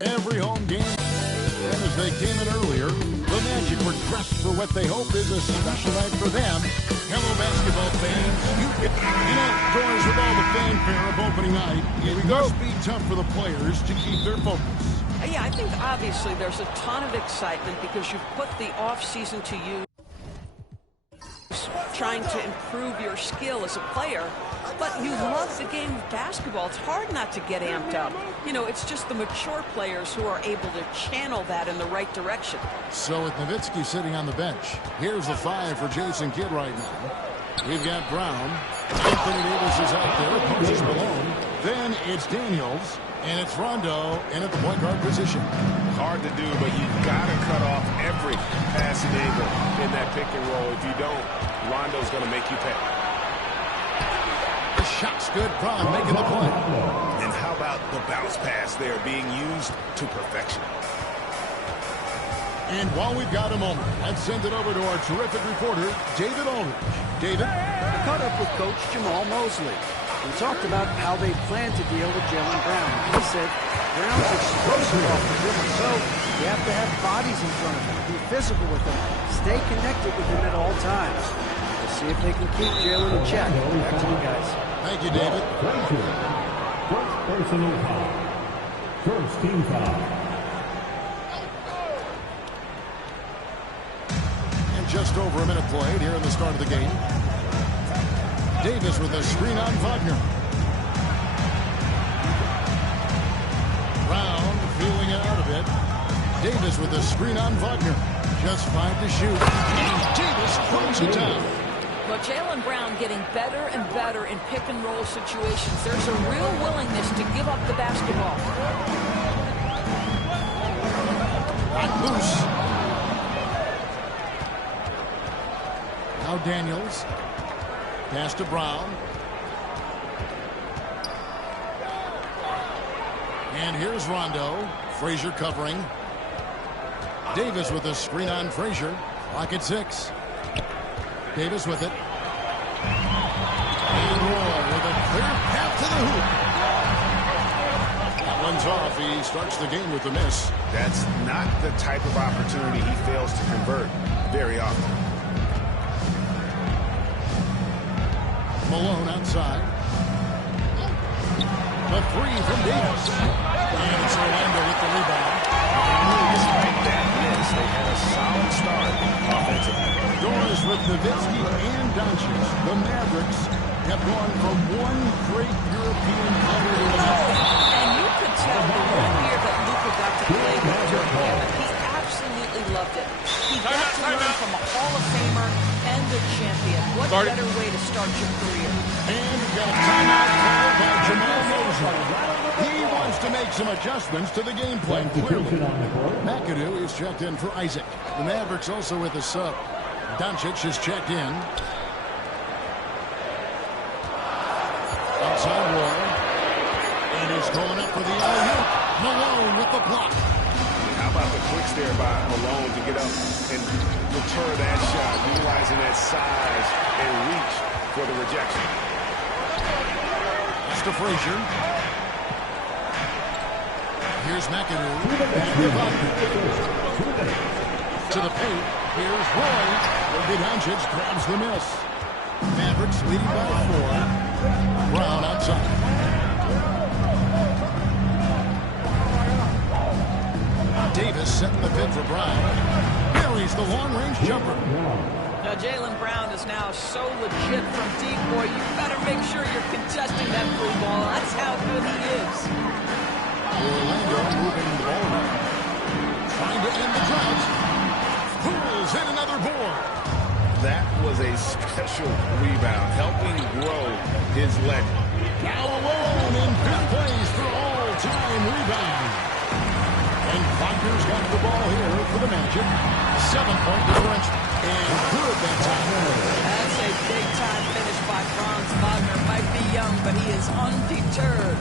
Every home game, and as they came in earlier, the Magic were dressed for what they hope is a special night for them. Hello, basketball fans. Doris, with all the fanfare of opening night, it must be tough for the players to keep their focus. Yeah, I think obviously there's a ton of excitement because you've put the off-season to use trying to improve your skill as a player, but you love the game of basketball. It's hard not to get amped up. It's just the mature players who are able to channel that in the right direction. So with Nowitzki sitting on the bench, here's the 5 for Jason Kidd right now. We've got Brown. Anthony Davis is out there. Coaches Malone. Then it's Daniels. And it's Rondo in at the point guard position. Hard to do, but you've got to cut off every passing angle in that pick and roll. If you don't, Rondo's going to make you pay. The shot's good. Brown making the play. And how about the bounce pass there being used to perfection? And while we've got a moment, let's send it over to our terrific reporter, David Aldridge. David? I caught up with Coach Jamal Mosley. We talked about how they plan to deal with Jaylen Brown. He said Brown's explosive off the dribble, so you have to have bodies in front of him, be physical with him, stay connected with him at all times. We'll see if they can keep Jaylen in check. Back to you guys. Thank you, David. Thank you. First personal foul. First team foul. And just over a minute played here in the start of the game. Davis with a screen on Wagner. Brown feeling it out a bit. Davis with a screen on Wagner. Just 5 to shoot. And Davis throws it down. Well, Jaylen Brown getting better and better in pick-and-roll situations. There's a real willingness to give up the basketball. Not loose. Now Daniels. Pass to Brown. And here's Rondo. Frazier covering. Davis with a screen on Frazier. Clock at 6. Davis with it. And Roy with a clear path to the hoop. That one's off. He starts the game with a miss. That's not the type of opportunity he fails to convert very often. Malone outside. The 3 from Davis. And it's Orlando with the rebound. Despite that miss, they had a solid start offensively. Doris with Nowitzki and Doncic. The Mavericks have gone from one great European cover to another. And you could tell the 1 year that Luka got to play with Turkey, he absolutely loved it. He got to learn from a Hall of Famer and a champion. What better way to start your career? And we've got a timeout called by Jamal Mosley. He wants to make some adjustments to the game plan, clearly. McAdoo is checked in for Isaac. The Mavericks also with a sub. Doncic is checked in. Outside Roy. And he's going up for the alley-oop. Malone with the block. How about the clicks there by Malone to get up and deter that shot, utilizing that size and reach for the rejection. That's to Frazier. Here's McAdoo. Back to Wagner. To the paint. Here's Roy. Doncic grabs the miss. Mavericks leading by 4. Brown outside. Davis setting the pin for Brown. Buries the long-range jumper. Now, Jaylen Brown is now so legit from deep, boy. You better make sure you're contesting that blue ball. That's how good he is. Orlando moving the ball around. Trying to end the drought. Pulls in another board. That was a special rebound, helping grow his legend. Now alone in 5th place for all-time rebound. And Wagner's got the ball here for the Magic. 7-point differential. And good that time. That's a big-time finish by Franz Wagner. Might be young, but he is undeterred.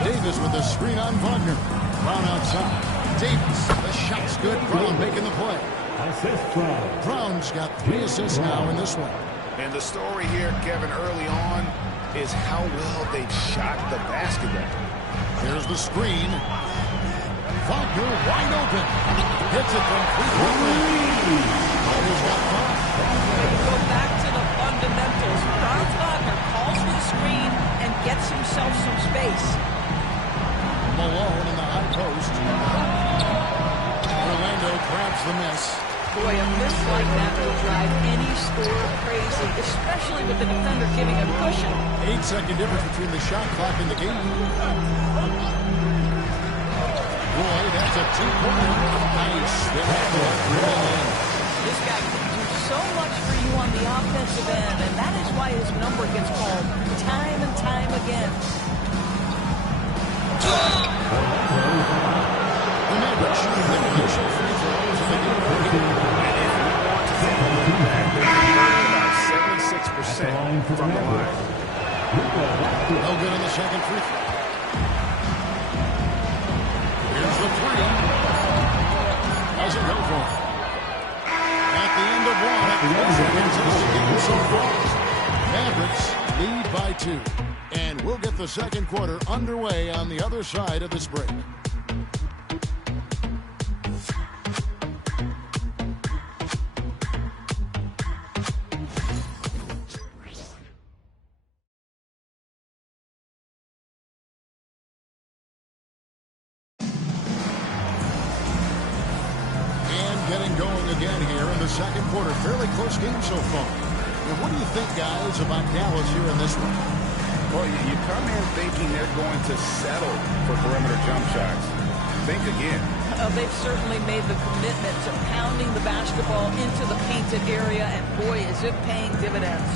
Davis with the screen on Wagner. Brown outside. Davis, the shot's good. Brown making the play. Assist Brown. Brown's got 3 assists now in this one. And the story here, Kevin, early on, is how well they've shot the basketball. Here's the screen. Wagner wide open. Hits it from three-point range. Wagner's got caught. Go back to the fundamentals. Franz Wagner calls for the screen and gets himself some space. Malone in the high post. Orlando grabs the miss. Boy, a miss like that will drive any scorer crazy, especially with the defender giving a cushion. 8-second difference between the shot clock and the game. Boy, that's a two-pointer. Nice. They have to drill in. This guy can do so much for you on the offensive end, and that is why his number gets called time and time again. The Mavericks shooting their initial free throws in the game. And if we want to take a look back, they're about 76% from the line. No good on the second free throw. Here's the three. Doesn't go for it. At the end of one, at 4 seconds of the game so far, Mavericks lead by 2. And we'll get the second quarter underway on the other side of this break. Getting going again here in the second quarter. Fairly close game so far. Now, what do you think, guys, about Dallas here in this one? Well, you come in thinking they're going to settle for perimeter jump shots. Think again. They've certainly made the commitment to pounding the basketball into the painted area, and boy, is it paying dividends.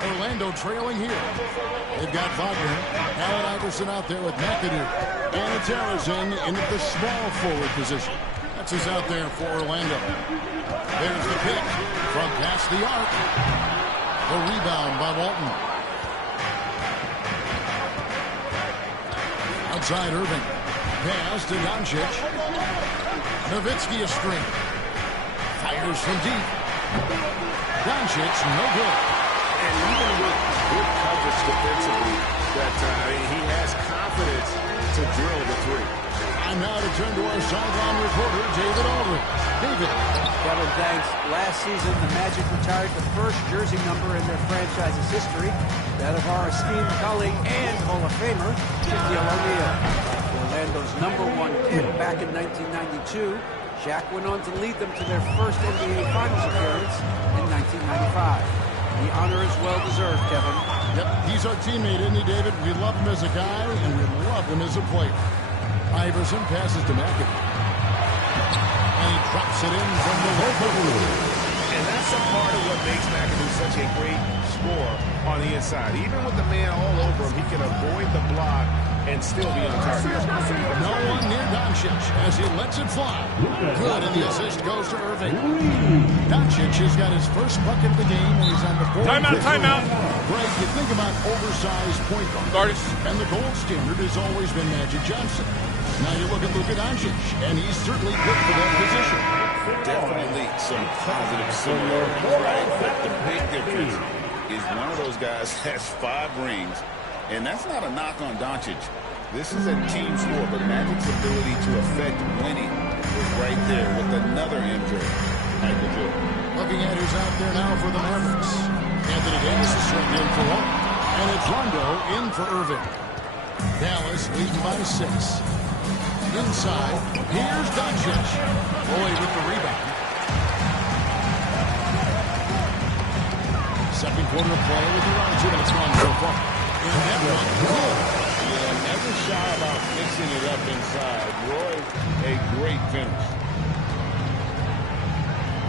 Orlando trailing here. They've got Wagner, Allen Iverson out there with McAdoo. And it's Harrison in the small forward position. That's who's out there for Orlando. There's the pick from past the arc. The rebound by Walton. Outside Irving. Pass to Doncic. Nowitzki a string. Fires from deep. Doncic, no good. And even with good coverage defensively, that he has confidence to drill the three. And now to turn to our sideline reporter, David Aldridge. David. Kevin, thanks. Last season, the Magic retired the first jersey number in their franchise's history, that of our esteemed colleague and Hall of Famer, Shaquille O'Neal. Orlando's #1 pick back in 1992, Shaq went on to lead them to their first NBA Finals appearance in 1995. The honor is well-deserved, Kevin. Yep, he's our teammate, isn't he, David? We love him as a guy, and we love him as a player. Iverson passes to McAdoo. And he drops it in from the local. And that's a part of what makes McAdoo such a great scorer on the inside. Even with the man all over him, he can avoid the block and still be on target. No one near Doncic as he lets it fly. Good, and the assist goes to Irving. Doncic has got his first bucket of the game, and he's on the board. Timeout. Greg, you think about oversized point guards, and the gold standard has always been Magic Johnson. Now you look at Luka Doncic, and he's certainly good for that position. Definitely some positive similarities, right? But the big difference is one of those guys has 5 rings, and that's not a knock on Doncic. This is a team sport, but Magic's ability to affect winning is right there with another MJ. Michael Jordan. Looking at who's out there now for the Mavericks. Anthony Davis is straight in for one. And it's Rondo in for Irving. Dallas leading by 6. Inside, here's Doncic. Boyd with the rebound. Second quarter of play with around 2 minutes gone so far. And that one, good. Yeah, never shy about mixing it up inside. Roy, a great finish.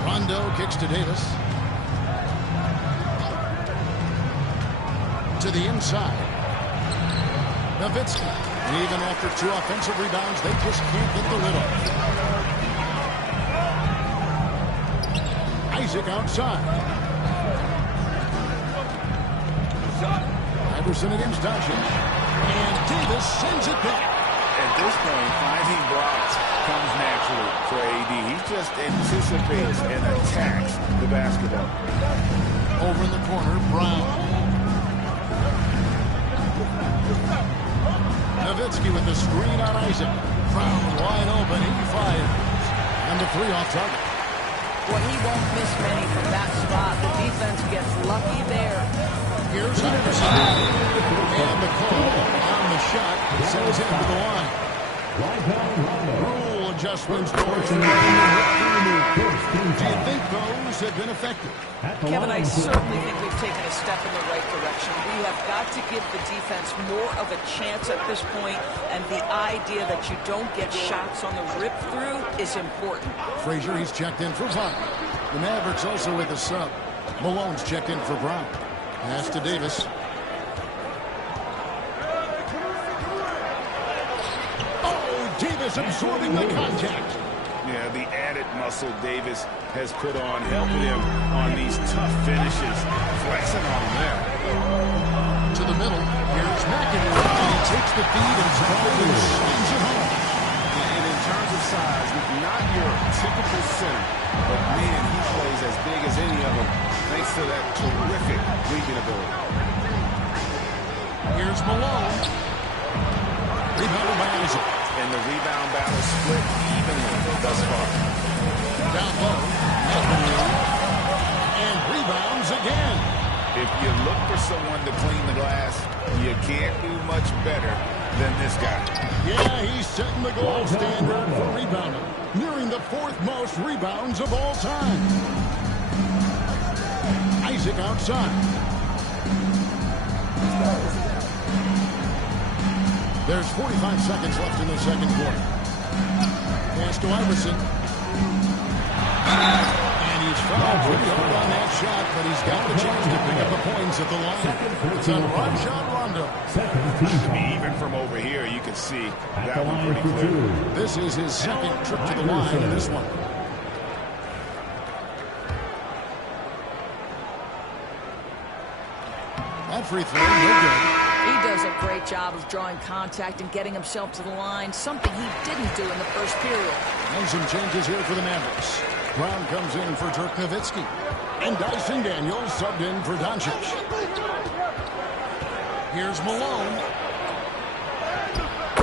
Rondo kicks to Davis. To the inside. Nowitzki. And even after 2 offensive rebounds, they just can't get the lid off. Isaac outside. Iverson against Doncic. And Davis sends it back. At this point, finding blocks comes naturally for AD. He just anticipates and attacks the basketball. Over in the corner, Brown. Nowitzki with the screen on Isaac. Brown wide open. He fires. And the 3 off target. Well, he won't miss many from that spot. The defense gets lucky there. Here's Iverson. And the call on the shot sends him to the line. Rule adjustments. Do you think those have been effective? Kevin, I certainly think we've taken a step in the right direction. We have got to give the defense more of a chance at this point, and the idea that you don't get shots on the rip-through is important. Frazier, he's checked in for Brown. The Mavericks also with a sub. Malone's checked in for Brown. Pass to Davis. Oh, Davis absorbing the contact. Yeah, the added muscle Davis has put on, helping him on these tough finishes. Flexing on him there. To the middle. Here's McIntyre. He takes the feed and slams it home. And in terms of size, not your typical center, but man, he plays as big as any of them, thanks to that terrific leaping ability. Here's Malone. Rebounded by Isaac. And the rebound battle split evenly thus far. Down low. McIntyre. And rebounds again. If you look for someone to clean the glass, you can't do much better than this guy. Yeah, he's setting the gold standard for rebounding, nearing the 4th most rebounds of all time. Isaac outside. There's 45 seconds left in the second quarter. Pass to Iverson. And he's fouled pretty hard on that shot, but he's got the chance to pick up the points at the line. It's on Rajon Rondo. Even from over here, you can see that one pretty clear. This is his second trip to the line in this one. That free throw, no good. He does a great job of drawing contact and getting himself to the line, something he didn't do in the first period. And some changes here for the Mavericks. Brown comes in for Dirk Nowitzki. And Dyson Daniels subbed in for Doncic. Here's Malone.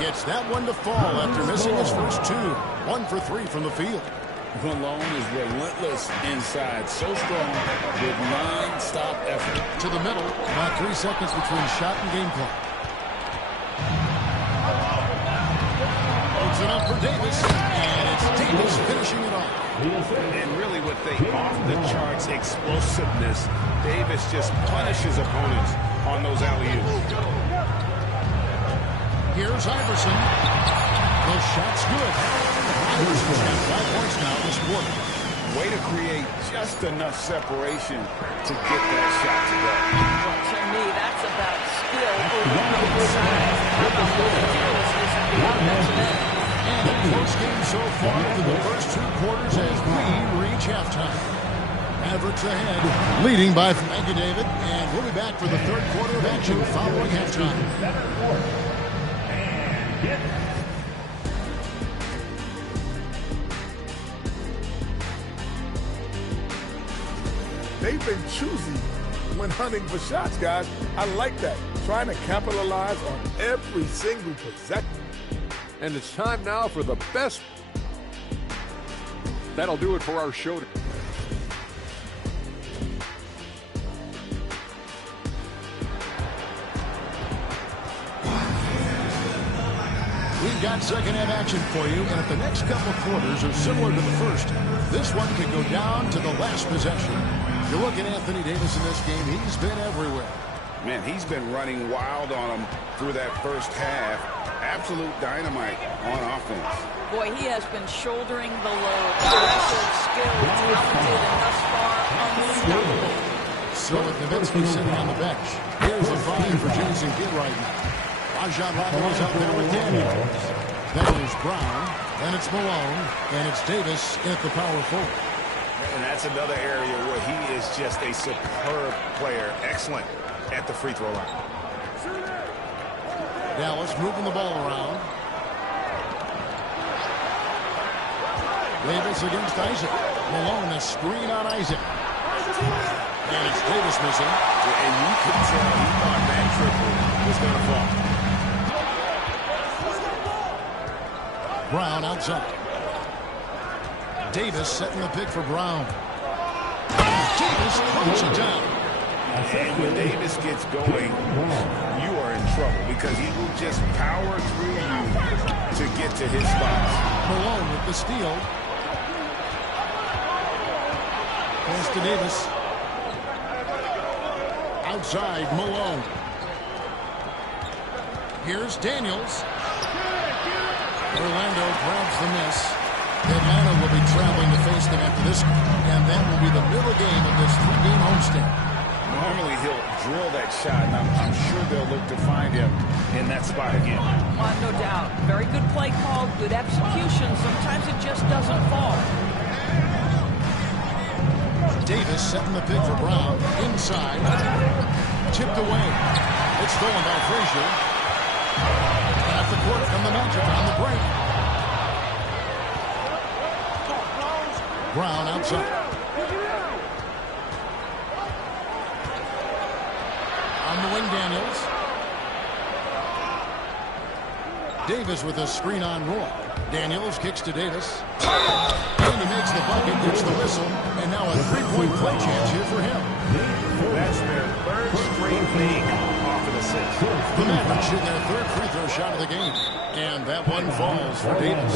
Gets that one to fall after missing his first 2. 1 for 3 from the field. Malone is relentless inside, so strong with non-stop effort. To the middle, about 3 seconds between shot and game clock. Holds it up for Davis, and it's Davis finishing it off. And really with the off-the-charts explosiveness, Davis just punishes opponents on those alley-oops. Here's Iverson. Those shots good. Iverson's got 5 points now this quarter. Way to create just enough separation to get that shot to go. Well, to me, that's about skill over size. How the whole deal is the offensive end. And a close game so far through the first 2 quarters as we reach halftime. Mavericks ahead, leading by. Thank you, David. And we'll be back for the 3rd quarter of action following halftime. They've been choosy when hunting for shots, guys. I like that. Trying to capitalize on every single possession. And it's time now for the best. That'll do it for our show. We've got second half action for you, and if the next couple quarters are similar to the first, this one could go down to the last possession. You look at Anthony Davis in this game, he's been everywhere. Man, he's been running wild on him through that first half. Absolute dynamite on offense. Boy, he has been shouldering the load. Aggressive, skilled, talented, and thus far unstoppable. So with Nowitzki sitting on the bench, here's a find for Jason Kidd right now. Rajon Rondo's out there with Daniels. Then there's Brown, then it's Malone, and it's Davis at the power forward. And that's another area where he is just a superb player. Excellent at the free throw line. Dallas moving the ball around. Davis against Isaac. Malone, a screen on Isaac. And it's Davis missing. And you could tell he thought that triple was going to fall. Brown outside. Davis setting the pick for Brown. Davis throws it down. And when Davis gets going, you are in trouble because he will just power through you to get to his spots. Malone with the steal. Pass to Davis. Outside, Malone. Here's Daniels. Orlando grabs the miss. Atlanta will be traveling to face them after this, and that will be the middle game of this 3-game homestand. Normally he'll drill that shot, and I'm sure they'll look to find him in that spot again. No doubt. Very good play call, good execution. Sometimes it just doesn't fall. Davis setting the pick for Brown. Inside. Tipped away. It's stolen by Frazier. At the court from the Magic on the break. Brown outside. On the wing, Daniels. Davis with a screen on Roy. Daniels kicks to Davis. And he makes the bucket, gets the whistle, and now a three-point play chance here for him. That's their third straight make off of the six. The Mavericks shoot their third free throw shot of the game. And that one falls for Davis.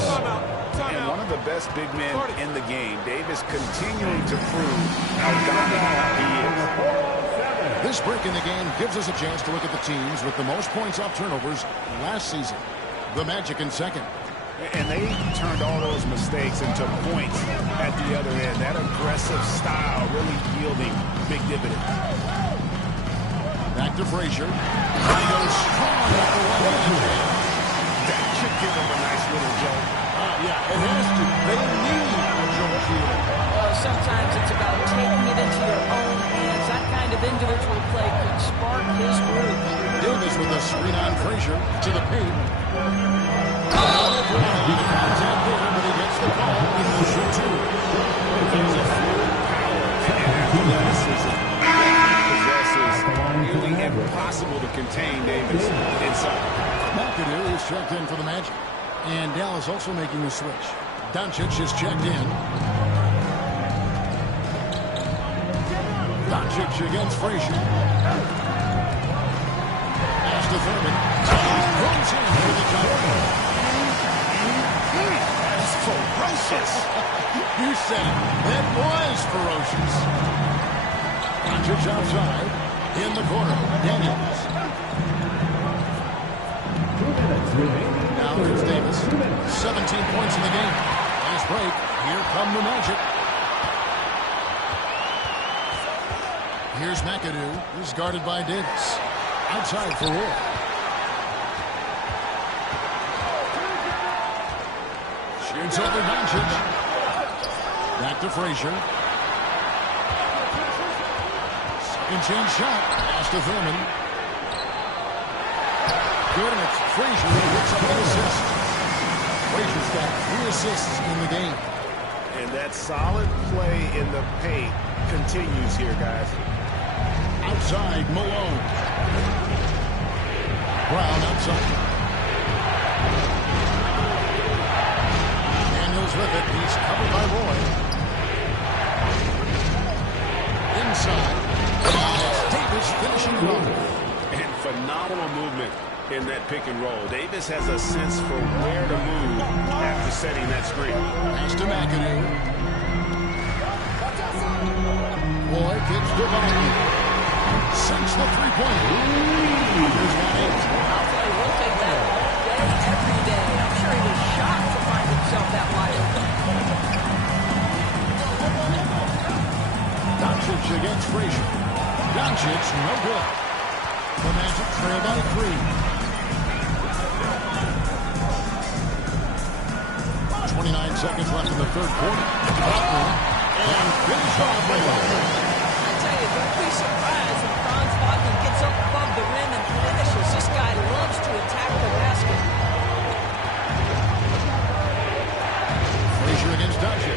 And one of the best big men in the game, Davis continuing to prove how dominant he is. This break in the game gives us a chance to look at the teams with the most points off turnovers last season. The Magic in second. And they turned all those mistakes into points at the other end. That aggressive style really yielding big dividends. Back to Frazier. He goes strong at the line. That should give them a nice little jolt. Yeah, it has to. They need a jolt here. Sometimes it's about taking it into your own hands. That kind of individual play could spark his group. Davis with a screen on Frazier to the paint. Contact there, but he gets the call. He will shoot two. There's a fluid power and athleticism that he possesses. Nearly impossible to contain Davis inside. McAdoo is checked in for the Magic. And Dallas also making the switch. Doncic is checked in. Doncic against Frazier. Pass to Thurman. Goes in for the cover. That's ferocious. You said it. That was ferocious. Doncic outside. In the corner. Daniels. 2 minutes remaining. Now here's Davis. 17 points in the game. Nice break. Here come the Magic. Here's McAdoo. He's guarded by Davis. Outside for Roy. Shoots over Doncic. Back to Frazier. Second chance shot. Pass to Thurman. Good, and it's Frazier who picks up an assist. Frazier's got 3 assists in the game. And that solid play in the paint continues here, guys. Outside, Malone. Brown outside. Daniels with it. He's covered by Roy. Inside. It's Davis finishing it off. And phenomenal movement in that pick and roll. Davis has a sense for where to move after setting that screen. Pass to McAdoo. Roy kicks to Biden. Sinks the three-pointer. Here's 1-8. I'll tell you, we'll take that all day, every day. I'm sure he was shocked to find himself that wide open. Doncic against Frazier. Doncic, no good. The Magic trail by 3. 29 seconds left in the third quarter. Butler, and finish off Malone. I tell you, don't be surprised when Franz Wagner gets up above the rim and finishes. This guy loves to attack the basket. Frazier against Doncic.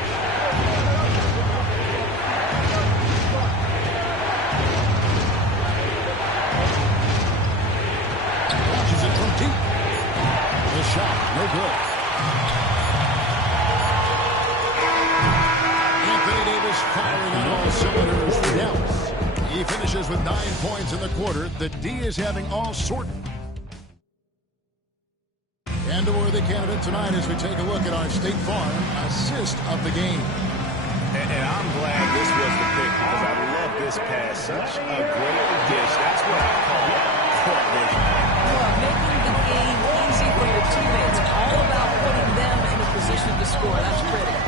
Warriors with 9 points in the quarter. The D is having all sorts. And a worthy candidate tonight as we take a look at our State Farm assist of the game. And I'm glad this was the pick because I love this pass. Such a great dish. That's what I call court vision. Well, making the game easy for your teammates. All about putting them in a position to score. That's critical.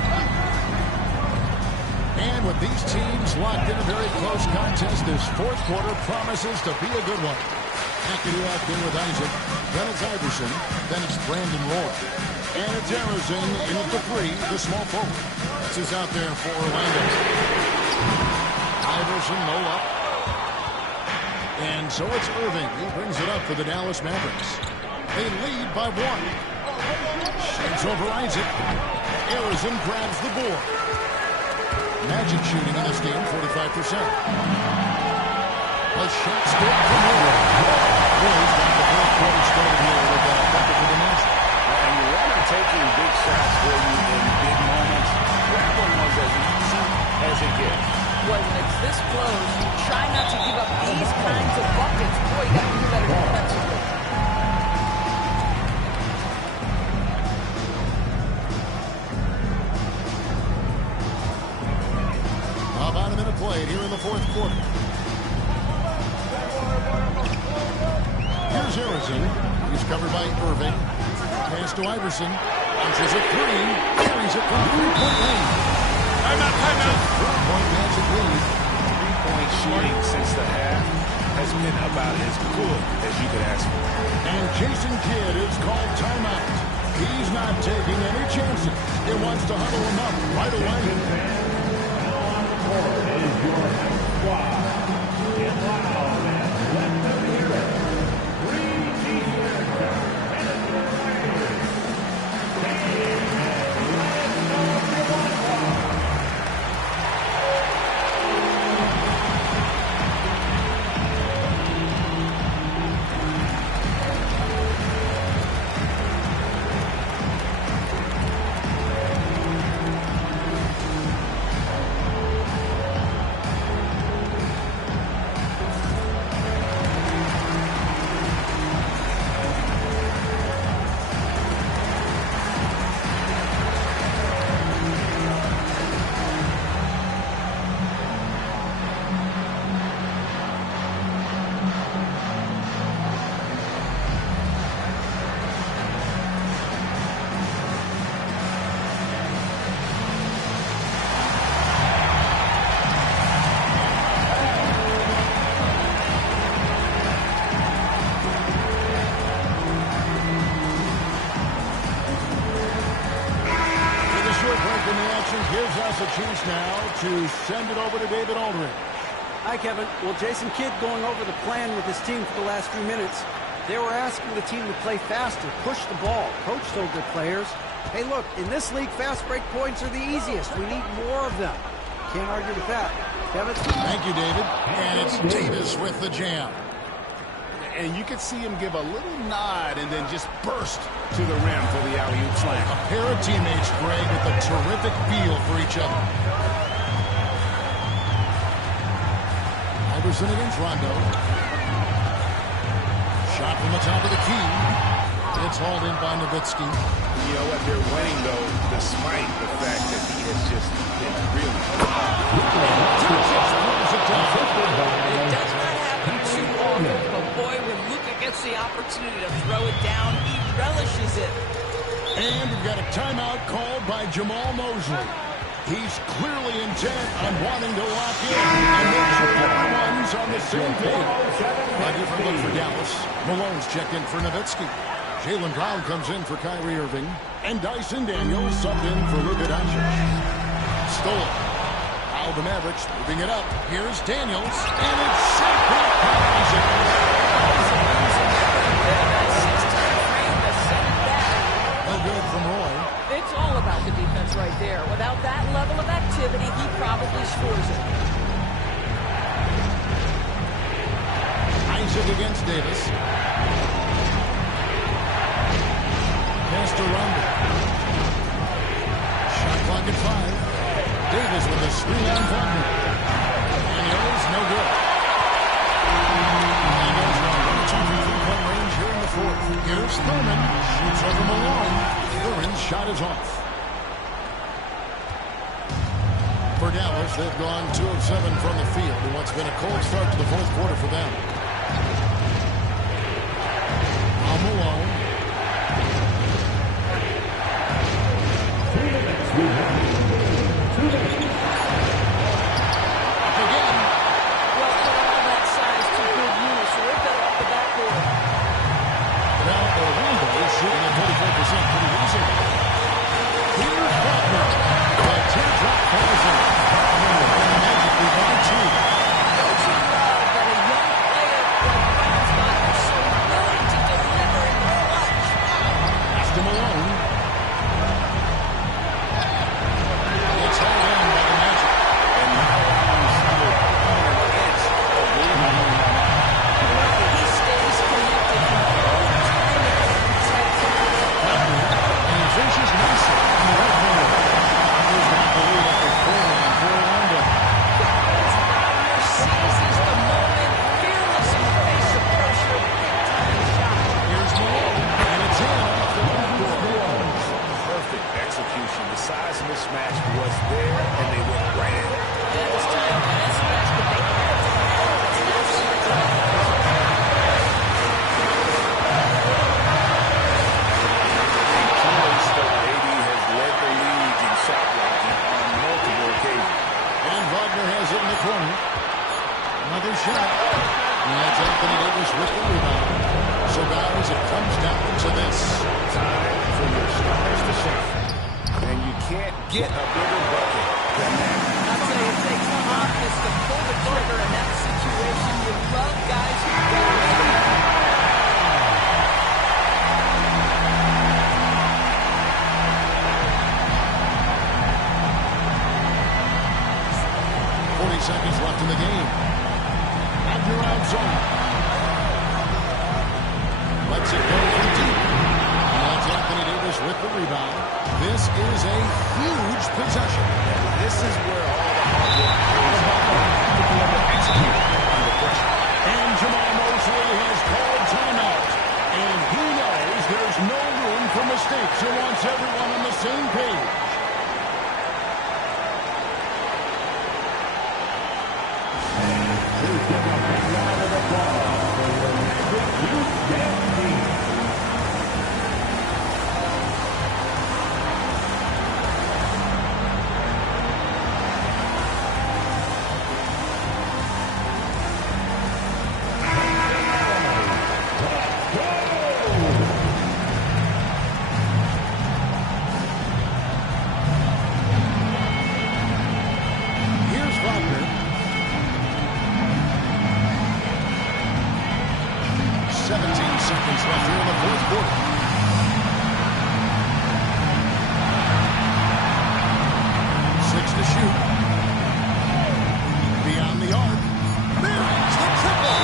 And with these teams locked in a very close contest, this fourth quarter promises to be a good one. McAdoo out there with Isaac. Then it's Iverson. Then it's Brandon Roy. And it's Harrison in at the 3, the small forward. This is out there for Orlando. Iverson, no up. And so it's Irving. He brings it up for the Dallas Mavericks. They lead by 1. Shakes over Isaac. Harrison grabs the board. Magic shooting in this game, 45%. A shot still from Miller. Roy's got the fourth quarter started here with that bucket for the Magic. And you want to taking big shots for you in big moments. That one was as easy as it gets. Well, when it's this close, try not to give up these kinds of buckets. Boy, you got to do better defensively. About a minute played here in the fourth quarter. Here's Harrison. He's covered by Irving. Pass to Iverson. Launches a 3. Carries it from the three-point range. Timeout. Four-point Magic lead. Three-point shooting since the half has been about as good as you could ask for. And Jason Kidd is called timeout. He's not taking any chances. He wants to huddle him up right away. Is your next squad. Get loud and let them hear it. Green t-shirts, Tennessee Tigers. Stand and let us know if you want one. Gives us a chance now to send it over to David Aldridge. Hi, Kevin. Well, Jason Kidd going over the plan with his team for the last few minutes. They were asking the team to play faster, push the ball. Coach told their players, hey, look, in this league, fast break points are the easiest. We need more of them. Can't argue with that. Kevin? Thank you, David. And it's Davis with the jam. And you can see him give a little nod and then just burst to the rim for the alley-oop slam. A pair of teammates, Greg, with a terrific feel for each other. Iverson against Rondo. Shot from the top of the key. It's hauled in by Nowitzki. You know what? They're winning, though, despite the fact that he has just been really It does not happen too often, but boy, when Luka gets the opportunity to throw it down, he relishes it. And we've got a timeout called by Jamal Mosley. He's clearly intent on wanting to lock in and make sure everyone's on the same page. A different look for Dallas. Malone's checked in for Nowitzki. Jaylen Brown comes in for Kyrie Irving. And Dyson Daniels subbed in for Luka Doncic. Stolen. Now the Mavericks moving it up. Here's Daniels. And it's simply no good from Roy. It's all about the defense right there. Without that level of activity, he probably scores it. Isaac against Davis. Pass to Rondo. Shot clock at 5. Davis with a screen on Wagner. Daniels, no good. fourth. Here's Thurman. Shoots over Malone. Thurman's shot is off. For Dallas, they've gone 2 of 7 from the field in what's been a cold start to the fourth quarter for them. Now Malone. Again. Well, put all that size to good use. So they're better up the backboard. Now Orlando is shooting at 34% pretty easily. Here's Butler. The teardrop falls in. And the Magic move on 2. Don't you love that a young player like Brown's got is so willing to deliver in the clutch? Pass to Malone. It's held in by the Magic. And now he's still on an edge of leading. He stays connected from all time it's had to And he finishes nicely in the right corner. He's got the lead after 4 for Orlando. Wagner seizes the moment, fearless in the face of pressure, big-time shot. Here's Malone, and it's in off the backboard. Perfect execution. The size mismatch was there, and they went right at it. That was time mismatch, but they had to have it. It's an absolute drive. Today's star AD has led the league in shot blocking on multiple occasions. And Wagner has it in the corner. Another shot. And that's Anthony Davis with the rebound. So, guys, it comes down to this. Time for your stars to shine. And you can't get a bigger bucket than that. I'll tell you, it takes confidence to pull the trigger in that situation. You love guys who go in. 40 seconds left in the game. Wagner out zone. Lets it go from deep. And that's Anthony Davis with the rebound. This is a huge possession. This is where all the hard work pays off. To be able to execute under pressure. And Jamal Mosley has called timeout. And he knows there's no room for mistakes. He wants everyone on the same page. Please give a big round of applause for your Magic Youth Dance Team. Here's Wagner. 17 seconds left here in the fourth quarter. Six to shoot. Beyond the arc. There's the triple.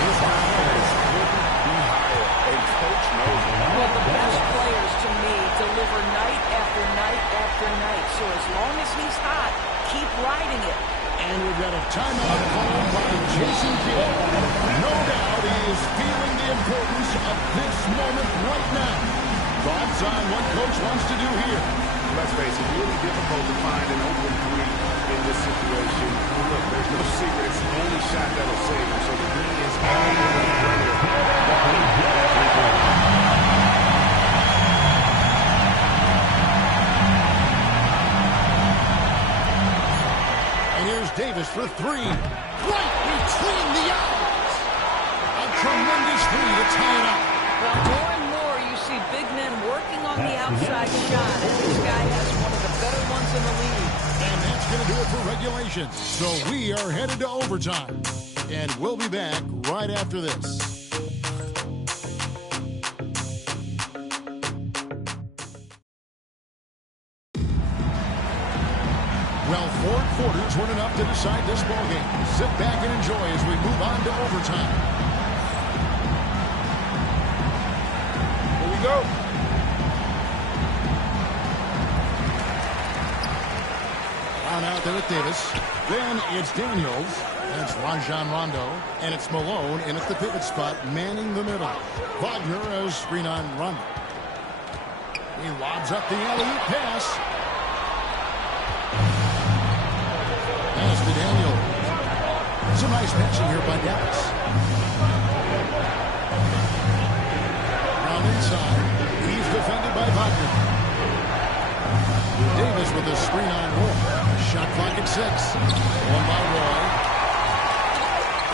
His confidence couldn't be higher. A coach knows it. Well, the best players to me deliver night after night after night. So as long as he's hot, keep riding it. And we've got a timeout called by Jason Kidd. No doubt he is feeling the importance of this moment right now. Thoughts on what Coach wants to do here? Let's face it, really difficult to find an open three in this situation. Look, there's no secret. It's the only shot that'll save him. So the D is all over the perimeter. And here's Davis for three. Right between the eyes. A tremendous three to tie it up. Well, more and more you see big men working on the outside shot, and this guy has one of the better ones in the league. And that's going to do it for regulation. So we are headed to overtime. And we'll be back right after this. Well, 4 quarters weren't enough to decide this ballgame. Sit back and enjoy as we move on to overtime. Here we go. On out there with Davis. Then it's Daniels. That's Rajon Rondo, and it's Malone in at the pivot spot, manning the middle. Wagner as screen on Rondo. He lobs up the alley-oop pass. Pass to Daniel. Some nice passing here by Dallas. Round inside. He's defended by Wagner. Davis with a screen on Roy. Shot clock at 6. One by Roy.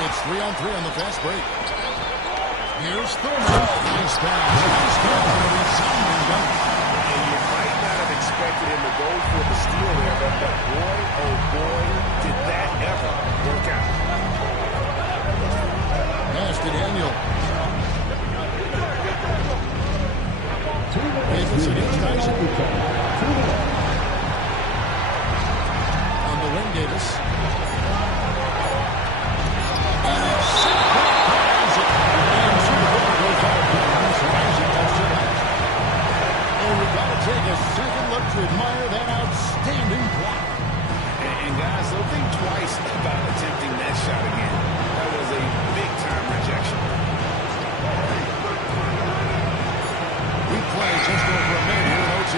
It's 3-on-3 on the fast break. Here's Thurman. Nice pass. Nice pass. Resounding dunk. And you might not have expected him to go for the steal there, but boy, oh boy, did that ever work out. Pass to Daniel. Davis against Tyson. On the wing, Davis. And it's and we've got to take a second look to admire that outstanding block. And guys, don't think twice about attempting that shot again. That was a big-time rejection. We play just over a minute here in OT.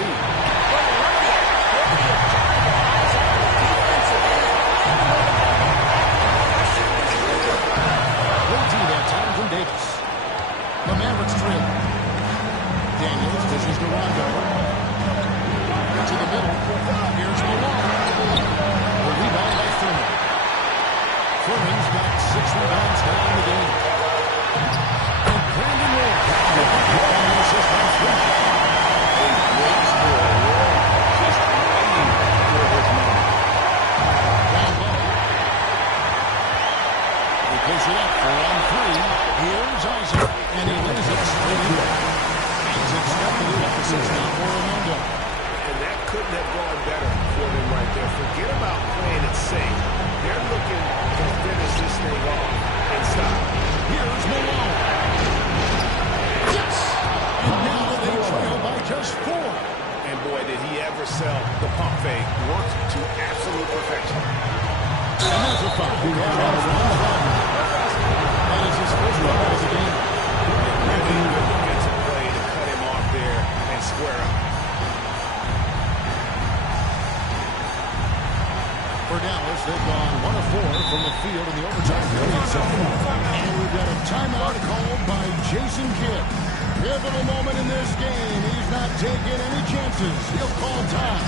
OT that time from Davis. The Mavericks trail. Daniels dishes to Rondo. To the middle. Here's Malone. The rebound by Thurman. Thurman's got 6 rebounds now in the game. And Brandon Roy. And assist by Thurman. A great score. Roy just waiting for his moment. Down low. He puts it up 4-on-3. Here's Isaac. And he lays it straight in. Isaac's got the lead up to 6 now for Orlando. And that couldn't have gone better for them right there. Forget about playing it safe. They're looking to finish this thing off and stop. Here's Malone. Yes! And now they trail by just 4. And boy, did he ever sell the pump fake. Worked to absolute perfection. And that's a foul. That is his first foul of the game. Really good defensive play to cut him off there and square up. For Dallas, they've gone 1 of 4 from the field in the overtime period so far. And we've got a timeout called by Jason Kidd. Pivotal moment in this game. He's not taking any chances. He'll call time.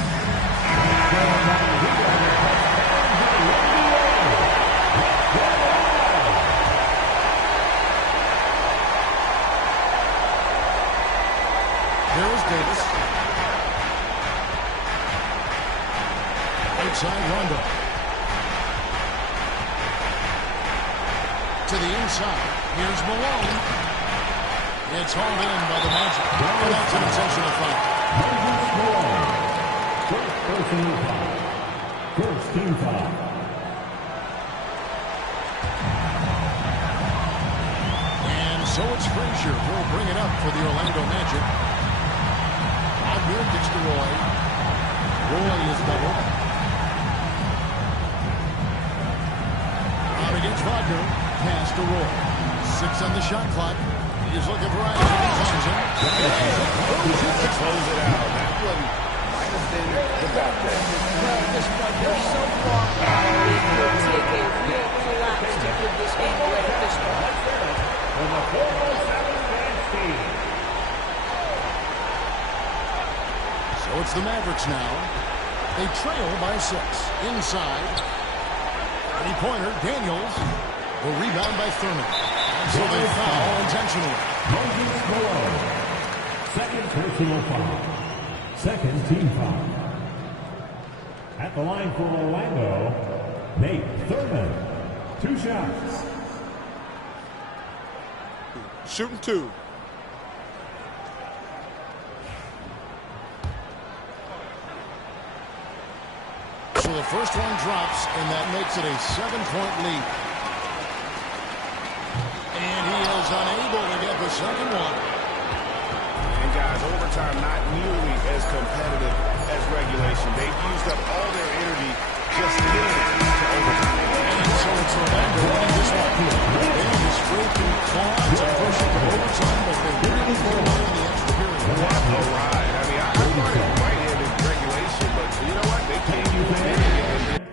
Here is Davis. Outside Rondo. To the inside. Here's Malone. It's hauled in by the Magic. And that's an intentional foul. First team foul. And so it's Frazier who'll bring it up for the Orlando Magic. Wagner gets to Roy. Roy is doubled. Out against Wagner. Pass to Roy. 6 on the shot clock. He's looking for Isaac. To close it out. That one might have been the back there. Well, at this point, they're so far out. It will take a real collapse to give this game away at this point. For the 407 dance team. So it's the Mavericks now. They trail by 6. Inside. Three-pointer, Daniels. The rebound by Thurman. And so they foul intentionally. Moses Malone. Second personal foul. Second team foul. At the line for Orlando, Nate Thurman. 2 shots. Shooting 2. So the first one drops, and that makes it a 7-point lead. And he is unable to get the second one. And guys, overtime not nearly as competitive as regulation. They've used up all their energy just getting to overtime. And so It's Orlando winning this one. They had to scrape and claw to push it to overtime, but they really pulled on in the extra period. What a ride. I mean, I thought it might have been regulation, but you know what? They came in and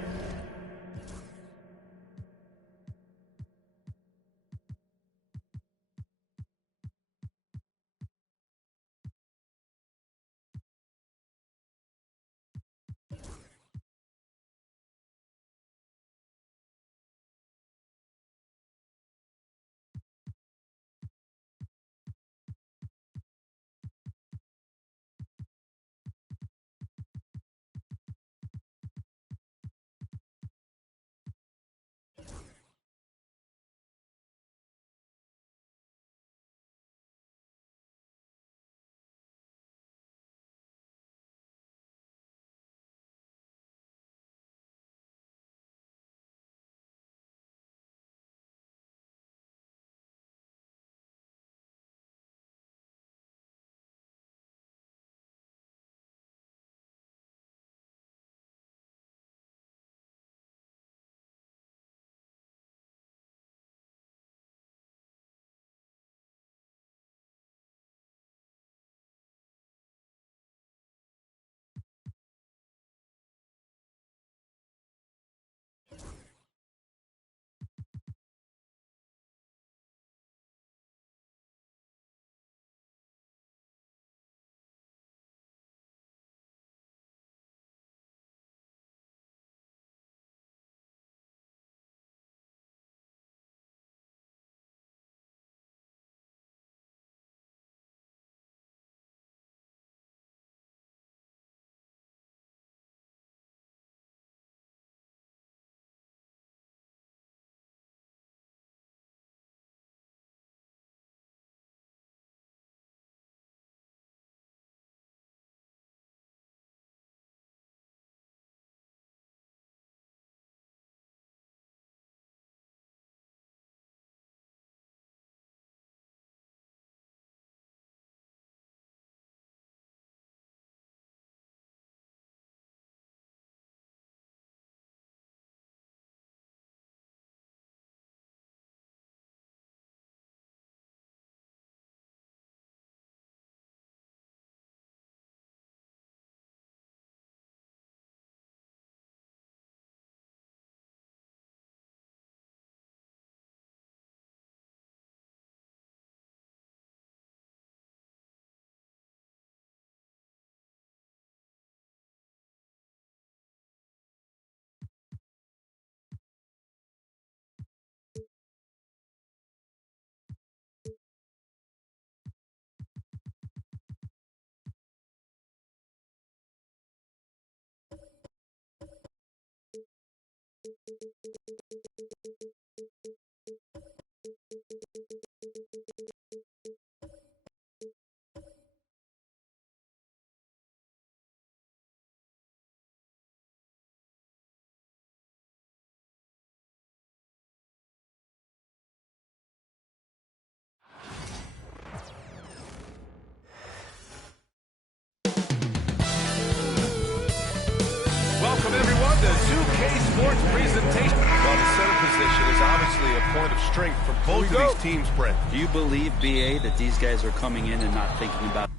welcome everyone to 2K Sports presentation. Well, the center position is obviously a point of strength for both of these teams, Brent. Do you believe, BA, that these guys are coming in and not thinking about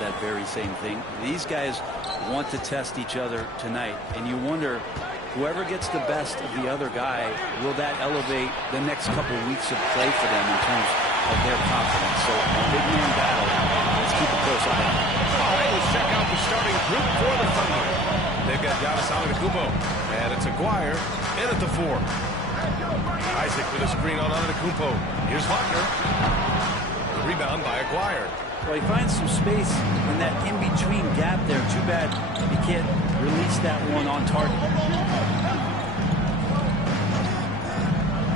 that very same thing? These guys want to test each other tonight, and you wonder, whoever gets the best of the other guy, will that elevate the next couple weeks of play for them in terms of their confidence? So a big man battle. Let's keep a close eye on it. All right, let's check out the starting group for the Thunder. They've got Giannis Antetokounmpo, and it's Aguirre in at the 4. Isaac with a screen on Antetokounmpo. Here's Wagner. The rebound by Aguirre. Well, he finds some space in that in-between gap there. Too bad he can't release that one on target.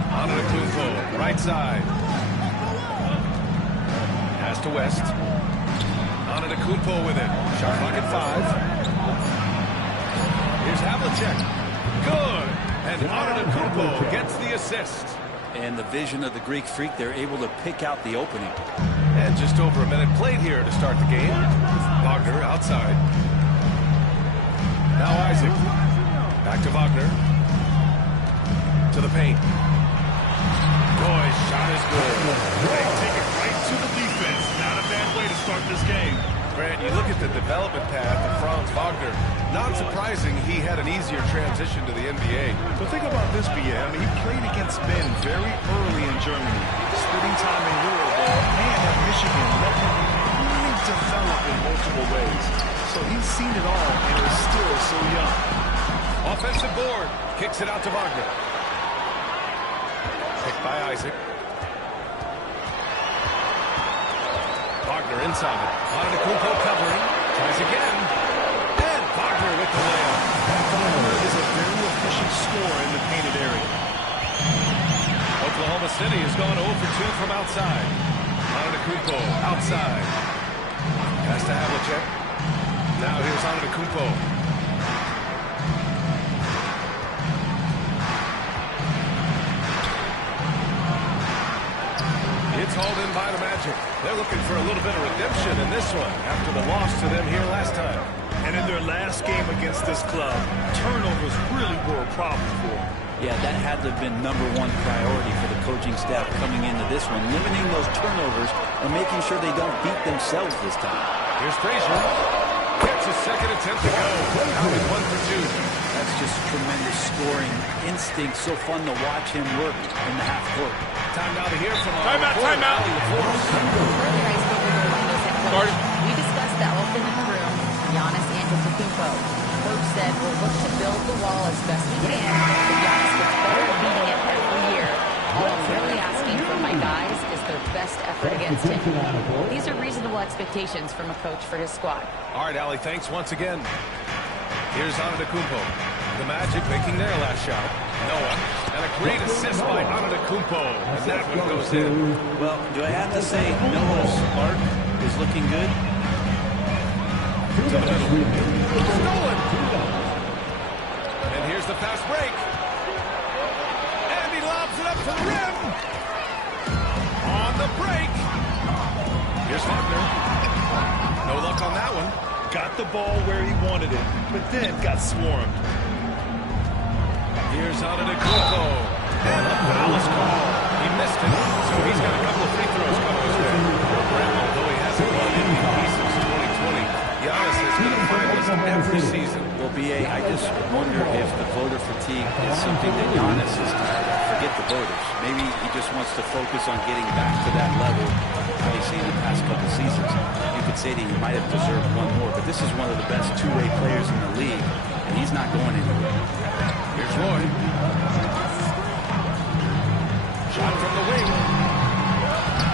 Antetokounmpo, right side. Pass to West. Antetokounmpo with it. Shot clock at 5. Here's Havlicek. Good. And Antetokounmpo gets the assist. And the vision of the Greek Freak, they're able to pick out the opening. And just over a minute played here to start the game. Wagner outside. Now Isaac. Back to Wagner. to the paint. Boy, shot is good. They take it right to the defense. Not a bad way to start this game. Brad, you look at the development path of Franz Wagner. Not surprising he had an easier transition to the NBA. But think about this, BM. He played against Ben very early in Germany, splitting time in Euroball, and at Michigan, let him really develop in multiple ways. So he's seen it all and is still so young. Offensive board. Kicks it out to Wagner. Picked by Isaac. Wagner inside. Antetokounmpo covering. Tries again. And Wagner with the layup. Wagner is a very efficient scorer in the painted area. Oklahoma City has gone 0 for 2 from outside. Antetokounmpo outside. Pass to Havlicek. Now here's Antetokounmpo. It's hauled in by the Magic. They're looking for a little bit of redemption in this one after the loss to them here last time. And in their last game against this club, turnovers really were a problem for them. Yeah, that had to have been #1 priority for the coaching staff coming into this one, limiting those turnovers and making sure they don't beat themselves this time. Here's Frazier. Gets a second attempt to go. Now he's 1 for 2. That's just tremendous scoring instinct. So fun to watch him work in the half court. Time now to hear from Timeout. Earlier I spoke with Orlando's head coach. We discussed the elephant in the room, Giannis Antetokounmpo. Coach said we'll look to build the wall as best we can, but Giannis gets better at beating it every year. All I'm really asking from my guys is their best effort against him. These are reasonable expectations from a coach for his squad. All right, Allie, thanks once again. Here's Antetokounmpo. The Magic making their last shot. Noah. And a great assist by Antetokounmpo. And that one goes in. Well, do I have to say Noah's arc is looking good? To the middle. Stolen. And here's the fast break. And he lobs it up to the rim. On the break. Here's Wagner. No luck on that one. Got the ball where he wanted it, but then got swarmed. Here's Antetokounmpo. And a foul is called. He missed it, so he's got a couple of free throws coming his way. Although he hasn't won MVP since 2020, Giannis has been a finalist every season. Well, B.A., I just wonder if the voter fatigue is something that Giannis is tired of. Forget the voters. Maybe he just wants to focus on getting back to that level that he's seen in the past couple seasons. You could say that he might have deserved one more, but this is one of the best two-way players in the league, and he's not going anywhere. Here's Roy. Shot from the wing.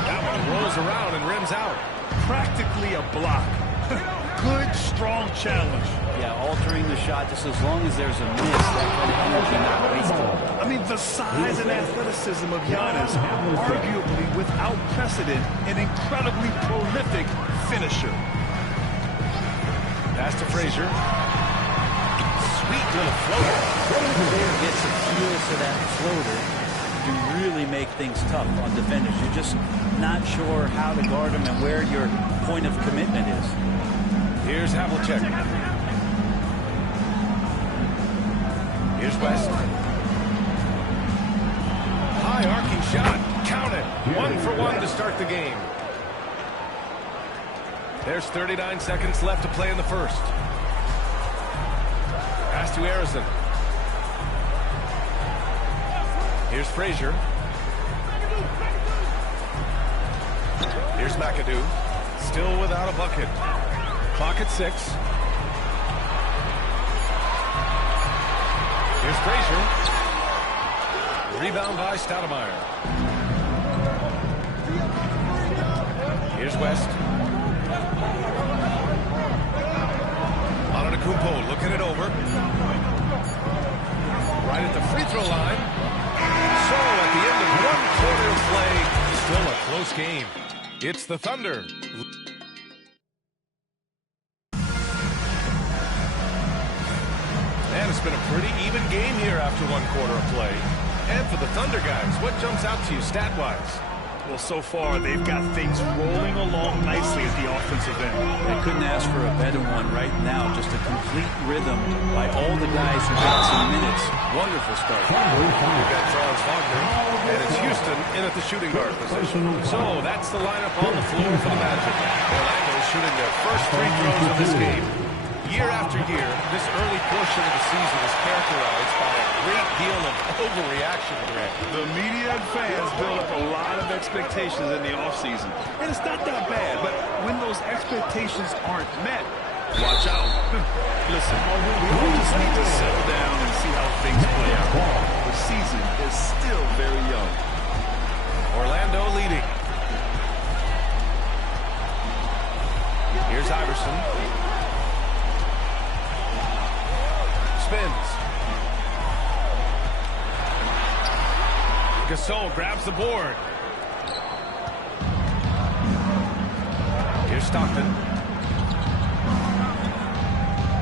That one rolls around and rims out. Practically a block. Good, strong challenge. Yeah, altering the shot just as long as there's a miss, that kind of energy not wasted. I mean, the size and athleticism of Giannis, arguably without precedent, an incredibly prolific finisher. Pass to Frazier. Sweet little floater. When the player gets a feel for that floater, you really make things tough on defenders. You're just not sure how to guard them and where your point of commitment is. Here's Havlicek. Here's West. High arcing shot. Count it. 1 for 1 to start the game. There's 39 seconds left to play in the first. Pass to Arizon. Here's Frazier. Here's McAdoo. Still without a bucket. Clock at 6. Here's Frazier. Rebound by Stoudemire. Here's West. Antetokounmpo looking it over. Right at the free throw line. So at the end of 1 quarter of play, still a close game. It's the Thunder. And it's been a pretty even game here after 1 quarter of play. And for the Thunder guys, what jumps out to you stat-wise? Well, so far, they've got things rolling along nicely at the offensive end. I couldn't ask for a better one right now. Just a complete rhythm by all the guys who got some minutes. Wonderful start. We've got Charles Wagner, and it's Houston in at the shooting guard position. So that's the lineup on the floor for the Magic. Orlando shooting their first free throws of this game. Year after year, this early portion of the season is characterized by a great deal of overreaction, Grant. The media and fans build up a lot of expectations in the offseason. And it's not that bad, but when those expectations aren't met, watch out. Listen, we all just need to settle down and see how things play out. The season is still very young. Orlando leading. Here's Iverson. Spins. Gasol grabs the board. Here's Stockton.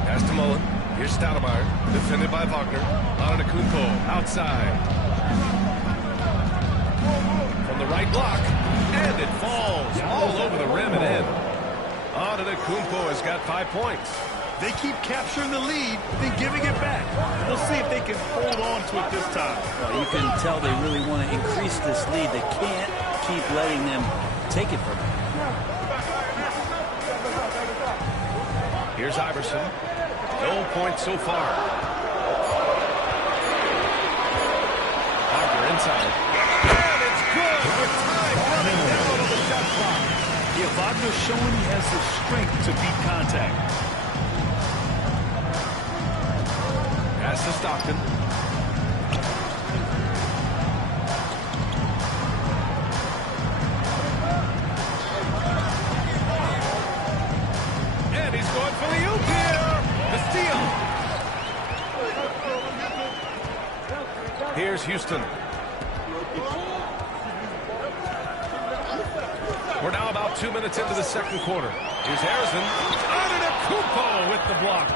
Pass to Mullen. Here's Stoudemire. Defended by Wagner. Antetokounmpo outside. From the right block. And it falls all over the rim and in. Antetokounmpo has got 5 points. They keep capturing the lead, then giving it back. We'll see if they can hold on to it this time. Well, you can tell they really want to increase this lead. They can't keep letting them take it from them. Here's Iverson. No points so far. Wagner inside. And it's good with time running down on the shot clock. Yeah, Wagner's showing he has the strength to beat contact. Pass to Stockton. And he's going for the oop here. The steal. Here's Houston. We're now about 2 minutes into the second quarter. Here's Harrison. Antetokounmpo with the block.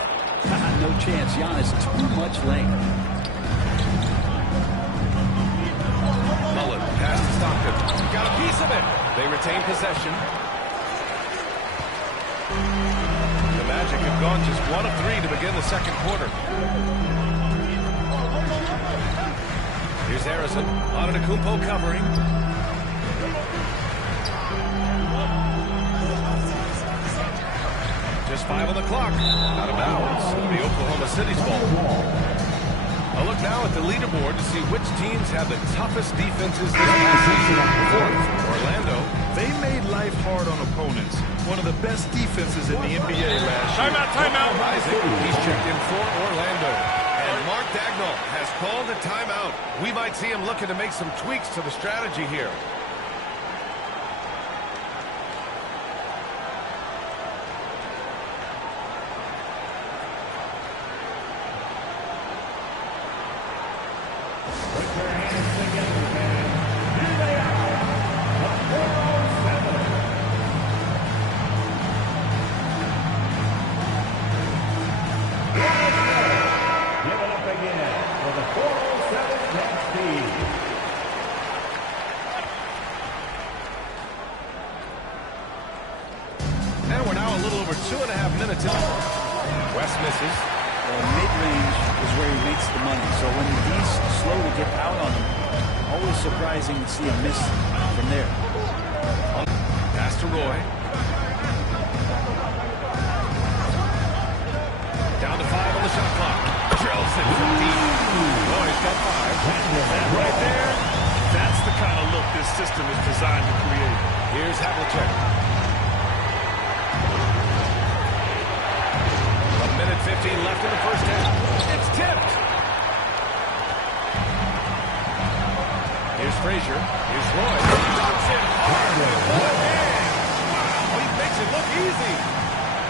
No chance. Giannis, too much length. Mullen, pass to Stockton. Got a piece of it. They retain possession. The Magic have gone just 1 of 3 to begin the second quarter. Here's Harrison. Antetokounmpo covering. Just 5 on the clock. Out of bounds. It'll be Oklahoma City's ball. A look now at the leaderboard to see which teams have the toughest defenses this past season. Fourth, Orlando. They made life hard on opponents. One of the best defenses in the NBA last year. Timeout. Isaac, he's checked in for Orlando. And Mark Dagnall has called a timeout. We might see him looking to make some tweaks to the strategy here. And we're now a little over 2.5 minutes in. West misses. Mid-range is where he makes the money. So when he's slow to get out on him, always surprising to see a miss from there. Pass to Roy. Down to 5 on the shot clock. Drills it from deep. Roy's got 5. That right there, that's the kind of look this system is designed to create. Here's Havlicek. 1:15 left in the first half. It's tipped. Here's Frazier. Here's Roy. Dunks it hard with one hand. Wow, he makes it look easy.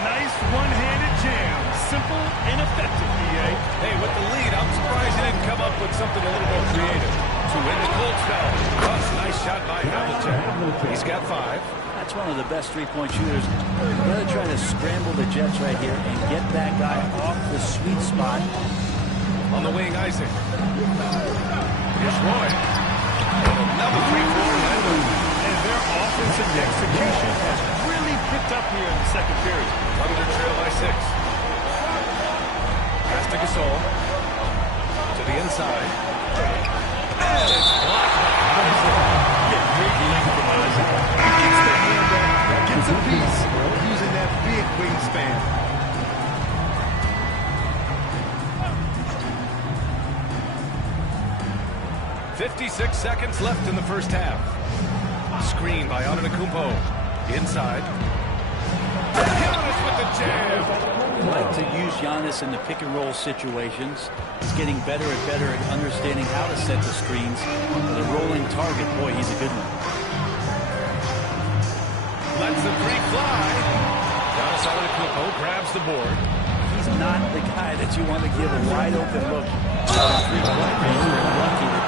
Nice one-handed jam. Simple and effective, B.A. Hey, with the lead, I'm surprised he didn't come up with something a little more creative. To win the cold spell. That's a nice shot by Havlicek. He's got 5. That's one of the best three-point shooters. You've got to try to scramble the Jets right here and get that guy off the sweet spot. On the wing, Isaac. Here's Roy. And another 3 for Orlando. And Their offensive execution has really picked up here in the second period. Thunder trail by 6. Pass to Gasol. To the inside. And it's blocked by Isaac. Great length from Isaac. He gets the hand up, gets a piece using that big wingspan. .56 seconds left in the first half. Screen by Antetokounmpo. Inside. Giannis with the jam. They like to use Giannis in the pick and roll situations. He's getting better and better at understanding how to set the screens. The rolling target, boy, he's a good one. Lets the three fly. Giannis Antetokounmpo grabs the board. He's not the guy that you want to give a wide open look. Lucky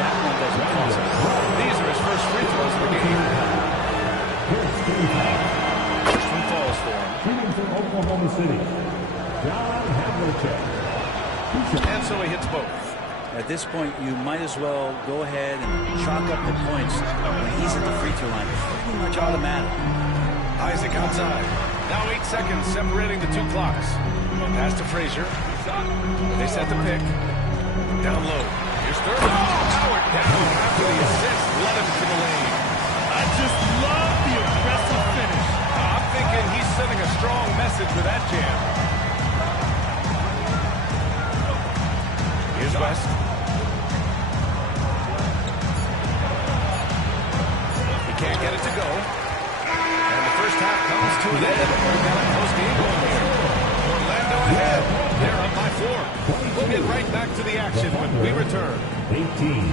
that one doesn't cross him. These are his first free throws of the game. First one falls for him. Shooting from Oklahoma City, John Havlicek. And so he hits both. At this point, you might as well go ahead and chalk up the points when he's at the free throw line. Pretty much automatic. Isaac outside. Now 8 seconds separating the two clocks. Pass to Frazier. They set the pick. Down low. Here's third. Howard down after the assist. Led him to the lane. I just love the aggressive finish. I'm thinking he's sending a strong message with that jam. Here's West. He can't get it to go. And the first half comes to an end. We've got a close game going here. Orlando ahead. They're up by 4. We'll get right back to the action when we return. 18.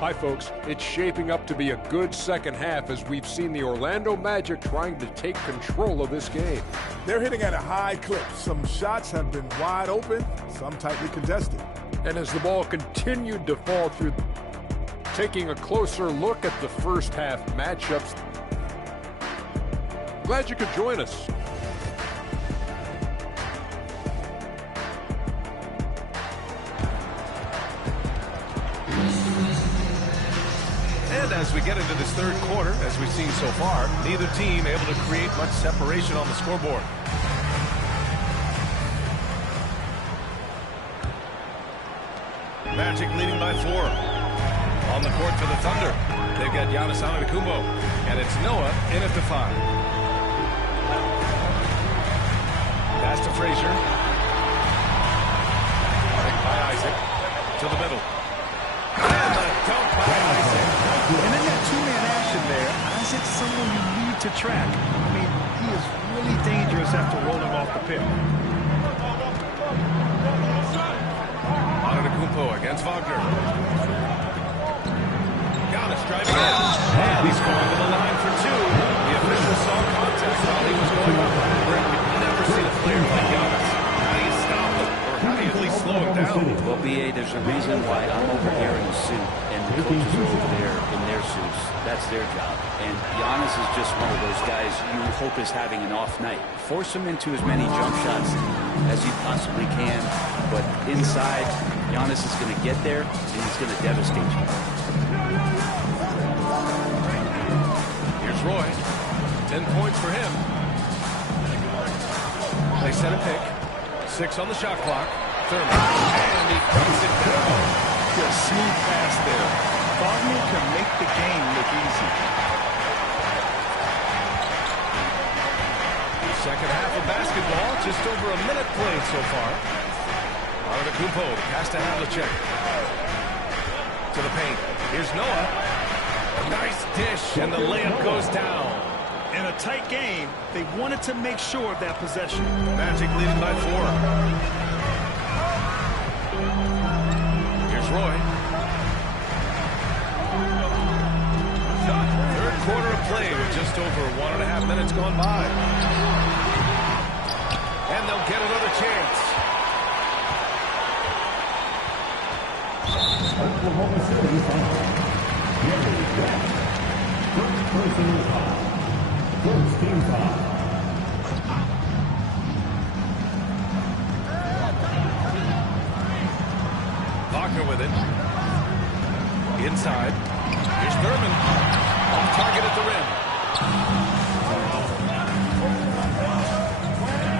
Hi, folks. It's shaping up to be a good second half as we've seen the Orlando Magic trying to take control of this game. They're hitting at a high clip. Some shots have been wide open, some tightly contested. And as the ball continued to fall through, taking a closer look at the first half matchups, glad you could join us. And as we get into this third quarter, as we've seen so far, neither team able to create much separation on the scoreboard. Magic leading by 4. On the court for the Thunder. They've got Giannis Antetokounmpo. And it's Noah in at the 5. Pass to Frazier. By Isaac. To the middle. And the dunk by Isaac. And in that two-man action there, Isaac's someone you need to track. I mean, he is really dangerous after rolling off the pick. Antetokounmpo against Wagner. Giannis driving in. And he's going to the line for 2. The official saw contact while he was going up. You've never seen a player like Giannis. How do you stop him? Or how do you at least slow him down? Well, B.A., there's a reason why I'm over here in a suit and the coaches are over there in their suits. That's their job. And Giannis is just one of those guys you hope is having an off night. Force him into as many jump shots as you possibly can. But inside, Giannis is going to get there and he's going to devastate you. Here's Roy. 10 points for him. They set a pick. 6 on the shot clock. Thurman. And he puts it down. Just smooth pass there. Wagner can make the game look easy. Second half of basketball. Just over a minute played so far. Antetokounmpo. Pass to Havlicek. To the paint. Here's Noah. A nice dish. And the layup goes down. In a tight game, they wanted to make sure of that possession. Magic leading by 4. Here's Roy. Third quarter of play with just over 1.5 minutes gone by. And they'll get another chance. Oklahoma City foul. Jerry West. First personal foul. First team foul. Inside. Here's Thurman. Off target at the rim.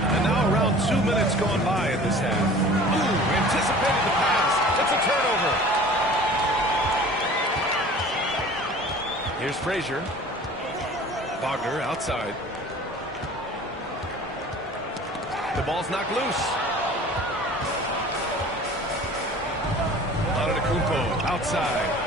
And now around 2 minutes gone by in this half. Ooh, anticipated the pass. It's a turnover. Here's Frazier. Wagner outside. The ball's knocked loose. Antetokounmpo outside.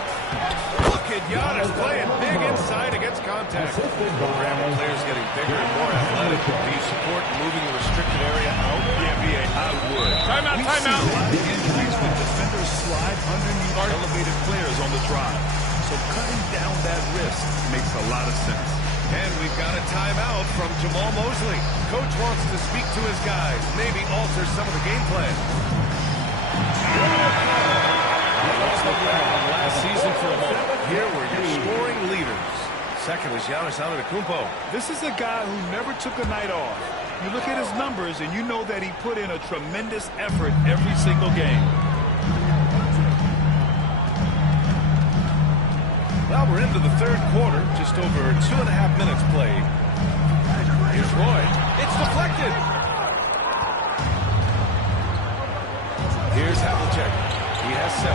Look at Giannis playing big inside against contact. Program players getting bigger and more athletic. Do you support moving the restricted area out? Yeah, B.A., I would. Timeout, We've seen timeout. a lot of injuries when defenders slide underneath elevated players on the drive. So cutting down that risk makes a lot of sense. And we've got a timeout from Jamal Mosley. Coach wants to speak to his guys, maybe alter some of the game plan. Let's look back on last season for a moment. Here were your scoring leaders. Second was Giannis Antetokounmpo. This is a guy who never took a night off. You look at his numbers and you know that he put in a tremendous effort every single game. Well, we're into the third quarter, just over 2.5 minutes played. Here's Roy. It's deflected. Here's Havlicek. He has 7.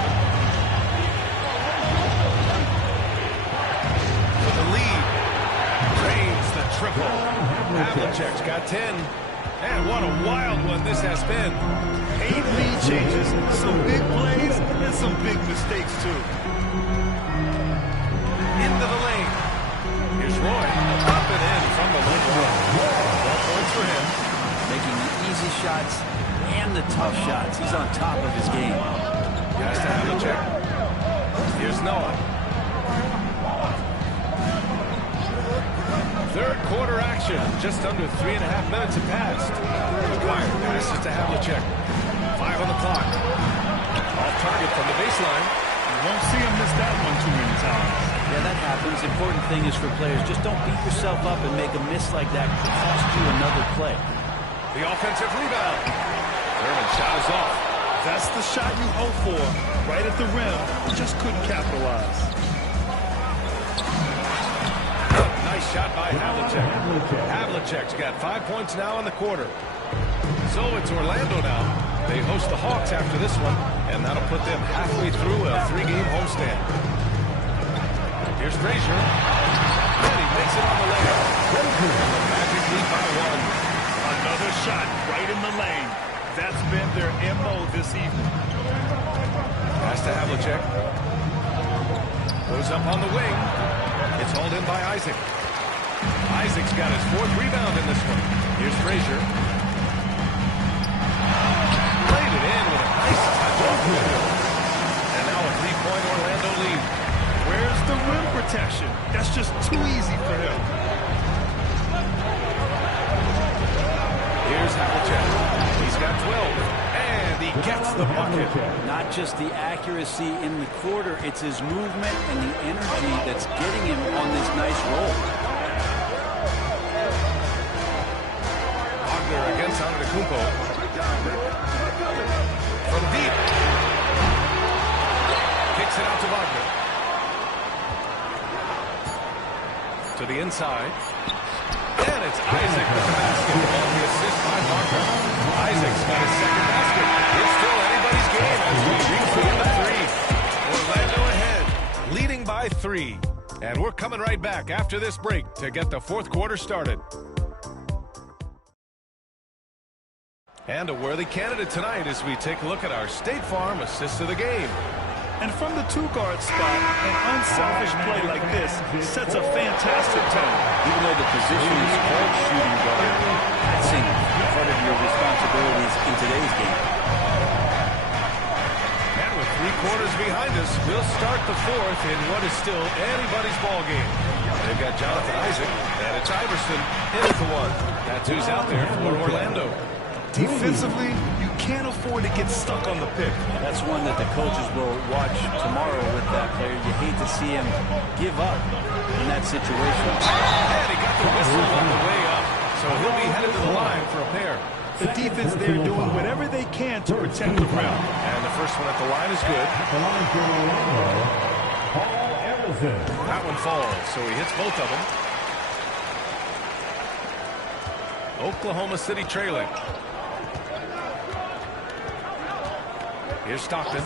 For the lead. Drains the triple. Havlicek's got 10. And what a wild one this has been. 8 lead changes, some big plays, and some big mistakes, too. Into the lane. Here's Roy. Up and in from the left wall. 12 points for him. Making the easy shots and the tough shots. He's on top of his game. Has to have a check. Here's Noah. Third quarter action. Just under 3.5 minutes have passed. McGuire passes to Havlicek. 5 on the clock. Off target from the baseline. You won't see him miss that one too many times. Yeah, that happens. Important thing is for players, just don't beat yourself up and make a miss like that cost you another play. The offensive rebound. Thurman's shot is off. That's the shot you hope for. Right at the rim. Just couldn't capitalize. Nice shot by Havlicek. Havlicek's got 5 points now in the quarter. So it's Orlando now. They host the Hawks after this one, and that'll put them halfway through a 3-game homestand. Here's Frazier. And he makes it on the layup. The Magic lead by 1. Another shot right in the lane. That's been their MO this evening. Pass to Havlicek. Goes up on the wing. It's hauled in by Isaac. Isaac's got his 4th rebound in this one. Here's Frazier. Played it in with a nice touch. And now a 3-point Orlando lead. Where's the rim protection? That's just too easy for him. Here's Havlicek. He's got 12. And he gets the bucket. Not just the accuracy in the quarter, it's his movement and the energy that's getting him on this nice roll. Wagner against Antetokounmpo. From deep. Kicks it out to Wagner. To the inside. And it's Isaac with the basket. On the assist by Wagner. Isaac's got his 2nd basket. It's still anybody's game as we reach the end of 3. Orlando ahead, leading by 3. And we're coming right back after this break to get the 4th quarter started. And a worthy candidate tonight as we take a look at our State Farm assist of the game. And from the 2-guard spot, an unselfish play like this sets a fantastic tone. Even though the position is called shooting guard, passing part of your responsibilities in today's game. And with 3 quarters behind us, we'll start the 4th in what is still anybody's ball game. They've got Jonathan Isaac, and it's Iverson in at the 1. That's who's out there for Orlando. Defensively, you can't afford to get stuck on the pick. That's one that the coaches will watch tomorrow with that player. You hate to see him give up in that situation. And he got the whistle on the way up, so he'll be headed to the line for a pair. The defense there doing whatever they can to protect the rim. And the first one at the line is good. That one falls, so he hits both of them. Oklahoma City trailing. Here's Stockton.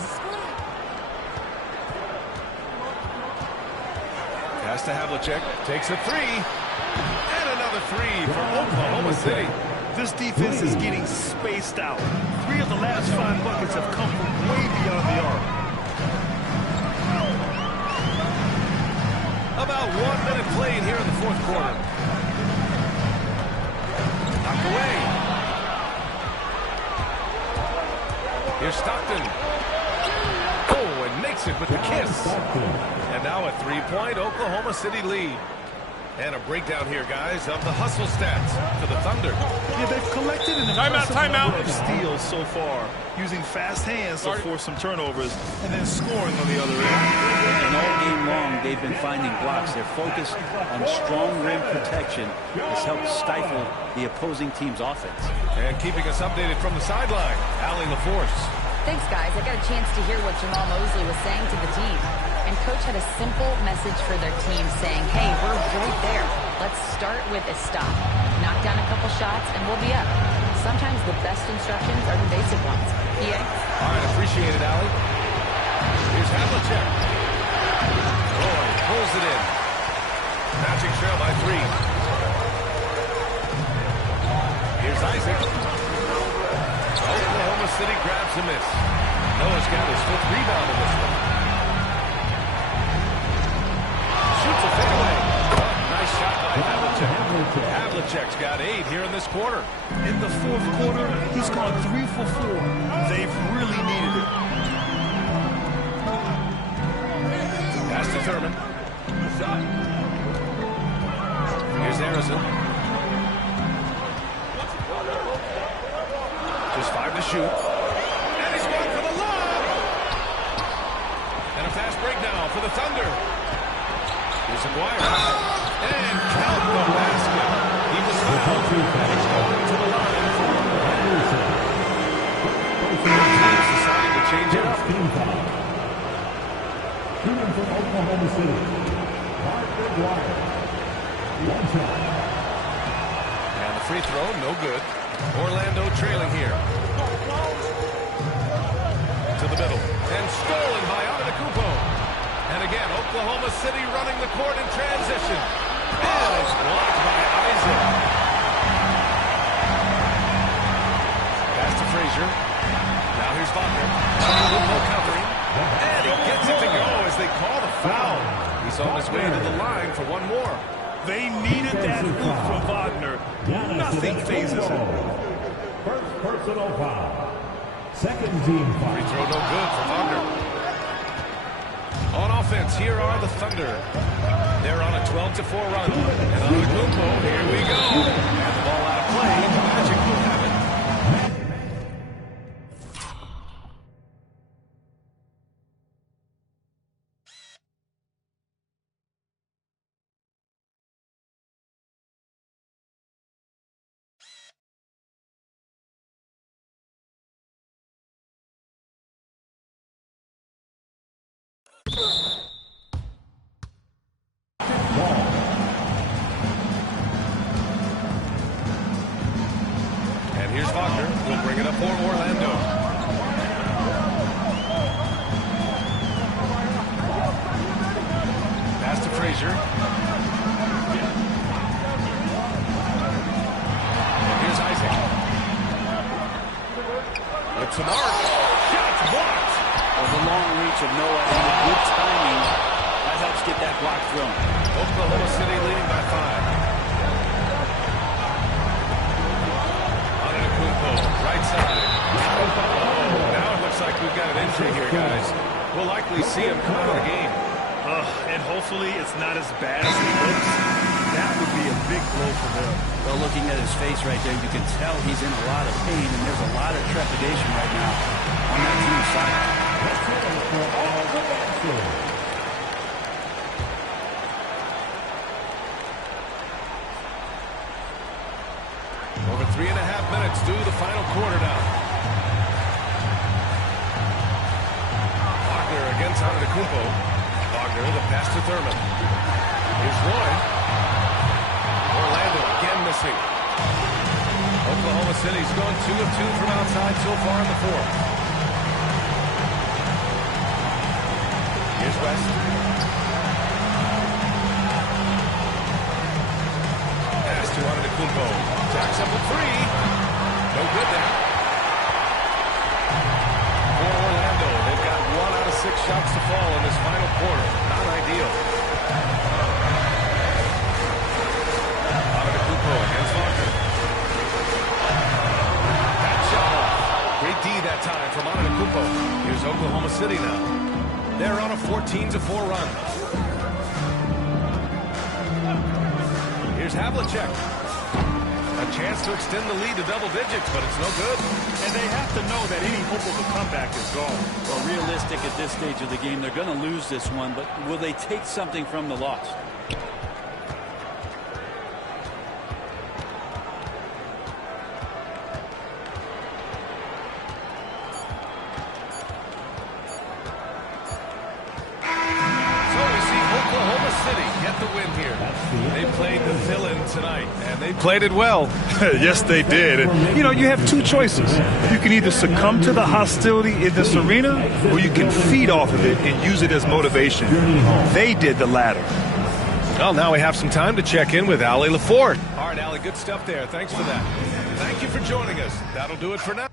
Pass to Havlicek. Takes a three. And another three for Oklahoma City. This defense is getting spaced out. 3 of the last 5 buckets have come from way beyond the arc. About 1 minute played here in the fourth quarter. Knocked away. Here's Stockton. Oh, and makes it with the kiss. And now a 3-point Oklahoma City lead. And a breakdown here, guys, of the hustle stats for the Thunder. Yeah, they've collected an impressive number of steals so far, using fast hands to force some turnovers, and then scoring on the other end. And all game long, they've been finding blocks. Their focus on strong rim protection has helped stifle the opposing team's offense. And keeping us updated from the sideline, Allie LaForce. Thanks, guys. I got a chance to hear what Jamal Mosley was saying to the team. And Coach had a simple message for their team saying, hey, we're right there. Let's start with a stop. Knock down a couple shots, and we'll be up. Sometimes the best instructions are the basic ones. PA? All right, appreciate it, Allie. Here's Havlicek. Roy pulls it in. Magic trail by 3. Here's Isaac. Oklahoma City grabs a miss. Noah's got his 5th rebound in this one. Shoots a fadeaway. Nice shot by Havlicek. Havlicek's got 8 here in this quarter. In the fourth quarter, he's gone 3 for 4. They've really needed it. Pass to Thurman. Here's Harrison. Just 5 to shoot. And he's going for the lob. And a fast break now for the Thunder. Here's Aguirre. And count the basket. He was fouled. And he's going to the line for teams deciding to change it up. Shooting from Oklahoma City, Mark Aguirre. 1 shot. And the free throw, no good. Orlando trailing here. To the middle. And stolen by Antetokounmpo. And again, Oklahoma City running the court in transition. And it's blocked by Isaac. Pass to Frazier. Now here's Wagner. No covering. And he gets it to go as they call the foul. He's on his way to the line for one more. They needed that hoop from Wagner. Nothing phases him. First personal foul. Second team foul. Free throw no good for Wagner. On offense, here are the Thunder. They're on a 12-4 run. And Antetokounmpo, here we go. And the ball out of play. The Magic will have it. And here's Wagner. We'll bring it up for Orlando. Pass to Frazier. And here's Isaac. It's a mark. Shots blocked. Well, the long reach of Noah and the good timing, that helps get that block thrown. Oklahoma City leading by 5. Antetokounmpo, right side. Oh, now it looks like we've got an injury here, guys. We'll likely see him come out of the game. And hopefully it's not as bad as it looks. That would be a big blow for them. Well, looking at his face right there, you can tell he's in a lot of pain, and there's a lot of trepidation right now on that team's side. Over 3.5 minutes to the final quarter now. Wagner against Antetokounmpo. Wagner, the pass Pass to Thurman. Here's Roy. Orlando again missing. Oklahoma City's gone 2 of 2 from outside so far in the fourth. Here's West. Pass to Antetokounmpo. Jacks up a 3. No good there. For Orlando, they've got 1 out of 6 shots to fall in this final quarter. Not ideal. Antetokounmpo against Walker. That shot off. Great D that time from Antetokounmpo. Here's Oklahoma City now. They're on a 14-4 run. Here's Havlicek. A chance to extend the lead to double digits, but it's no good. And they have to know that any hope of a comeback is gone. Well, realistic at this stage of the game, they're going to lose this one, but will they take something from the loss? Played it well. Yes, they did. And, you have 2 choices. You can either succumb to the hostility in this arena, or you can feed off of it and use it as motivation. They did the latter. Well, now we have some time to check in with Allie LaForte. All right, Allie, good stuff there. Thanks for that. Thank you for joining us. That'll do it for now.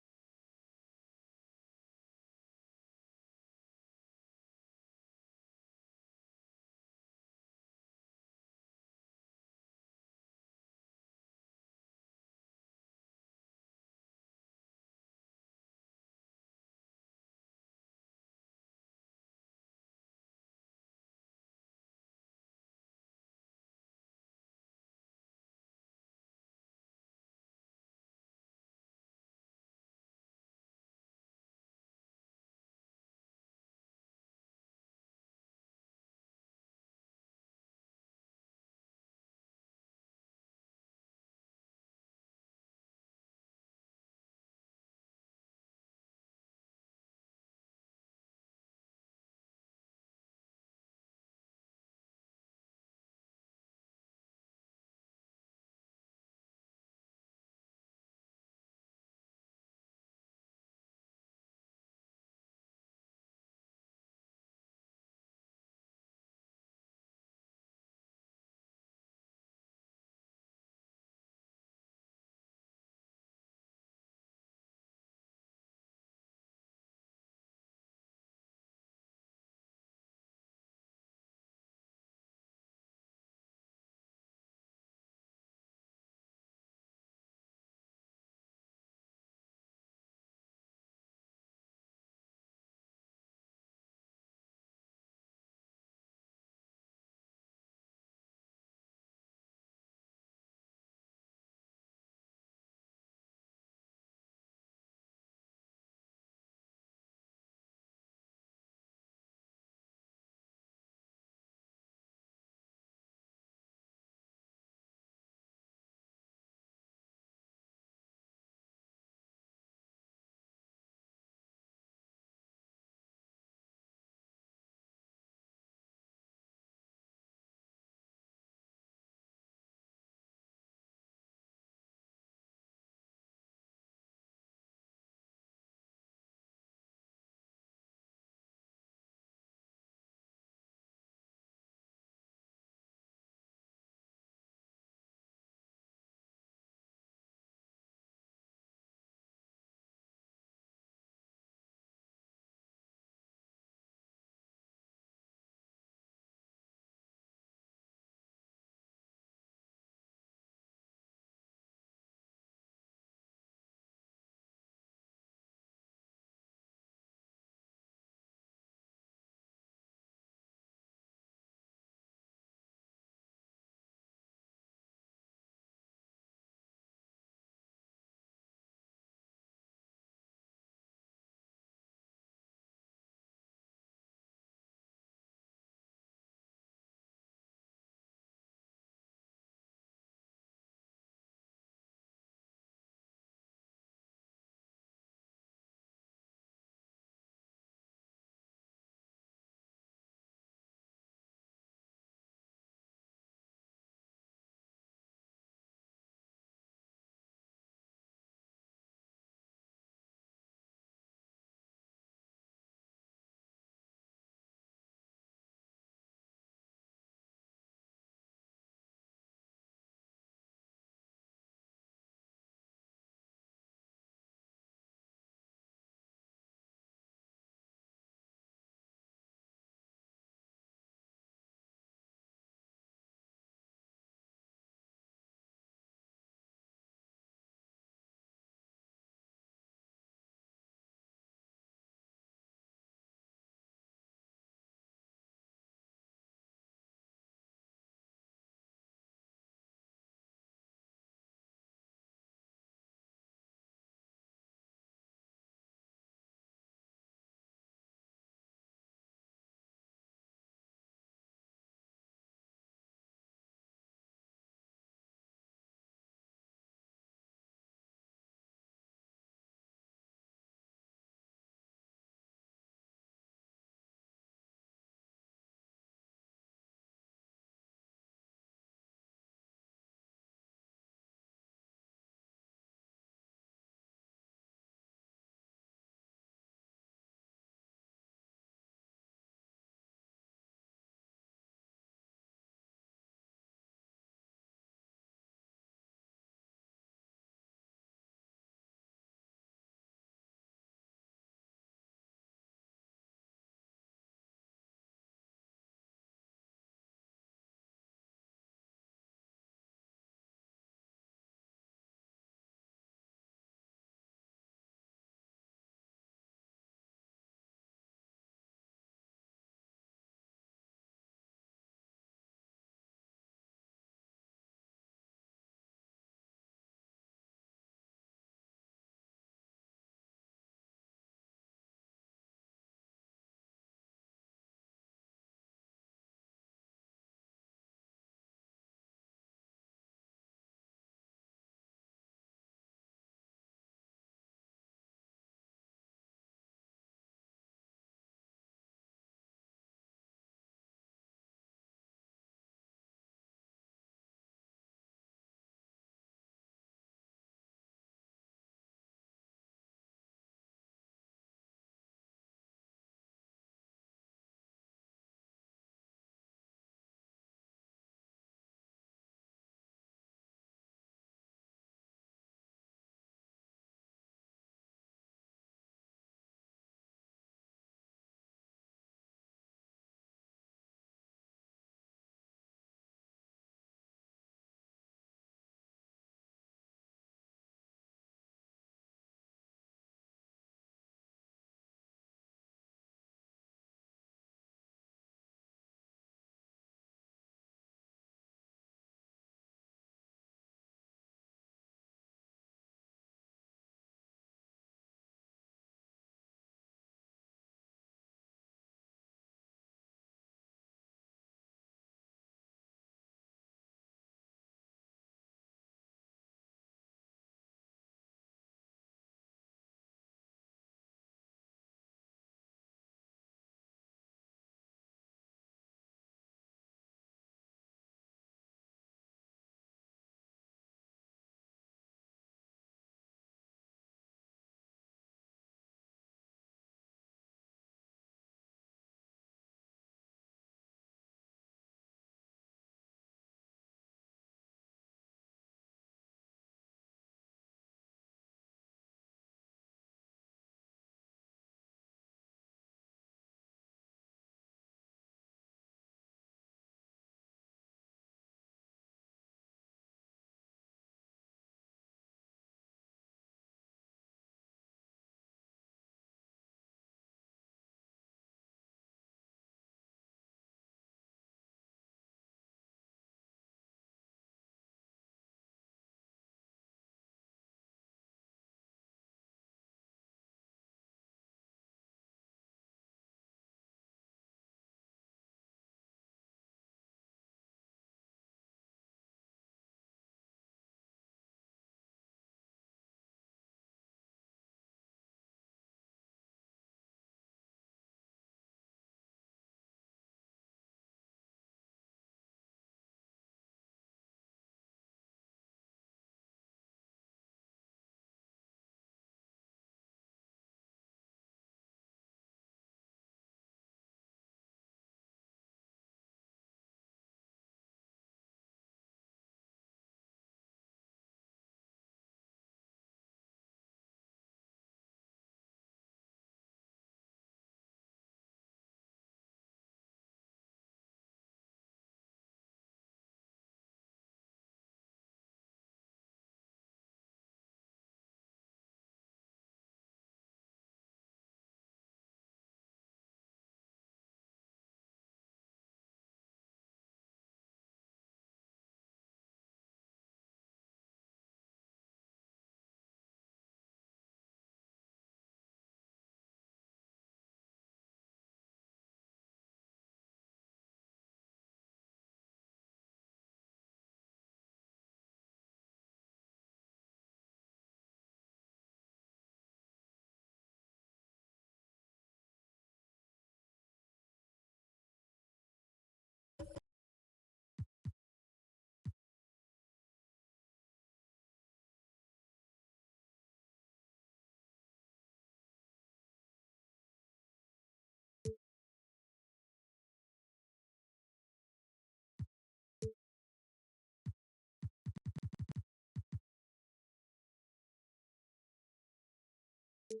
At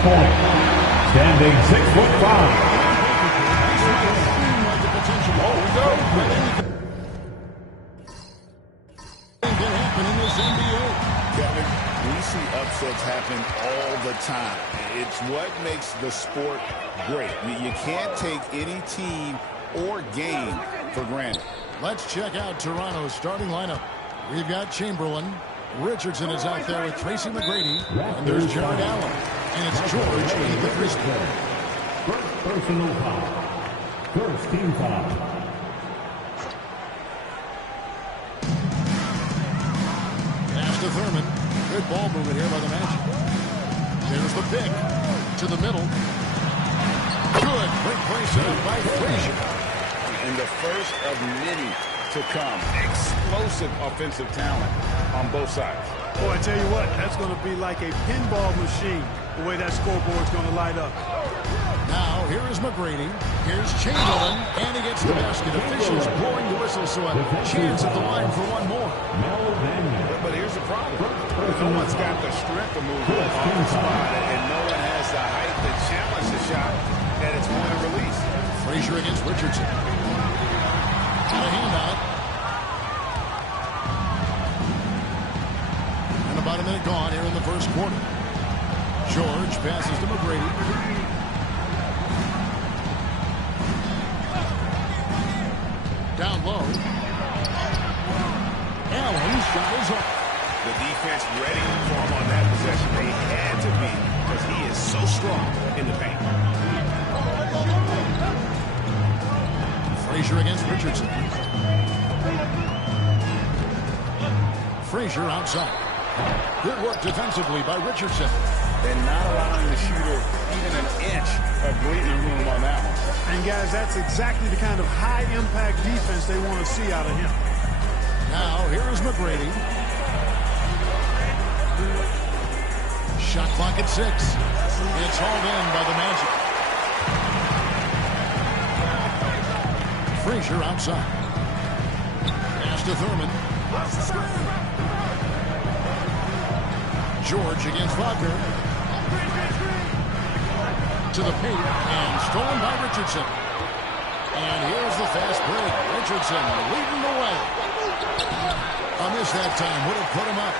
point, standing 6'5". Can happen in this NBA. Kevin, we see upsets happen all the time. It's what makes the sport great. You can't take any team or game for granted. Let's check out Toronto's starting lineup. We've got Chamberlain. Richardson is out there with Tracy McGrady. And there's Jared Allen. And it's George in the first play. First personal foul. First team foul. Pass to Thurman. Good ball movement here by the Magic. There's the pick. To the middle. Good. Great play set up by Frazier. And the first of many to come. Explosive offensive talent on both sides. Boy, I tell you what, that's going to be like a pinball machine, the way that scoreboard's going to light up. Now, here is McGrady. Here's Chamberlain, and he gets the basket. Officials blowing the whistle, so a chance at the line for one more. But here's the problem. No one's got the strength to move off the spot, and no one has the height to challenge the shot at its point of release. Frazier against Richardson. Got a hand on it. And about a minute gone here in the first quarter. George passes to McGrady. Down low. Allen's shot is up. The defense ready for him on that possession. They had to be, because he is so strong in the paint. Frazier against Richardson. Frazier outside. Good work defensively by Richardson. And not allowing the shooter even an inch of breathing room on that one. And guys, that's exactly the kind of high-impact defense they want to see out of him. Now, here is McGrady. Shot clock at 6. It's hauled in by the Magic. Frazier outside. Pass to Thurman. George against Wagner. To the paint, and stolen by Richardson. And here's the fast break. Richardson leading the way. A miss that time would have put him up.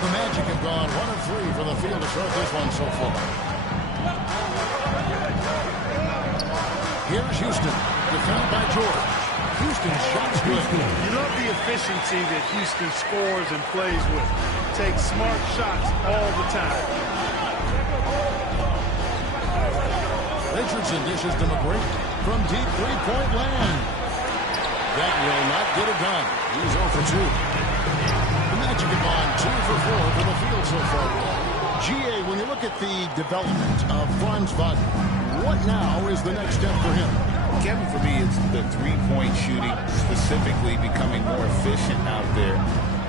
The Magic have gone 1 of 3 from the field to start this one so far. Here's Houston, defended by George. Houston's shot's good. You love the efficiency that Houston scores and plays with. Takes smart shots all the time. Richardson dishes to McGrady from deep three-point land. That will not get it done. He's 0 for 2. The Magic have gone 2 for 4 from the field so far. GA, when you look at the development of Franz Wagner, what now is the next step for him? Kevin, for me, it's the three-point shooting, specifically becoming more efficient out there.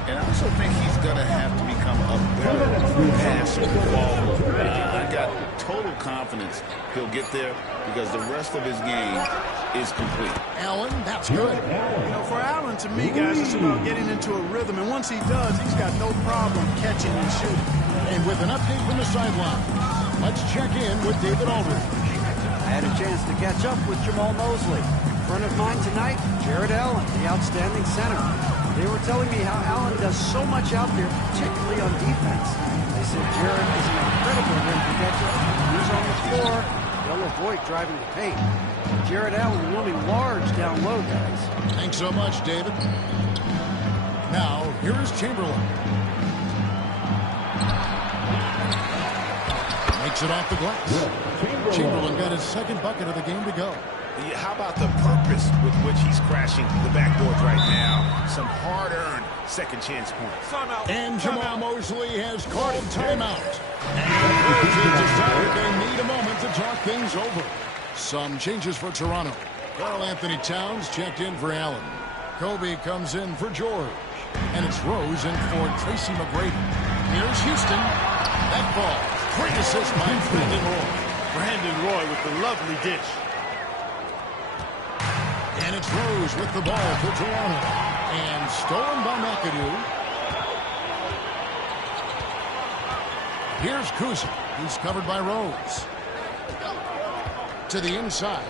And I also think he's going to have to become a better passer ball. I got total confidence he'll get there because the rest of his game is complete. Allen, that's good. You know, for Allen, to me, guys, it's about getting into a rhythm. And once he does, he's got no problem catching and shooting. And with an update from the sideline, let's check in with David Aldridge. I had a chance to catch up with Jamal Mosley. In front of mine tonight, Jared Allen, the outstanding center. They were telling me how Allen does so much out there, particularly on defense. They said Jared is an incredible rim protector. He's on the floor. They'll avoid driving the paint. Jared Allen really large down low, guys. Thanks so much, David. Now, here is Chamberlain. Makes it off the glass. Chamberlain got his second bucket of the game to go. Yeah, how about the purpose with which he's crashing the backboards right now? Some hard-earned second-chance points. And Jamal Mosley has called timeout. And the coaches decided they need a moment to talk things over. Some changes for Toronto. Karl Anthony Towns checked in for Allen. Kobe comes in for George. And it's Rose in for Tracy McGrady. Here's Houston. That ball. Great assist by Brandon Roy. Brandon Roy with the lovely dish. And it's Rose with the ball for Toronto. And stolen by McAdoo. Here's Kuzi. He's covered by Rose. To the inside.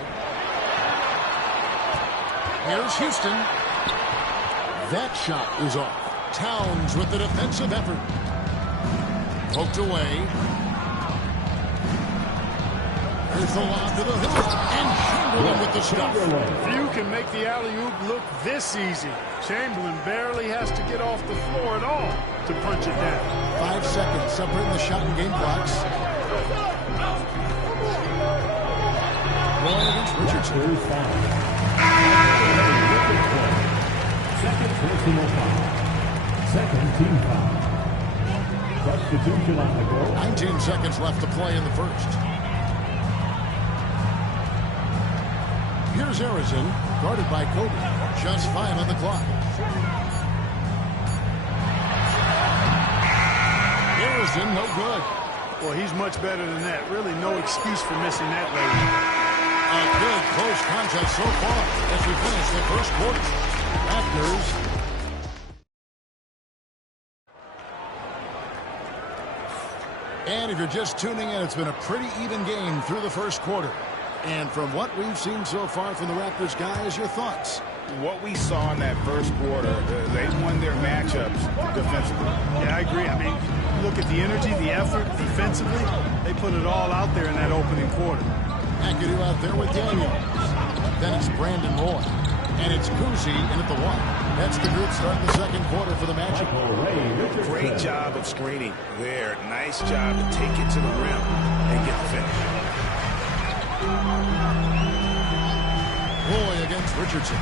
Here's Houston. That shot is off. Towns with the defensive effort. Poked away. Here's the lob to the hoop. And Chamberlain with the stuff. Few can make the alley-oop look this easy. Chamberlain barely has to get off the floor at all to punch it down. 5 seconds separating the shot and game clocks. Roy against Richardson. Second personal foul. Second team foul. Substitution on the goal. 19 seconds left to play in the first. Here's Arizin, guarded by Kobe. Just 5 on the clock. Arizin, no good. Well, he's much better than that. Really no excuse for missing that lady. A good close contest so far as we finish the first quarter. Raptors. And if you're just tuning in, it's been a pretty even game through the first quarter. And from what we've seen so far from the Raptors, guys, your thoughts? What we saw in that first quarter, they won their matchups defensively. Yeah, I agree. I mean, look at the energy, the effort, defensively. They put it all out there in that opening quarter. McAdoo out there with Daniels. Then it's Brandon Roy. And it's Kuzi in at the 1. That's the group starting the second quarter for the Magic. Great job of screening there. Nice job to take it to the rim and get the finish. Roy against Richardson.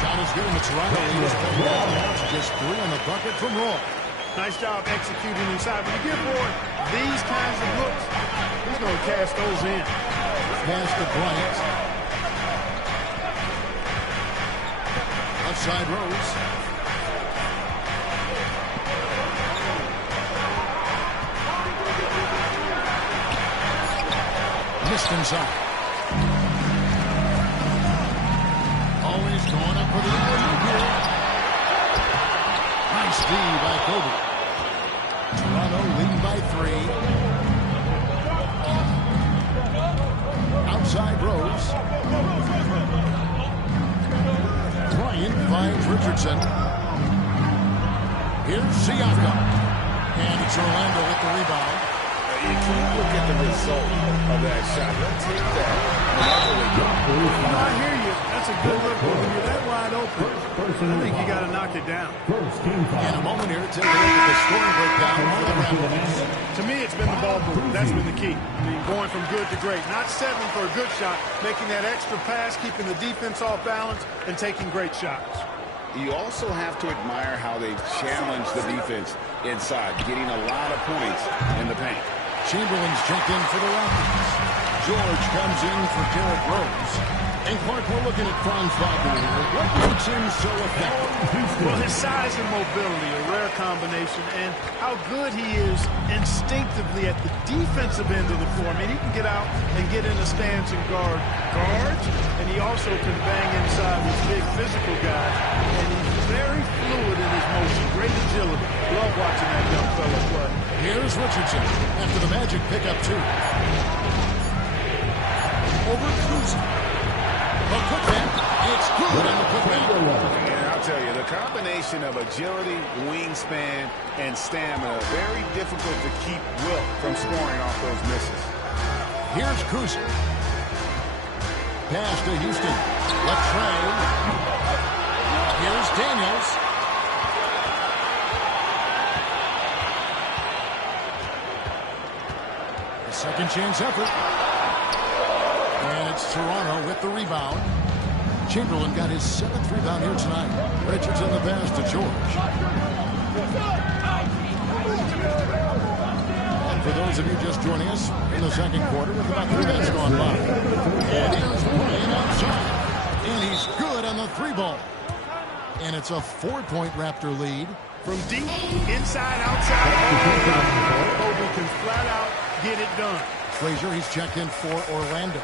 Shot is good, and it's Toronto lead is played down. It's just 3 on the bucket from Roy. Nice job executing inside. When you give Roy these kinds of looks, he's going to cast those in. Pass to Bryant. Outside Rose. Missed inside. Always going up for the alley-oop here. Nice D by Kobe. Toronto leading by 3. Outside Rose. Bryant finds Richardson. Here's Siakam. And it's Orlando with the rebound. You can't look at the result of that shot. Let's take that. I hear you. That's a good look. When you're that wide open, I think you got to knock it down. In a moment here to take a look at the scoring breakdown for the Raptors. To me, it's been the ball movement. That's been the key. I mean, going from good to great. Not settling for a good shot, making that extra pass, keeping the defense off balance, and taking great shots. You also have to admire how they've challenged the defense inside, getting a lot of points in the paint. Chamberlain's checked in for the Raptors. George comes in for Derrick Rose. And Clark, we're looking at Franz Wagner here. What makes him so effective? Well, his size and mobility, a rare combination, and how good he is instinctively at the defensive end of the floor. I mean, he can get out and get in the stance and guard guards, and he also can bang inside with big physical guys. And he's very fluid in his motion, great agility. Love watching that young fella play. Here's Richardson after the Magic pick up 2. Over Kuzi. The putback. It's good on the putback. And I'll tell you, the combination of agility, wingspan, and stamina, very difficult to keep Wilt from scoring off those misses. Here's Kuzi. Pass to Houston. Latrey. Here's Daniels. A second chance effort. And it's Toronto with the rebound. Chamberlain got his 7th rebound here tonight. Richardson the pass to George. And for those of you just joining us in the second quarter with about 3 minutes gone by. And here's Ryan outside. And he's good on the 3 ball. And it's a 4-point Raptor lead, From deep, inside, outside, Kobe can flat out get it done. Frazier, he's checked in for Orlando.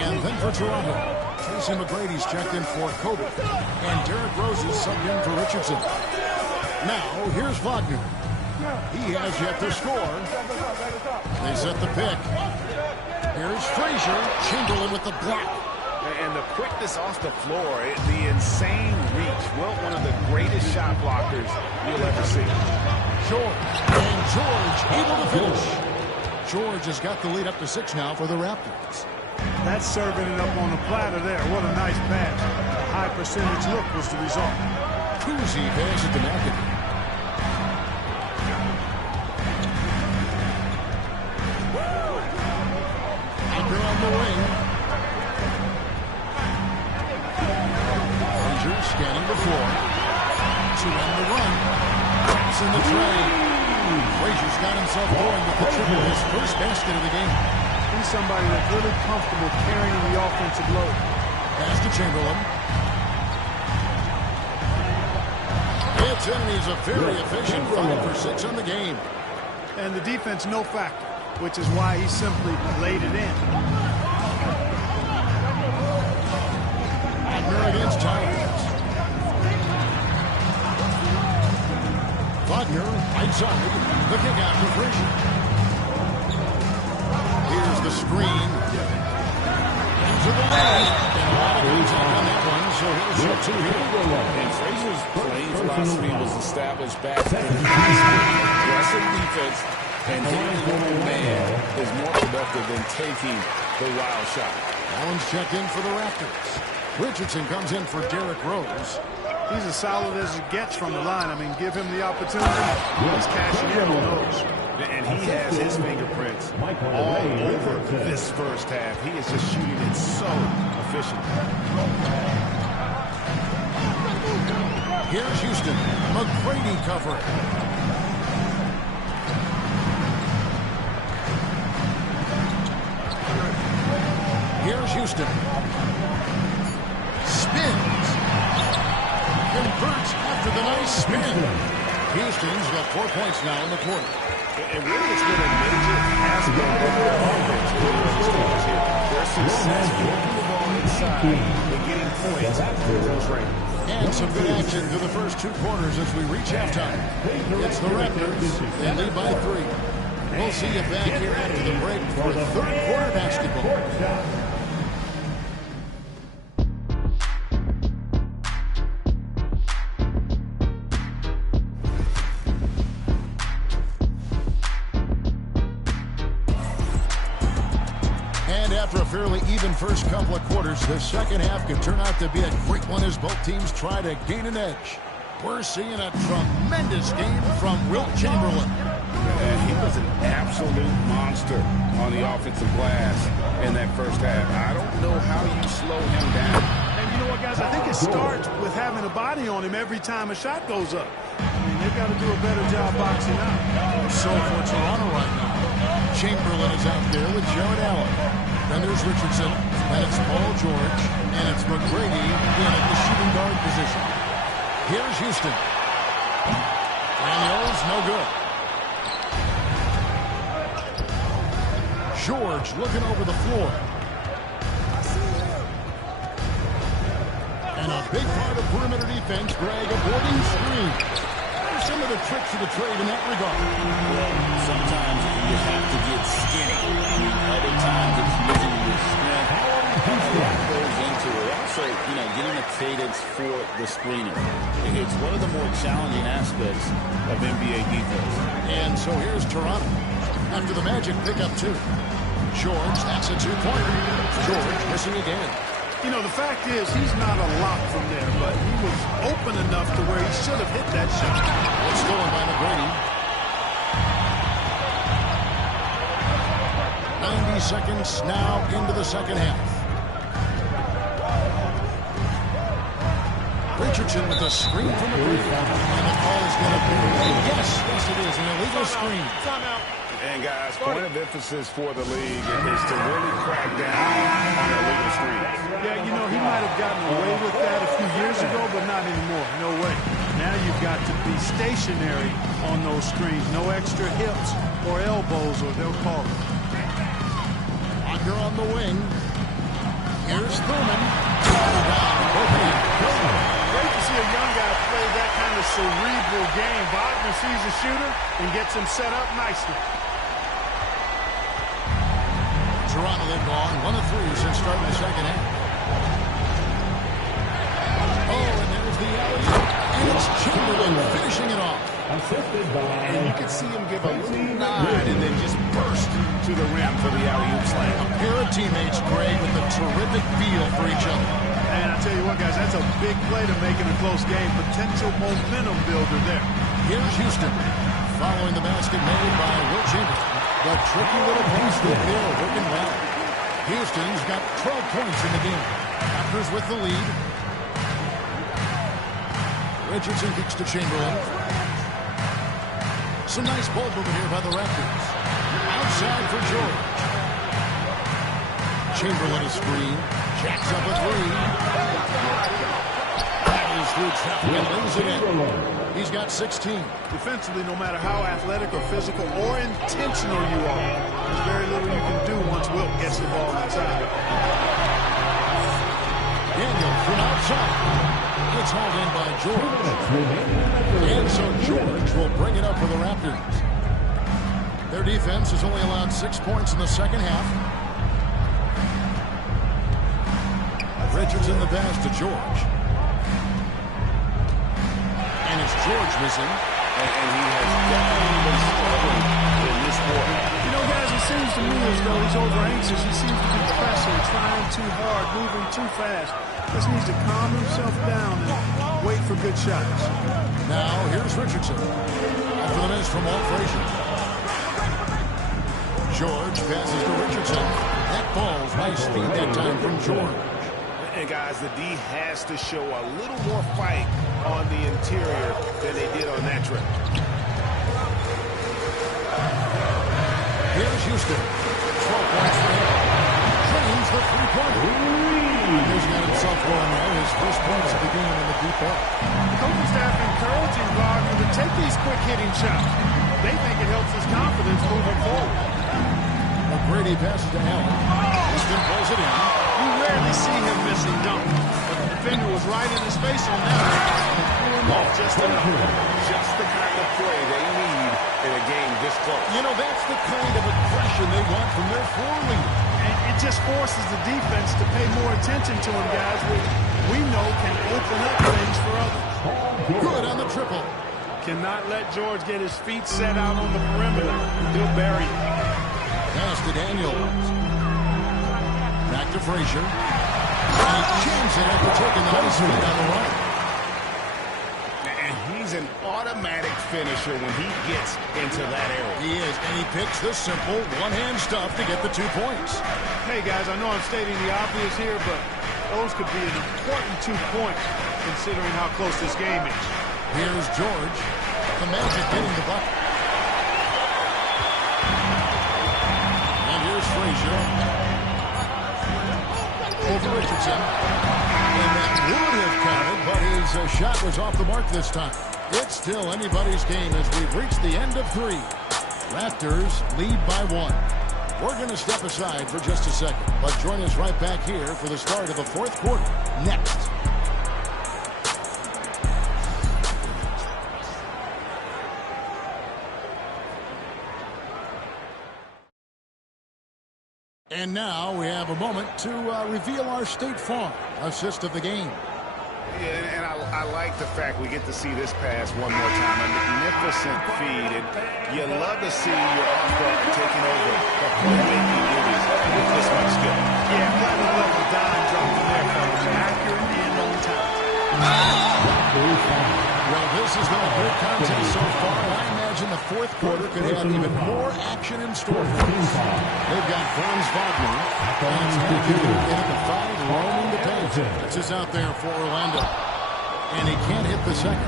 And then for Toronto, Tracy McGrady's checked in for Kobe. And Derrick Rose is subbed in for Richardson. Now, here's Wagner. He has yet to score. They set the pick. Here's Frazier. Chamberlain with the block. And the quickness off the floor, the insane reach. Well, one of the greatest shot blockers you'll ever see. George. And George able to finish. George has got the lead up to 6 now for the Raptors. That's serving it up on the platter there. What a nice pass. A high percentage look was the result. Cousy passes to McAdoo. Wagner on the wing. Frazier scanning the floor. To end the run. Drops in the tray. Frazier's got himself going with the triple, his first basket of the game. He's somebody that's really comfortable carrying the offensive load. Pass to Chamberlain. It's in, he's a very efficient 5 for 6 on the game. And the defense no factor, which is why he simply laid it in. Wagner against Tyrese. Wagner, right side, the kick out for Frazier. Here's the screen. Into the lane. And a lot of contact on that one, so he'll shoot 2 here. And Frazier's playing philosophy was established back in high school. Aggressive defense and hitting the open man is more productive than taking the wild shot. Allen's checked in for the Raptors. Richardson comes in for Derrick Rose. He's as solid as it gets from the line. I mean, give him the opportunity. He's cashing in on those. And he has his fingerprints all over this first half. He is just shooting it so efficiently. Here's Houston. McGrady covering. Here's Houston. Spins. Converts after the nice spin. Houston's got 4 points now in the quarter. And really, it's been a major aspect of their offense in the stars here. Their success working the ball inside and getting points for those rankings. And some good action through the first 2 quarters as we reach halftime. It's the Raptors. They lead by 3. We'll see you back here after the break for third quarter basketball. After a fairly even first couple of quarters, the second half could turn out to be a great one as both teams try to gain an edge. We're seeing a tremendous game from Wilt Chamberlain. He was an absolute monster on the offensive glass in that first half. I don't know how you slow him down. And you know what, guys? I think it starts with having a body on him every time a shot goes up. I mean, they've got to do a better job boxing out. So for Toronto right now, Chamberlain is out there with Jared Allen. Then there's Richardson, then it's Paul George, and it's McGrady in at the shooting guard position. Here's Houston. Daniels, no good. George looking over the floor. And a big part of perimeter defense, Greg, avoiding screen. There's some of the tricks of the trade in that regard. Well, sometimes you have to get skinny. Other times it's using your strength. A lot goes into it. Also, getting a cadence for the screener. It's one of the more challenging aspects of NBA defense. And so here's Toronto. After the Magic pick up 2. George, that's a 2-pointer. George missing again. You know, the fact is, he's not a lock from there, but he was open enough to where he should have hit that shot. It's stolen by McGrady. 90 seconds now into the second half. Richardson with a screen from McGrady. And the call is going to be, yes, it is, an illegal screen. And guys, point of emphasis for the league is to really crack down on illegal screens. Yeah, he might have gotten away with that a few years ago, but not anymore. No way. Now you've got to be stationary on those screens. No extra hips or elbows, or they'll call it. Walker on the wing. Here's Thurman. Great to see a young guy play that kind of cerebral game. Wagner sees a shooter and gets him set up nicely. Toronto then gone 1 of 3 since starting the second half. Oh, and there's the alley-oop. And it's Chamberlain finishing it off. And you can see him give a little nod and then just burst to the rim for the alley-oop slam. A pair of teammates, Greg, with a terrific feel for each other. And I tell you what, guys, that's a big play to make in a close game. Potential momentum builder there. Here's Houston. Following the basket made by Will Chamberlain. The tricky little post look there, working well. Houston's got 12 points in the game. Raptors with the lead. Richardson kicks to Chamberlain. Some nice ball movement here by the Raptors. Outside for George. Chamberlain a screen. Jacks up a three. Battles through traffic and lays it in. He's got 16. Defensively, no matter how athletic or physical or intentional you are, there's very little you can do once Wilt gets the ball inside. Daniel from outside. It's hauled in by George. And so George will bring it up for the Raptors. Their defense has only allowed 6 points in the second half. Richardson the pass to George. And it's George missing. And he has definitely been struggling in this quarter. You know, guys, it seems to me as though he's over anxious. He seems to be pressing, trying too hard, moving too fast. Just needs to calm himself down and wait for good shots. Now, here's Richardson. After the miss from Walt Frazier. George passes to Richardson. That ball's nice feed that time from George. And guys, the D has to show a little more fight on the interior than they did on that trip. Here's Houston. 12 points for him. Trains the three-pointer. He's got himself going there. His first points of the game in the deep ball. The coaching staff encouraging Wagner to take these quick-hitting shots. They think it helps his confidence moving forward. McGrady passes to Allen. Houston pulls it in. You rarely see him missing dunks, but the defender was right in his face on that one and threw him off just enough. Just the kind of play they need in a game this close. You know, that's the kind of aggression they want from their floor leader. And it just forces the defense to pay more attention to him, guys, which we know can open up things for others. Good on the triple. Cannot let George get his feet set out on the perimeter. He'll bury it. Pass to Daniels. Back to Frazier. And he jams it after taking the nice feed on the run. And he's an automatic finisher when he gets into that area. He is, and he picks the simple one-hand stuff to get the 2 points. Hey, guys, I know I'm stating the obvious here, but those could be an important 2 points considering how close this game is. Here's George. The Magic getting the bucket. And here's Frazier. Over Richardson. And that would have counted, but his shot was off the mark this time. It's still anybody's game as we've reached the end of 3. Raptors lead by 1. We're going to step aside for just a second, but join us right back here for the start of the 4th quarter next. And now we have a moment to reveal our State Farm assist of the game. Yeah, and I like the fact we get to see this pass one more time. A magnificent feed, and you love to see your off-guard taking over the playmaking duties with this much skill. Yeah, platinum level dime dropping there, fellas. Accurate and on time. Well, this has been a great contest so far. I imagine the 4th quarter could have even more action in store for us. They've got Franz Wagner, and it's at the 5, roaming the paint. This is out there for Orlando, and he can't hit the second.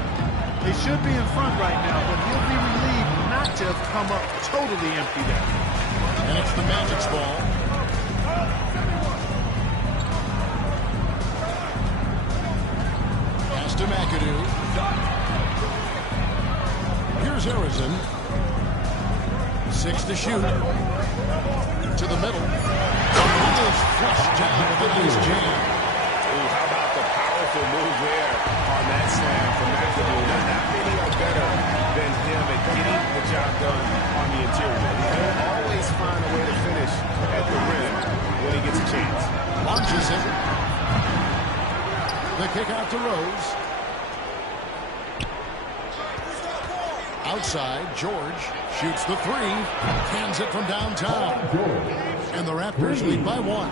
They should be in front right now, but he'll be relieved not to have come up totally empty there. And it's the Magic's ball. Pass to McAdoo. Hutchinson. 6 to shoot. To the middle. He is flushed down with a nice jam. Ooh, how about the powerful move there on that slam from McAdoo? Not many are better than him at getting the job done on the interior. He'll always find a way to finish at the rim when he gets a chance. Launches it. The kick out to Rose. Outside, George shoots the 3. Cans it from downtown. And the Raptors lead by 1.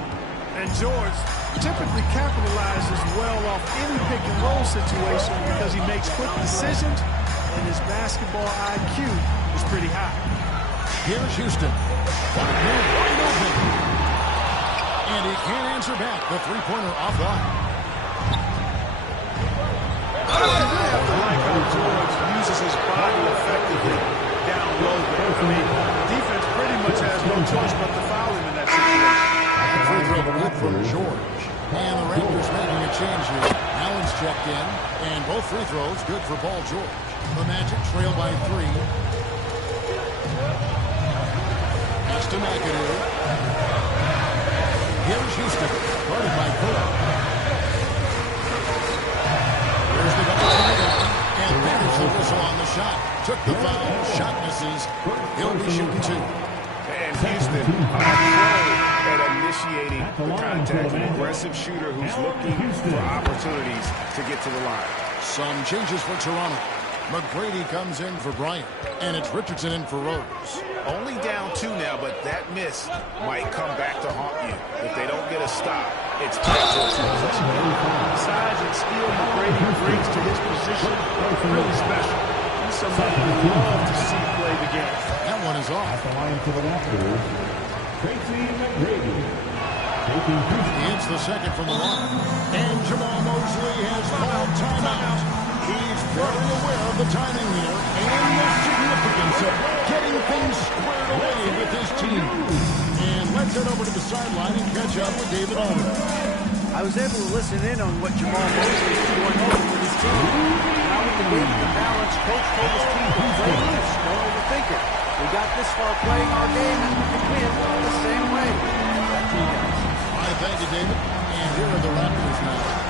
And George typically capitalizes well off any pick-and-roll situation because he makes quick decisions, and his basketball IQ is pretty high. Here's Houston. Wide open. And he can't answer back. The three-pointer offline. I have to like how George uses his body effectively down low there. I mean, defense pretty much has no choice but to foul him in that situation. Free throw good from George. And the Raptors making a change here. Allen's checked in. And both free throws good for Paul George. The Magic trail by 3. Pass to McAdoo. Here's Houston. Guarded by Cole. Here's the double team. And there's the whistle on the shot. Took the foul. Shot misses. He'll be shooting 2. And Houston, a pro at initiating the contact. An aggressive shooter who's looking for opportunities to get to the line. Some changes for Toronto. McGrady comes in for Bryant. And it's Richardson in for Rose. Only down 2 now, but that miss might come back to haunt you. If they don't get a stop, it's back to a 2 possession. The size and skill McGrady brings to his position is really special. He's somebody we love to see play the game. That one is off. The line for the Raptors, Tracy McGrady. He hits the second from the line. And Jamal Mosley has called timeout. He's very aware of the timing here and the significance of getting things squared away with his team. And let's head over to the sideline and catch up with David Allman. I was able to listen in on what Jamal Mosley is going over with his team. Now with the game and balance, Coach told his team to play loose, don't overthink it. We got this far playing our game and we can win the same way. Back to you guys. All right, thank you, David. And here are the Raptors now.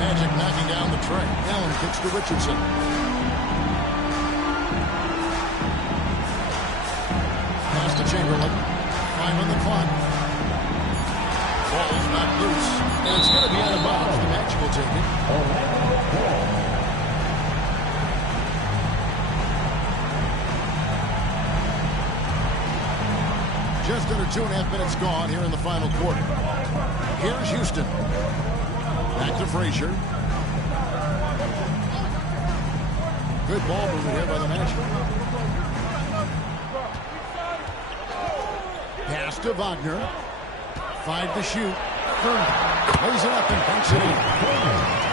Magic knocking down the tray. Allen kicks to Richardson. Pass to Chamberlain. 5 on the clock. Ball's not loose. And it's going to be out of bounds. The Magic will take it. Just under 2.5 minutes gone here in the final quarter. Here's Houston. Back to Frazier. Good ball movement here by the Magic. Pass to Wagner. 5 to shoot. Thurman lays it up and bunks it in.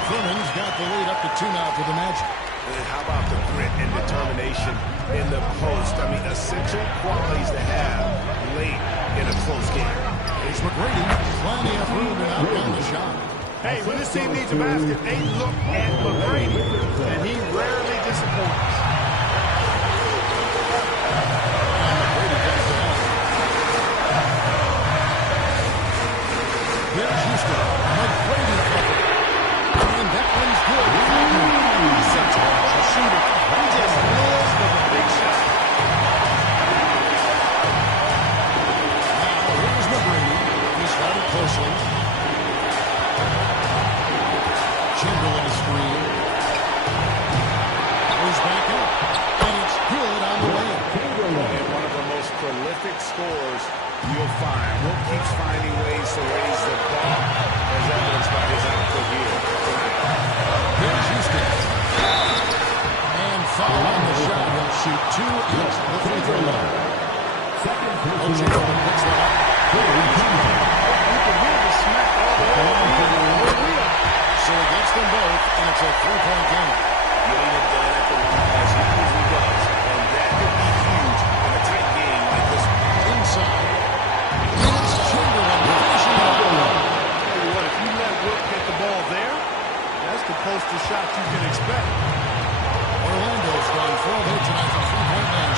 Thurman's got the lead up to 2 now for the Magic. And how about the grit and determination in the post? I mean, essential qualities to have late in a close game. Here's McGrady. Plenty of room to outgun the shot. Hey, when this team needs a basket, they look at McGrady, and he rarely disappoints. Here's Houston. McGrady covered. And that one's good. He's a tall shooter. He just lives with a big shot. Now, here's McGrady. He started closely. Chamberlain is screen. Goes back up. And it's good on the way. And one of the most prolific scorers you'll find. Will keeps finding ways to raise the bar, as evidenced by his output here tonight. Here's Houston. And foul on the shot. He'll shoot 2 at the free throw line. Chamberlain picks that up. You can hear the smack all the way over here. So he gets them both, and it's a 3-point game. Getting it done at the line as he usually does. And that could be huge in a tight game like this one. Inside. It's Chamberlain finishing it up. Tell you what, if you let Wilt get the ball there, that's the poster shot you can expect. Orlando's gone 4 of 8 tonight from 3-point land.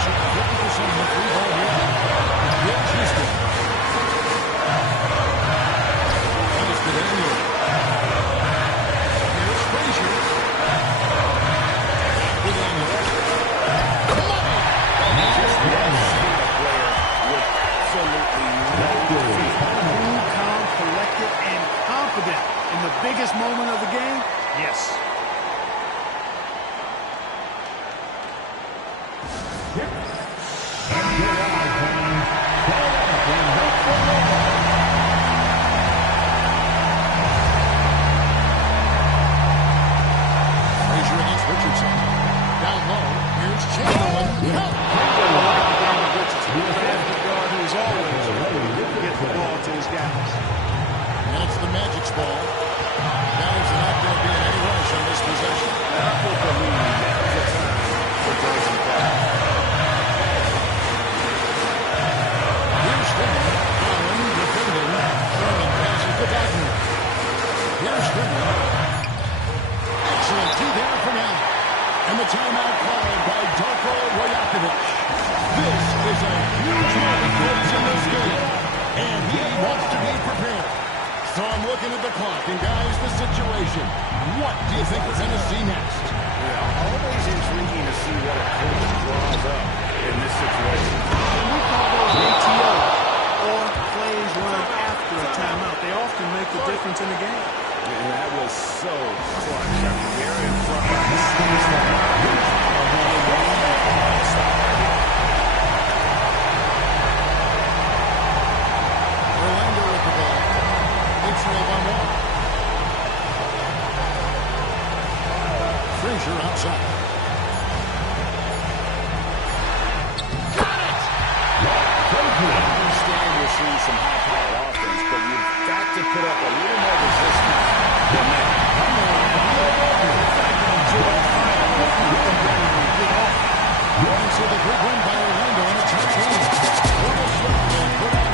biggest moment of the game? Yes. Frazier against Richardson. Down low, here's Chamberlain. Who's always ready to get the ball to his guys. And it's the Magic's ball. Guys are not going to be in any rush on this possession. I think the lead now's the time for Johnson back. Here's Finley. Allen defending. Sherman passes to Wagner. Here's Finley. Excellent tee there from Allen. And the timeout called by Darko Rajakovic. This is a huge moment for us in this game. And he wants to be prepared. So I'm looking at the clock, and guys, the situation. What do you think we're going to see next? Yeah, always intriguing to see what a coach draws up in this situation. And we call those ATOs, or plays run after a timeout. They often make the difference in the game. And that was so clutch. I mean, they're in front of the Orlando with the ball. It's 12-on-1. Frazier outside. Got it! I understand we're seeing some high-powered offense, but you've got to put up a little more resistance than that. So the big win by Orlando, and it's 13. What a shot and put on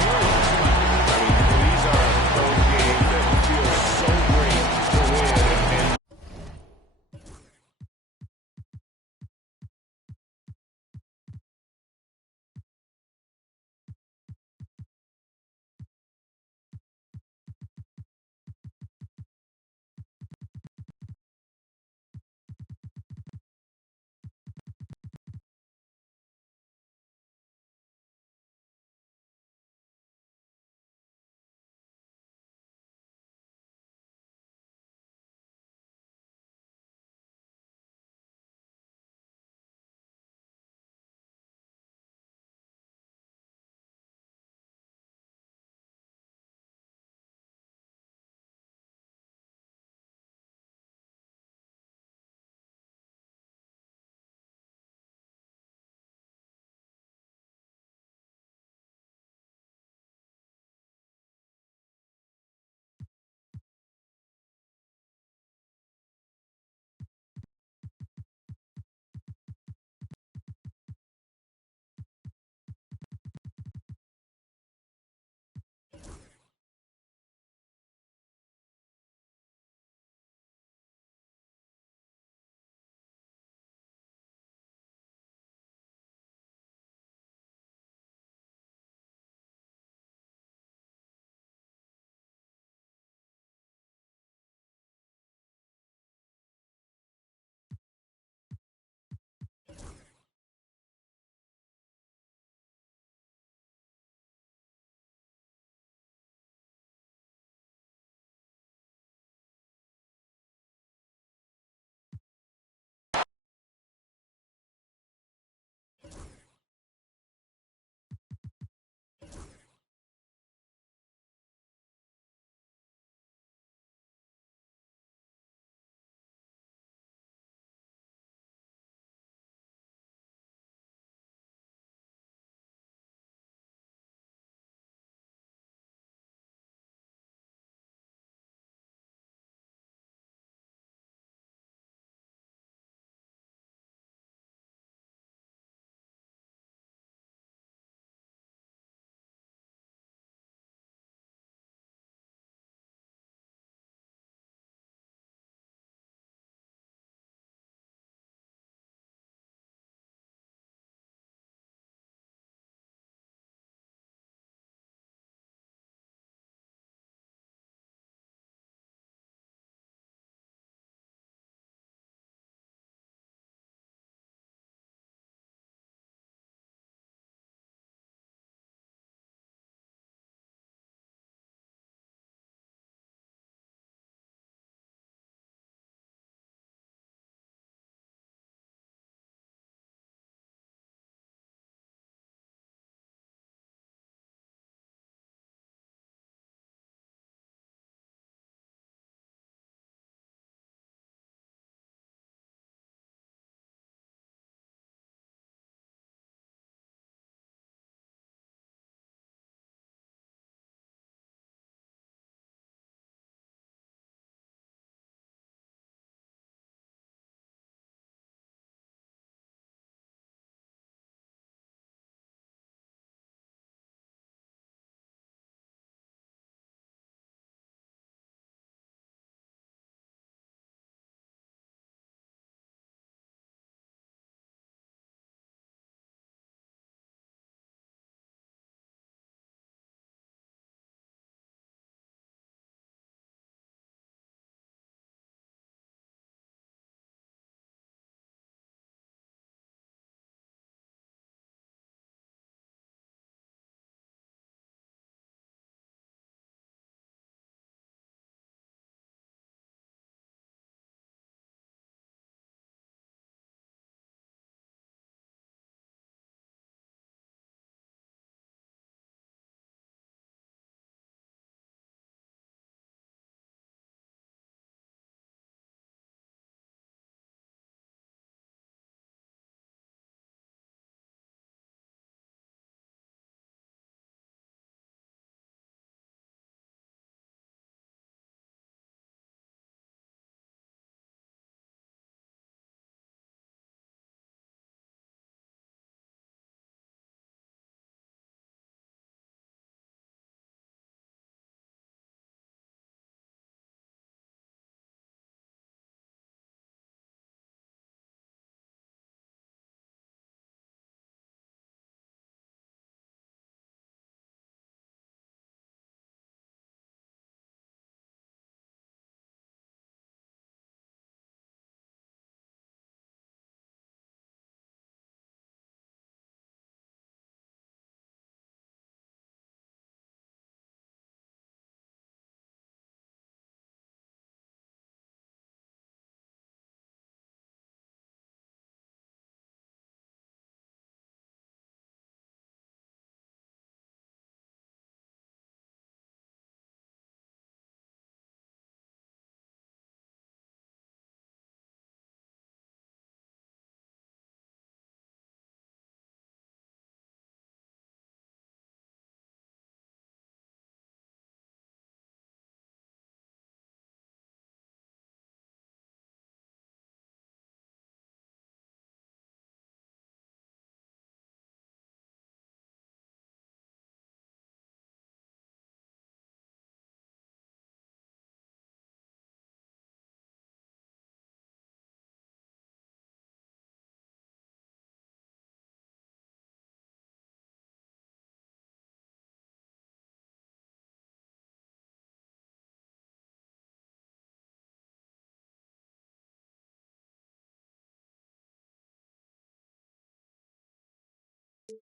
Let's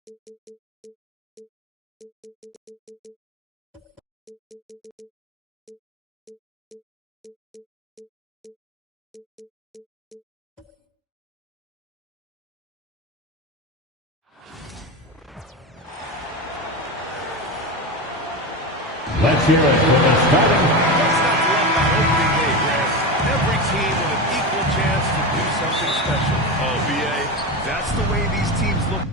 hear it for the starting. What's not to love about opening day, Grant? Every team with an equal chance to do something special. Oh, B.A., that's the way these teams look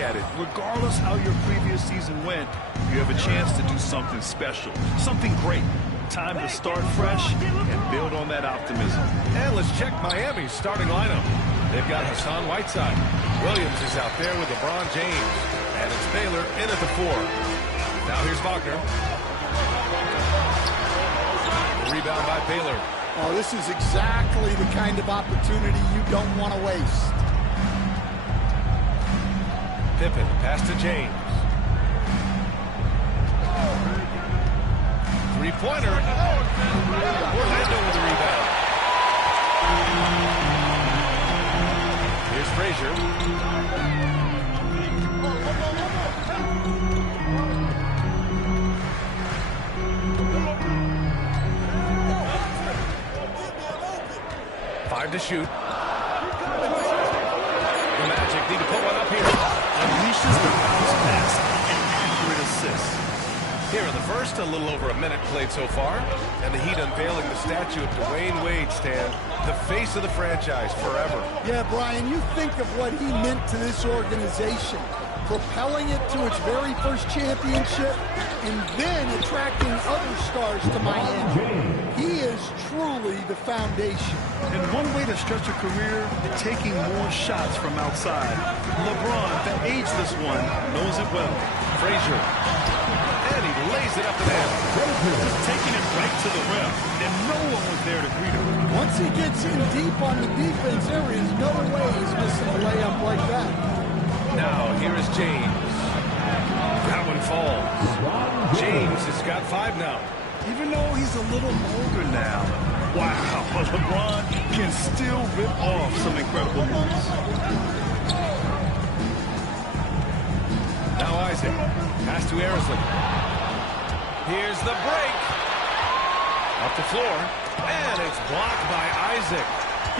at it. Regardless how your previous season went, you have a chance to do something special, something great. Time to start fresh and build on that optimism. And let's check Miami's starting lineup. They've got Hassan Whiteside. Williams is out there with LeBron James. And it's Baylor in at the 4. Now here's Wagner. The rebound by Baylor. Oh, this is exactly the kind of opportunity you don't want to waste. Pippen, pass to James. Three-pointer. Orlando with the rebound. Here's Frazier. 5 to shoot. The Magic need to put one up here. Unleashes the bounce pass and accurate assist. Here in the first, a little over a minute played so far. And the Heat unveiling the statue of Dwayne Wade, Stan, the face of the franchise forever. Yeah, Brian, you think of what he meant to this organization, propelling it to its very first championship, and then attracting other stars to Miami. He is truly the foundation. And one way to stretch a career, taking more shots from outside. LeBron, the ageless one, knows it well. Frazier. And he lays it up the net. Just taking it right to the rim, and no one was there to greet him. Once he gets in deep on the defense, there is no way he's missing a layup like that. Now, here is James. That one falls. James has got 5 now. Even though he's a little older now. Wow, but LeBron can still rip off some incredible moves. Now Isaac. Pass to Arisley. Here's the break. Up the floor. And it's blocked by Isaac.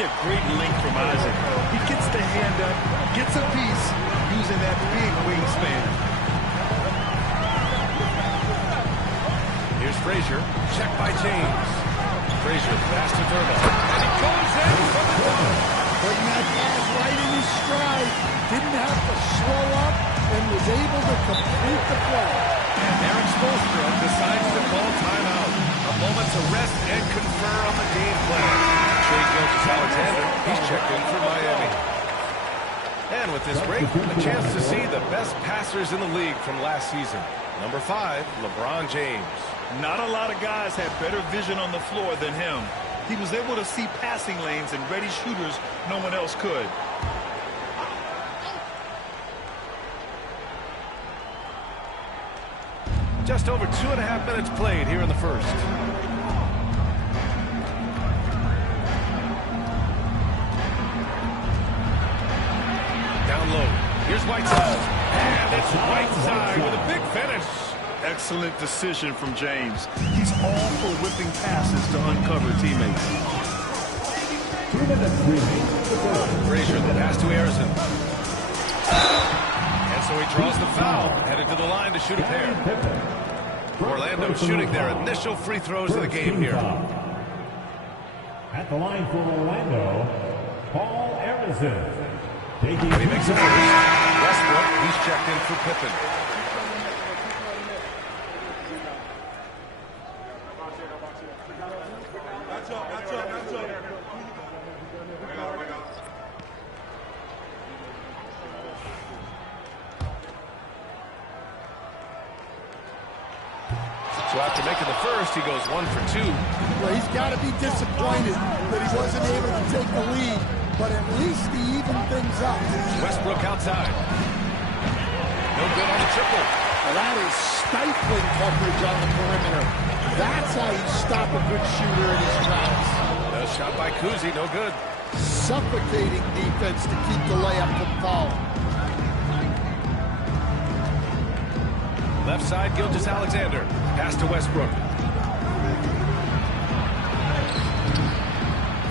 Yeah, great link from Isaac. He gets the hand up, gets a piece, using that big wingspan. Here's Frazier. Checked by James. Frazier pass to Thurman. And he goes in from the top. Putting that pass right in his stride. Didn't have to slow up and was able to complete the play. And Eric Spoelstra decides to call timeout. A moment to rest and confer on the game plan. Shea Gilgeous-Alexander, he's checked in for Miami. And with this break, a chance to see the best passers in the league from last season. Number 5, LeBron James. Not a lot of guys had better vision on the floor than him. He was able to see passing lanes and ready shooters no one else could. Just over 2.5 minutes played here in the first. Down low. Here's Whiteside. And it's Whiteside with a big finish. Excellent decision from James. He's all for whipping passes to uncover teammates. 2 minutes remaining. Frazier, the pass to Harrison. And so he draws the foul, headed to the line to shoot a pair. Orlando shooting their initial free throws of the game here. At the line for Orlando, Paul Arizin. And he makes it first. Westbrook, he's checked in for Pippen. So after making the first, he goes 1 for 2. Well, he's got to be disappointed that he wasn't able to take the lead, but at least he evened things up. Westbrook outside. No good on the triple. Well, that is stifling coverage on the perimeter. That's how you stop a good shooter in his tracks. No shot by Kuzi, no good. Suffocating defense to keep the layup from falling. Left side, Gilgeous-Alexander. Pass to Westbrook.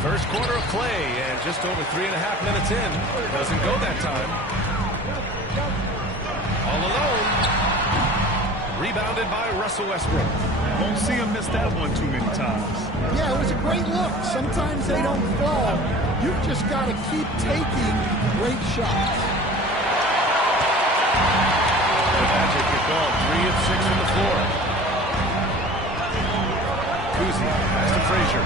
First quarter of play, and just over 3.5 minutes in. Doesn't go that time. All alone. Rebounded by Russell Westbrook. Won't see him miss that one too many times. Yeah, it was a great look. Sometimes they don't fall. You've just got to keep taking great shots. The Magic get going 3 of 6 from the floor. Kuzi pass to Frazier.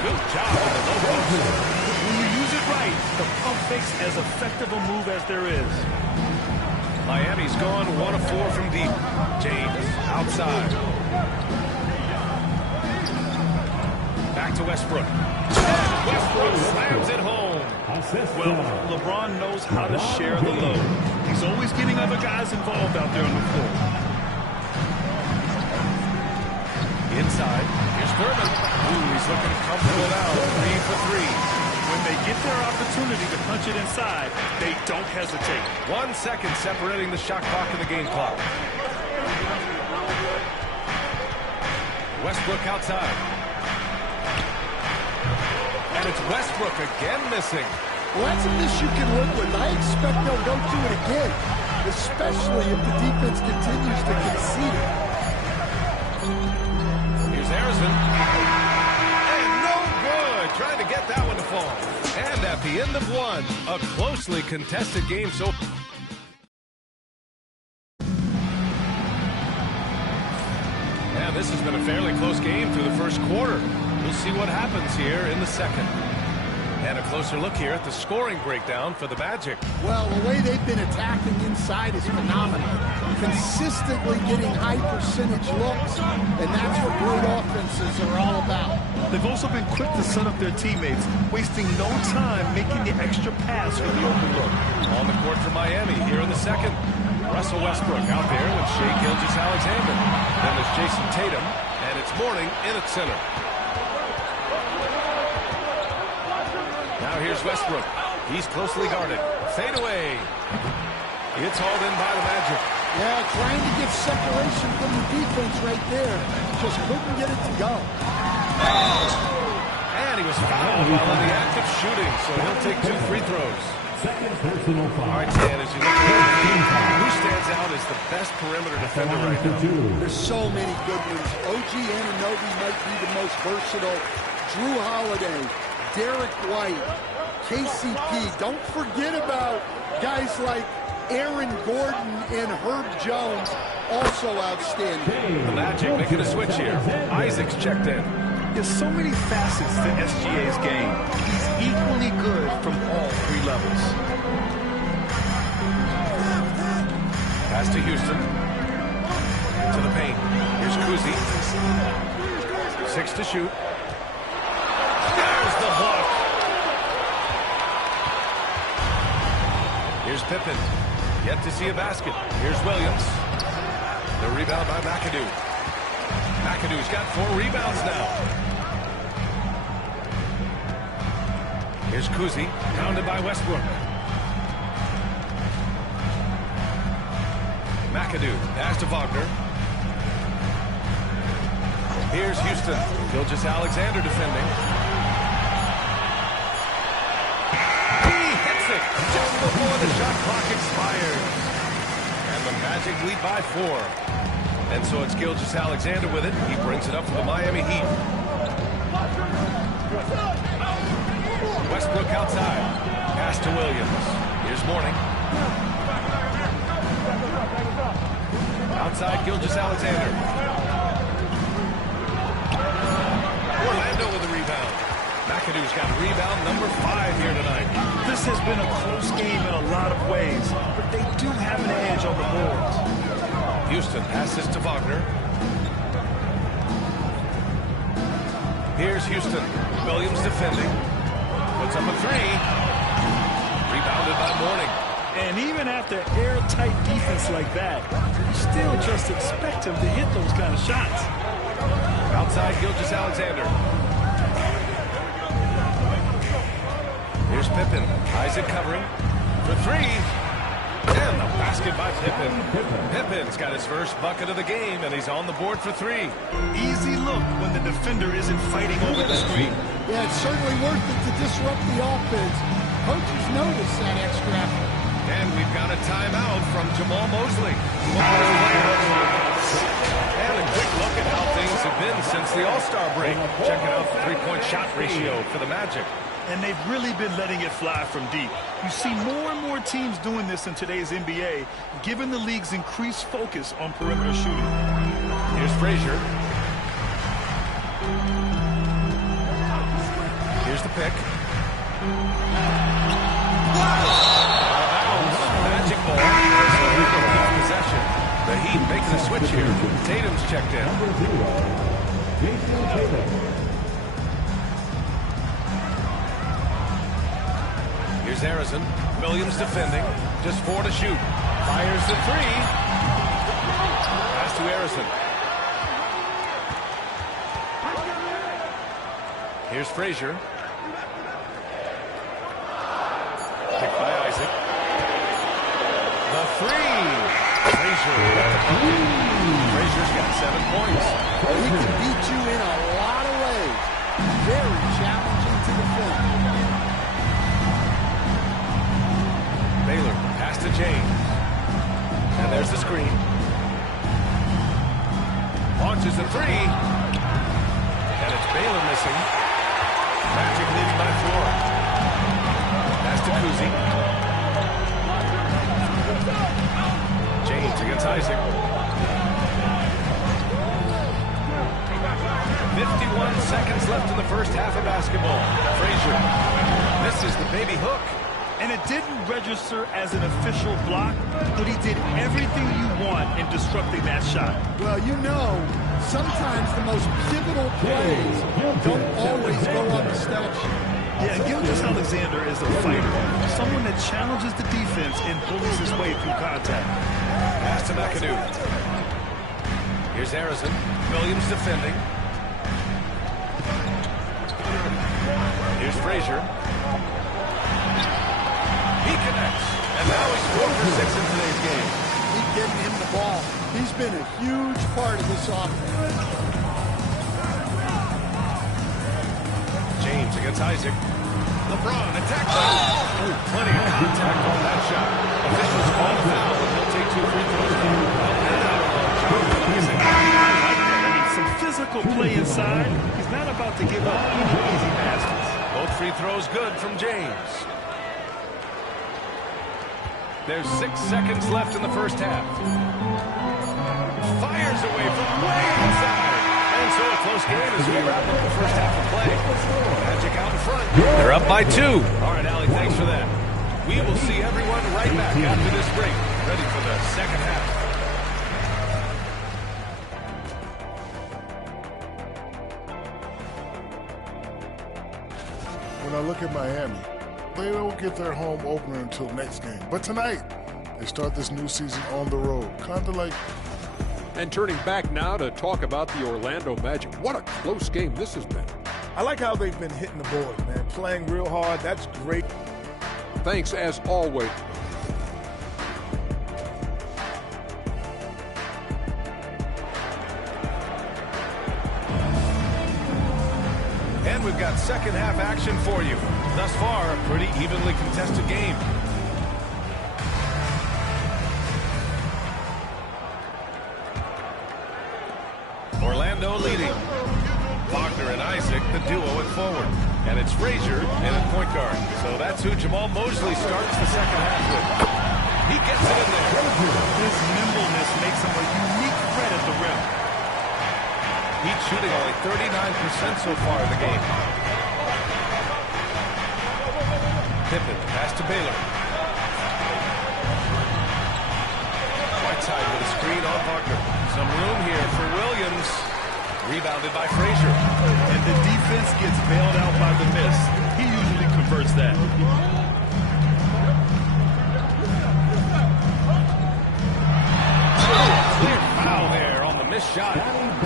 Good job on the low post. When you use it right, the pump fake's as effective a move as there is. Miami's gone 1 of 4 from deep. James outside. Back to Westbrook. And Westbrook slams it home. Well, LeBron knows how to share the load. He's always getting other guys involved out there on the floor. Inside. Here's Thurman. Ooh, he's looking comfortable now. 3 for 3. When they get their opportunity to punch it inside, they don't hesitate. 1 second separating the shot clock and the game clock. Westbrook outside. And it's Westbrook again missing. Well, that's a miss you can live with. I expect they'll go to it again, especially if the defense continues to concede it. Here's Harrison. And no good. Trying to get that one to fall. And at the end of 1, a closely contested game so and this has been a fairly close game through the first quarter. We'll see what happens here in the second. And a closer look here at the scoring breakdown for the Magic. Well, the way they've been attacking inside is phenomenal. Consistently getting high percentage looks, and that's what great offenses are all about. They've also been quick to set up their teammates, wasting no time making the extra pass for the open look. On the court for Miami here in the second. Russell Westbrook out there with Shai Gilgeous-Alexander. Then there's Jason Tatum, and it's Mourning in at center. Now here's Westbrook. He's closely guarded. Fade away. It's hauled in by the Magic. Yeah, trying to get separation from the defense right there. Just couldn't get it to go. And he was fouled while in the act of shooting, so he'll take 2 free throws. All right, Dan, as you look at the game, who stands out as the best perimeter defender right now? There's so many good ones. OG Anunoby might be the most versatile. Drew Holiday, Derek White, KCP. Don't forget about guys like Aaron Gordon and Herb Jones, also outstanding. The Magic making a switch here. Isaac's checked in. There's so many facets to SGA's game. He's equally good from all 3 levels. Pass to Houston. To the paint. Here's Kuzi. 6 to shoot. There's the block. Here's Pippen. Yet to see a basket. Here's Williams. The rebound by McAdoo. McAdoo's got 4 rebounds now. Here's Kuzi, pounded by Westbrook. McAdoo, pass to Wagner. Here's Houston. Gilgeous-Alexander defending. He hits it just before the shot clock expires. And the Magic lead by 4. And so it's Gilgeous-Alexander with it. He brings it up for the Miami Heat. Westbrook outside. Pass to Williams. Here's Mourning. Outside Gilgeous-Alexander. Orlando with a rebound. McAdoo's got rebound number 5 here tonight. This has been a close game in a lot of ways, but they do have an edge on the boards. Houston passes to Wagner. Here's Houston. Williams defending. Puts up a 3. Rebounded by Mourning. And even after airtight defense like that, you still just expect him to hit those kind of shots. Outside Gilgeous-Alexander. Here's Pippen. Isaac covering. for three. And the basket by Pippen. Pippen's got his first bucket of the game, and he's on the board for three. Easy look when the defender isn't fighting over the screen. Yeah, it's certainly worth it to disrupt the offense. Coaches notice that extra effort. And we've got a timeout from Jamal Mosley. And a quick look at how things have been since the All-Star break. Checking out the three-point shot ratio for the Magic. And they've really been letting it fly from deep. You see more and more teams doing this in today's NBA, given the league's increased focus on perimeter shooting. Here's Frazier. Here's the pick. Magic ball. So Orlando keeps possession. The Heat making a switch here. Tatum's checked in. Here's Harrison. Williams defending. Just 4 to shoot. Fires the three. Pass to Harrison. Here's Frazier. Picked by Isaac. The three. Frazier's got 7 points. He can beat you in a lot of ways. Very challenging to defend. Baylor, pass to James. And there's the screen. Launches a three. And it's Baylor missing. Magic leading by 4. Pass to Kuzi. James against Isaac. 51 seconds left in the first half of basketball. Frazier misses the baby hook. And it didn't register as an official block, but he did everything you want in disrupting that shot. Well, you know, sometimes the most pivotal plays don't always go on the stat sheet. Yeah, Gilgeous-Alexander is a fighter, someone that challenges the defense and bullies his way through contact. Pass to McAdoo. Here's Harrison. Williams defending. Here's Frazier. He connects. And now he's 4 for 6 in today's game. Keep getting him the ball. He's been a huge part of this offense. James against Isaac. LeBron attacks. Oh, plenty of contact on that shot. Officials call the foul, and he'll take 2 free throws now. Some physical play inside. He's not about to give up any easy baskets. Both free throws good from James. There's 6 seconds left in the first half. Fires away from way inside. And so a close game as we wrap up the first half of play. Magic out in front. They're up by 2. All right, Allie, thanks for that. We will see everyone right back after this break. Ready for the second half. When I look at Miami, they don't get their home opener until next game. But tonight, they start this new season on the road. Kind of like... And turning back now to talk about the Orlando Magic. What a close game this has been. I like how they've been hitting the boards, man. Playing real hard. That's great. Thanks, as always. And we've got second half action for you. Thus far, a pretty evenly contested game. Orlando leading. Wagner and Isaac, the duo at forward. And it's Frazier in at point guard. So that's who Jamal Mosley starts the second half with. He gets it in there. His nimbleness makes him a unique threat at the rim. He's shooting only 39% so far in the game. Pippen, pass to Baylor. Whiteside with a screen on Wagner. Some room here for Williams. Rebounded by Frazier. And the defense gets bailed out by the miss. He usually converts that. Clear foul there on the missed shot.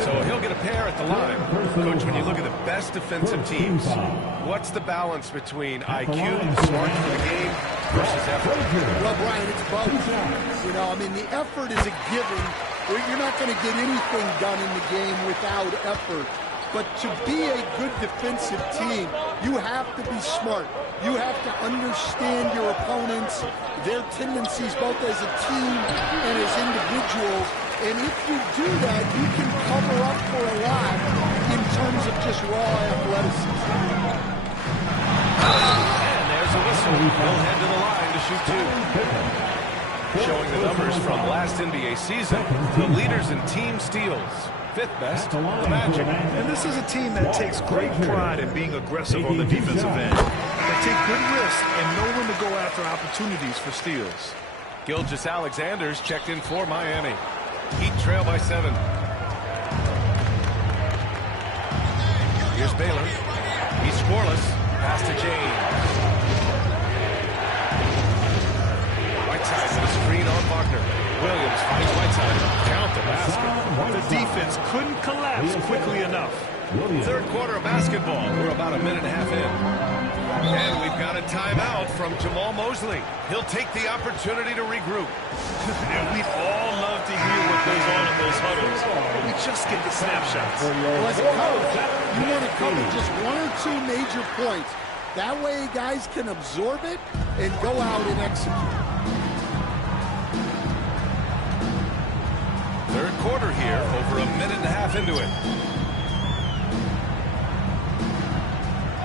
So he'll get a pair at the line. Coach, when you look at the best defensive teams, what's the balance between IQ, smart for the game, versus effort. Well, Brian, it's both. You know, I mean, the effort is a given. You're not going to get anything done in the game without effort. But to be a good defensive team, you have to be smart. You have to understand your opponents, their tendencies, both as a team and as individuals. And if you do that, you can cover up for a lot in terms of just raw athleticism. And there's a whistle. He'll head to the line to shoot two. Showing the numbers from last NBA season, the leaders in team steals. Fifth best, the Magic. And this is a team that takes great pride in being aggressive on the defensive end. They take good risks and know when to go after opportunities for steals. Gilgeous-Alexander's checked in for Miami. Heat trail by 7. Here's Baylor. He's scoreless. Pass to James. Whiteside with a screen on Wagner. Williams finds Whiteside. Count the basket. The defense couldn't collapse quickly enough. Third quarter of basketball. We're about a minute and a half in. And we've got a timeout from Jamal Mosley. He'll take the opportunity to regroup. And we'd all love to hear what goes on in those huddles, but we just get the snapshots. Well, as a coach, you want to cover just 1 or 2 major points. That way guys can absorb it and go out and execute. Third quarter here, over a minute and a half into it.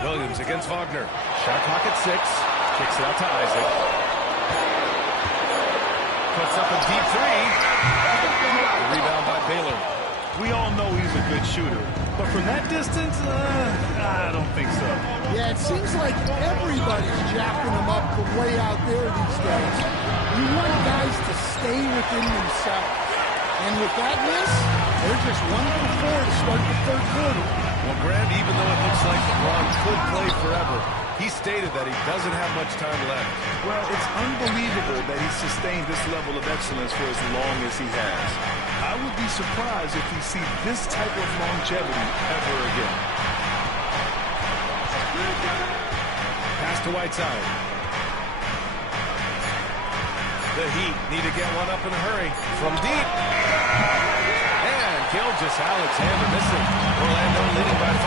Williams against Wagner. Shot clock at 6. Kicks it out to Isaac. Puts up a deep 3. Rebound by Baylor. We all know he's a good shooter, but from that distance, I don't think so. Yeah, it seems like everybody's jacking him up from way out there these days. You want guys to stay within themselves. And with that miss, they're just 1 for 4 to start the third quarter. Well, Grant, even though it looks like LeBron could play forever, he stated that he doesn't have much time left. Well, it's unbelievable that he's sustained this level of excellence for as long as he has. I would be surprised if we see this type of longevity ever again. Pass to Whiteside. The Heat need to get one up in a hurry. From deep. And Gilgeous-Alexander missing. Orlando leading by 5.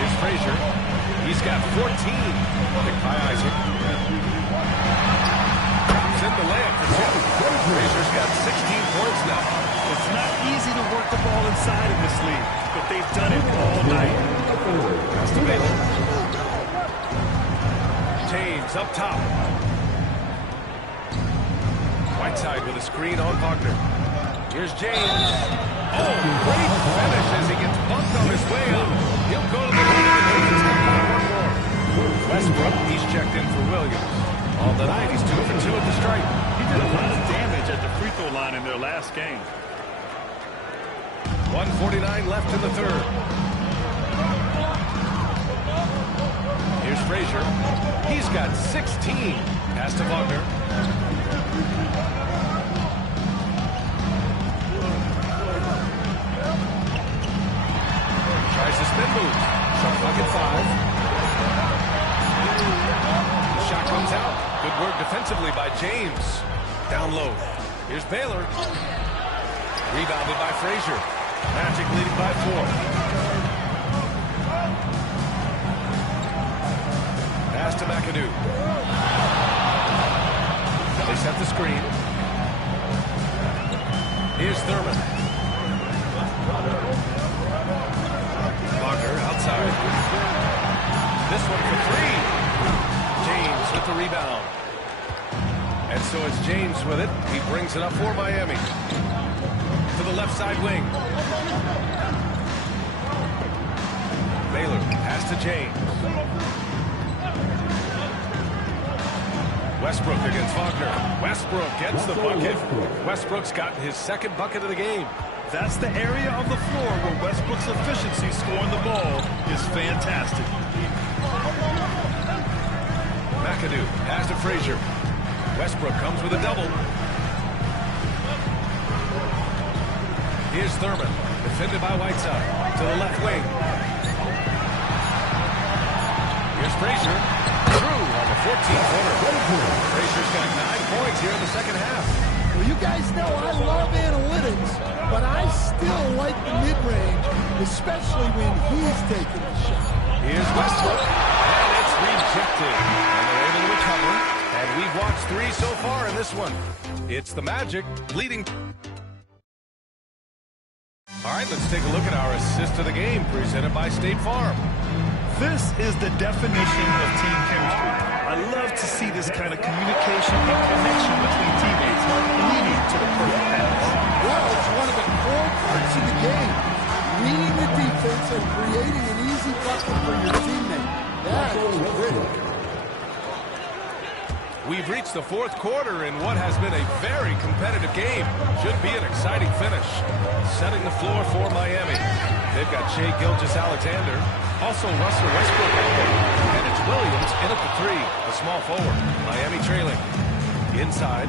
Here's Frazier. He's got 14. Picked by Isaac. Drops in the layup for 2. Frazier's got 16 points now. It's not easy to work the ball inside in this league, but they've done it all night. Pass to Baylor. James up top. Whiteside with a screen on Wagner. Here's James. Oh, great finish as he gets bumped on his way up. He'll go to the line and take one more. Westbrook, he's checked in for Williams. On the night, he's 2 for 2 at the stripe. He did a lot of damage at the free throw line in their last game. 1:49 left in the third. Here's Frazier. He's got 16. Pass to Wagner. Tries to spin move. Shot clock at 5. The shot comes out. Good work defensively by James. Down low. Here's Baylor. Rebounded by Frazier. Magic leading by 4. Pass to McAdoo. They set the screen. Here's Thurman. Wagner outside. This one for 3. James with the rebound. And so it's James with it. He brings it up for Miami. To the left side wing. Baylor, pass to James. Westbrook against Wagner. Westbrook gets the bucket. Westbrook's gotten his second bucket of the game. That's the area of the floor where Westbrook's efficiency scoring the ball is fantastic. McAdoo, pass to Frazier. Westbrook comes with a double. Here's Thurman, defended by Whiteside. To the left wing. Here's Frazier. Through on the 14-footer. Frazier's got 9 points here in the second half. Well, you guys know I love analytics, but I still like the mid-range, especially when he's taking the shot. Here's Westbrook, and it's rejected. And they're able to recover. And we've watched 3 so far in this one. It's the Magic leading. All right, let's take a look at our assist of the game presented by State Farm. This is the definition of team chemistry. I love to see this kind of communication and connection between teammates leading to the perfect pass. Well, it's one of the core parts of the game. Reading the defense and creating an easy bucket for your teammate. That is critical. We've reached the 4th quarter in what has been a very competitive game. Should be an exciting finish. Setting the floor for Miami. They've got Shai Gilgeous-Alexander. Also Russell Westbrook out there. And it's Williams in at the 3, the small forward. Miami trailing. Inside.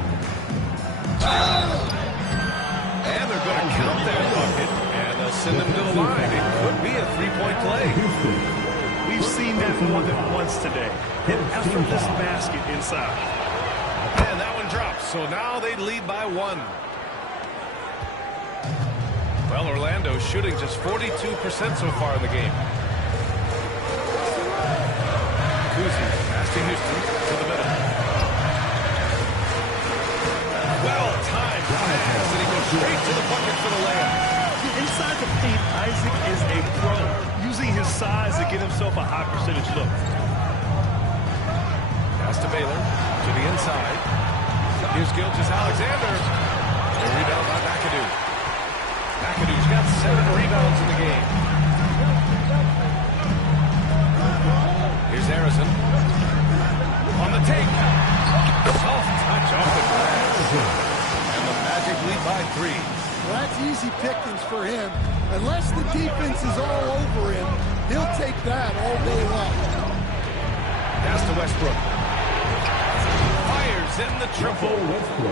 And they're going to count that bucket. And they'll send them to the line. It could be a 3-point play. We've seen that more than once today. An effortless basket inside. And that one drops. So now they lead by 1. Well, Orlando shooting just 42% so far in the game. Kuzi, pass to Houston, to the middle. Well-timed pass, and he goes straight to the bucket for the layup. Inside the paint, Isaac is a pro, using his size to get himself a high percentage look. Pass to Baylor, to the inside. Here's Gilgeous-Alexander. A rebound by McAdoo. McAdoo's got 7 rebounds in the game. Here's Harrison. On the take. Soft touch off the glass. And the Magic lead by 3. Well, that's easy pickings for him. Unless the defense is all over him, he'll take that all day long. Pass to Westbrook. Fires in the triple.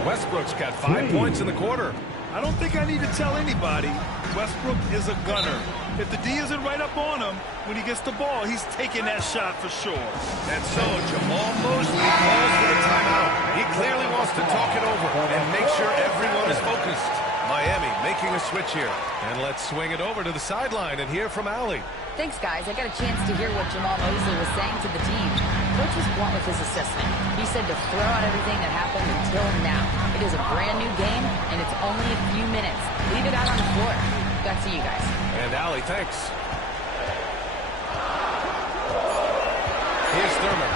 Westbrook's got 5 points in the quarter. I don't think I need to tell anybody, Westbrook is a gunner. If the D isn't right up on him, when he gets the ball, he's taking that shot for sure. And so Jamal Mosley calls for the timeout. He clearly wants to talk it over and make sure everyone is focused. Miami making a switch here. And let's swing it over to the sideline and hear from Allie. Thanks, guys. I got a chance to hear what Jamal Mosley was saying to the team. Coach was blunt with his assessment. He said to throw out everything that happened until now. It is a brand new game, and it's only a few minutes. Leave it out on the floor. Back to you guys. And Allie, thanks. Here's Thurman.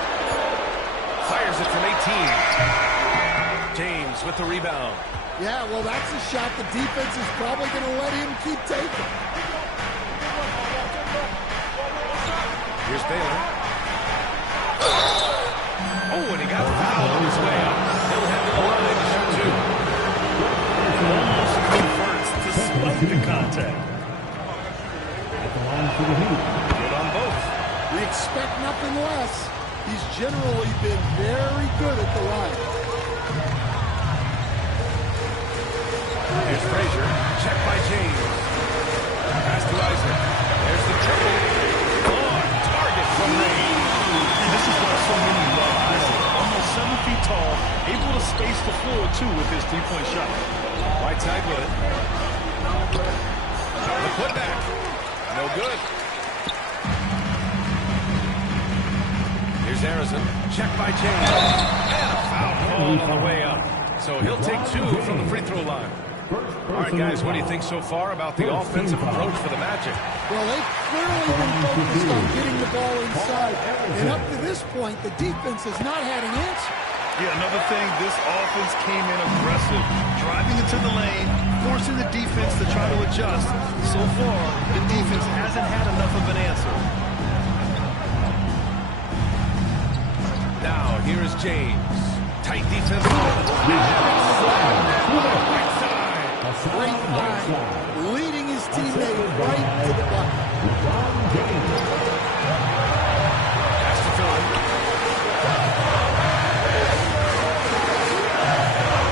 Fires it from 18. James with the rebound. Yeah, well, that's a shot the defense is probably going to let him keep taking. Here's Baylor. Oh, and he got fouled on his way up. He'll head to the line to shoot 2. Almost converts despite the contact. Good on both. We expect nothing less. He's generally been very good at the line. Here's Frazier. Check by James. Pass to Isaac. There's the triple. On target from range. And this is why so many love Isaac. Almost 7 feet tall, able to space the floor, too, with his 3-point shot. Right side with it. The putback. No good. Here's Harrison. Check by James. And a foul called on the way up. So he'll take 2 from the free throw line. All right, guys, what do you think so far about the offensive approach for the Magic? Well, they've clearly been focused on getting the ball inside. And up to this point, the defense has not had an answer. Yeah, another thing, this offense came in aggressive, driving into the lane, forcing the defense to try to adjust. So far, the defense hasn't had enough of an answer. Now, here is James. Tight defense. Great find, leading his teammate right to the bucket. Pass to Philly.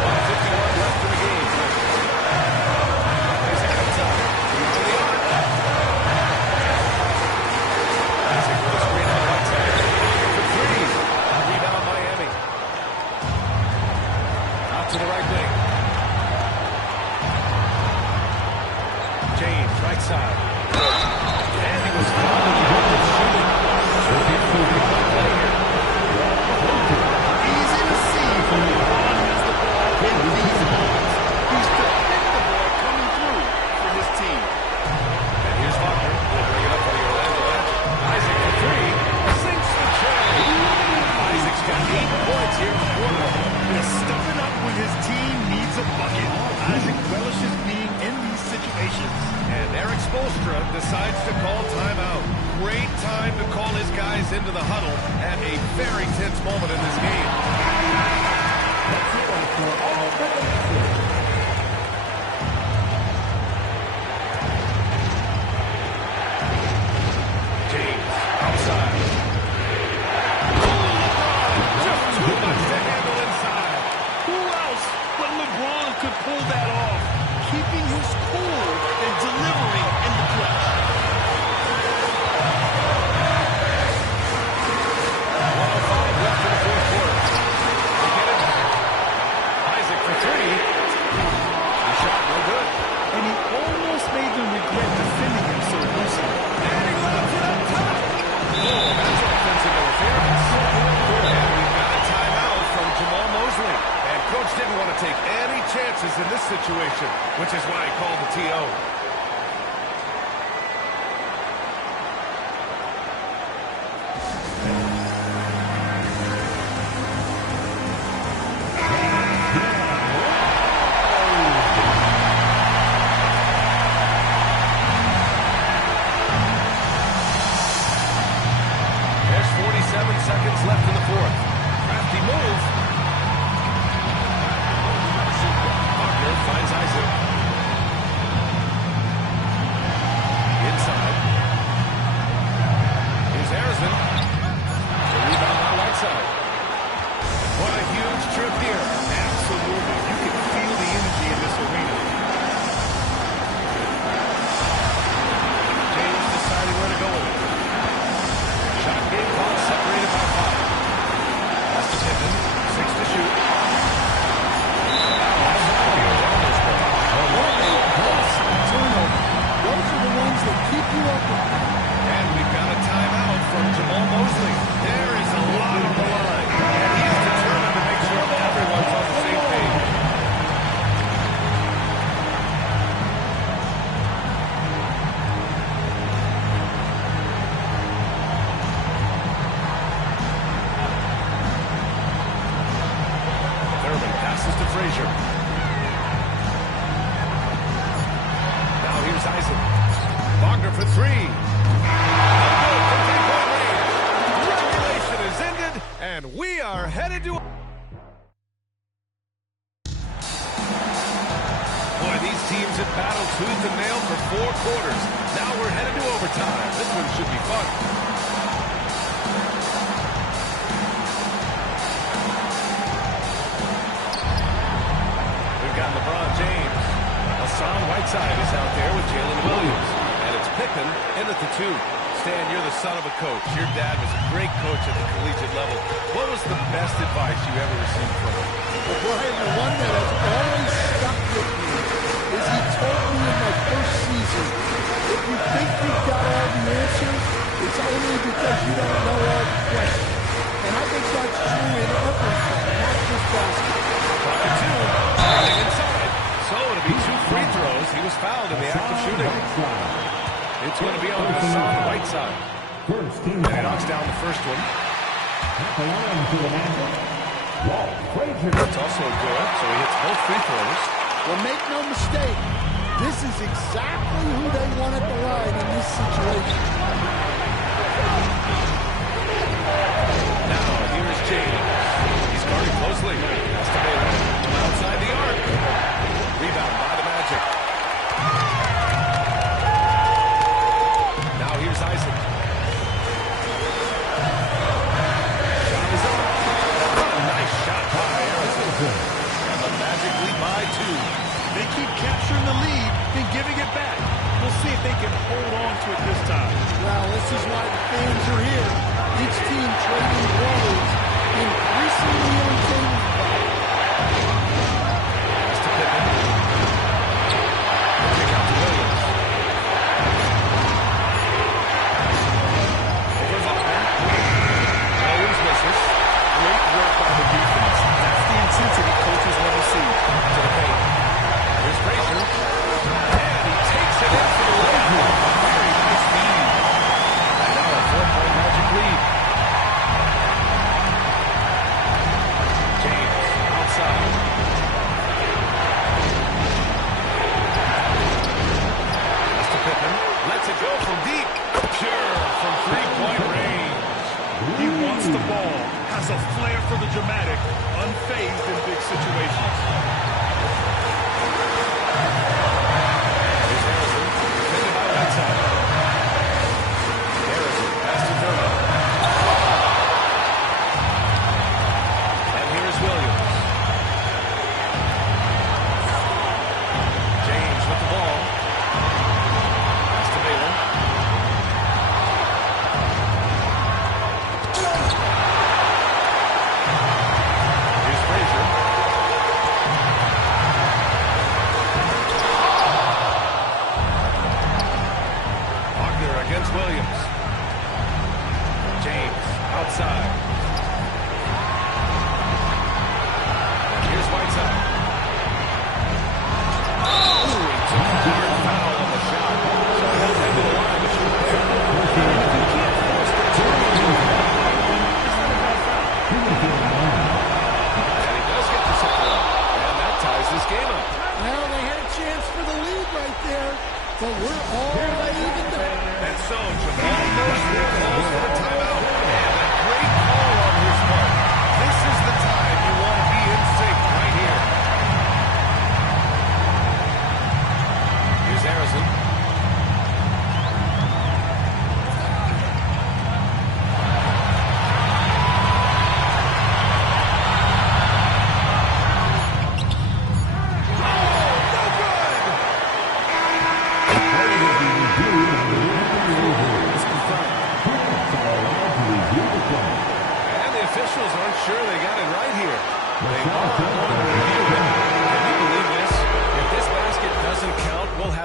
1:51 left in the game. Isaac outside. To the arc. Isaac with a screen on the right side. to the right wing. James, right side. And he was fouled in the act of shooting. Should be a free-throw play here. Easy to see when LeBron has the ball in these moments. He's dependable coming through for his team. And here's Wagner. We'll bring it up for the Orlando Magic. Isaac for three. Sinks the tray. Isaac's got 8 points here in the quarter. He's stepping up when his team needs a bucket. Isaac relishes being in these situations. And Eric Spoelstra decides to call timeout. Great time to call his guys into the huddle at a very tense moment in this game. James, outside. Just too much to handle inside. Who else but LeBron could pull that off? Keeping his cool and delivering in the clutch. 1:05 left in the fourth quarter. They get it back. Isaac for three. The shot no good. And he almost made them regret defending him so loosely. And he left it up top. Oh, that's offensive interference. And we've got a timeout from Jamal Mosley. And coach didn't want to take any chances in this situation, which is why he called the TO. There's 47 seconds left in the fourth. Crafty move. Wagner finds Isaac. Inside. Here's Harrison. The rebound on the right side. What a huge trip here. Absolutely. You can feel the energy in this arena. James deciding where to go with it. Shot game call separated by 5. Pass to Pippen. 6 to shoot. Those are the ones that keep you up at night. And we've got a timeout from Jamal Mosley. There is a lot on the line. And he's determined to make sure that everyone's on the same page. Thurman passes to Frazier. Now here's Isaac. Wagner for three. No good from three-point range. Regulation is ended, and we are headed to... Boy, these teams have battled tooth and nail for 4 quarters. Now we're headed to overtime. This one should be fun. We've got LeBron James. Hassan Whiteside is out there with Jalen Williams. And it's Pippen in at the 2. Stan, you're the son of a coach. Your dad was a great coach at the collegiate level. What was the best advice you ever received from him? Well, Brian, the one that has always stuck with me is he told me in my first season, if you think you've got all the answers, it's only because you don't know all the questions. And I think that's true in everything, not just basketball. Pocket 2, running inside. So it'll be 2 free throws. He was fouled in the act of shooting. It's going to be on Hassan Whiteside. And he knocks down the first one. That's also good, so he hits both free throws. Well, make no mistake, this is exactly who they want at the line in this situation. Now, here's James. He's guarded closely. Has to be from outside the arc. Rebound by the Magic. Now here's Isaac. Shot is up. Nice shot by Harrison. And the Magic lead by 2. They keep capturing the lead and giving it back. We'll see if they can hold on to it this time. Well, this is why the fans are here. Each team trading blows, increasingly entertaining.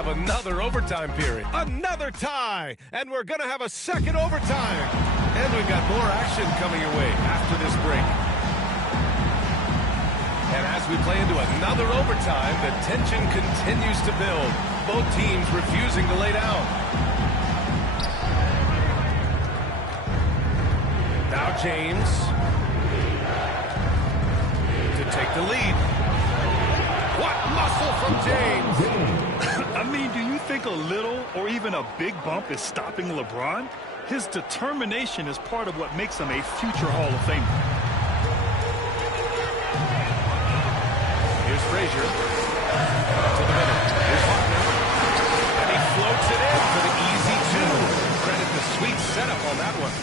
Another overtime period. Another tie. And we're going to have a second overtime. And we've got more action coming your way after this break. And as we play into another overtime, the tension continues to build. Both teams refusing to lay down. Now James to take the lead. What muscle from James! I mean, do you think a little or even a big bump is stopping LeBron? His determination is part of what makes him a future Hall of Famer. Here's Frazier. To the middle. Here's Wagner. And he floats it in for the easy two. Credit the sweet setup on that one.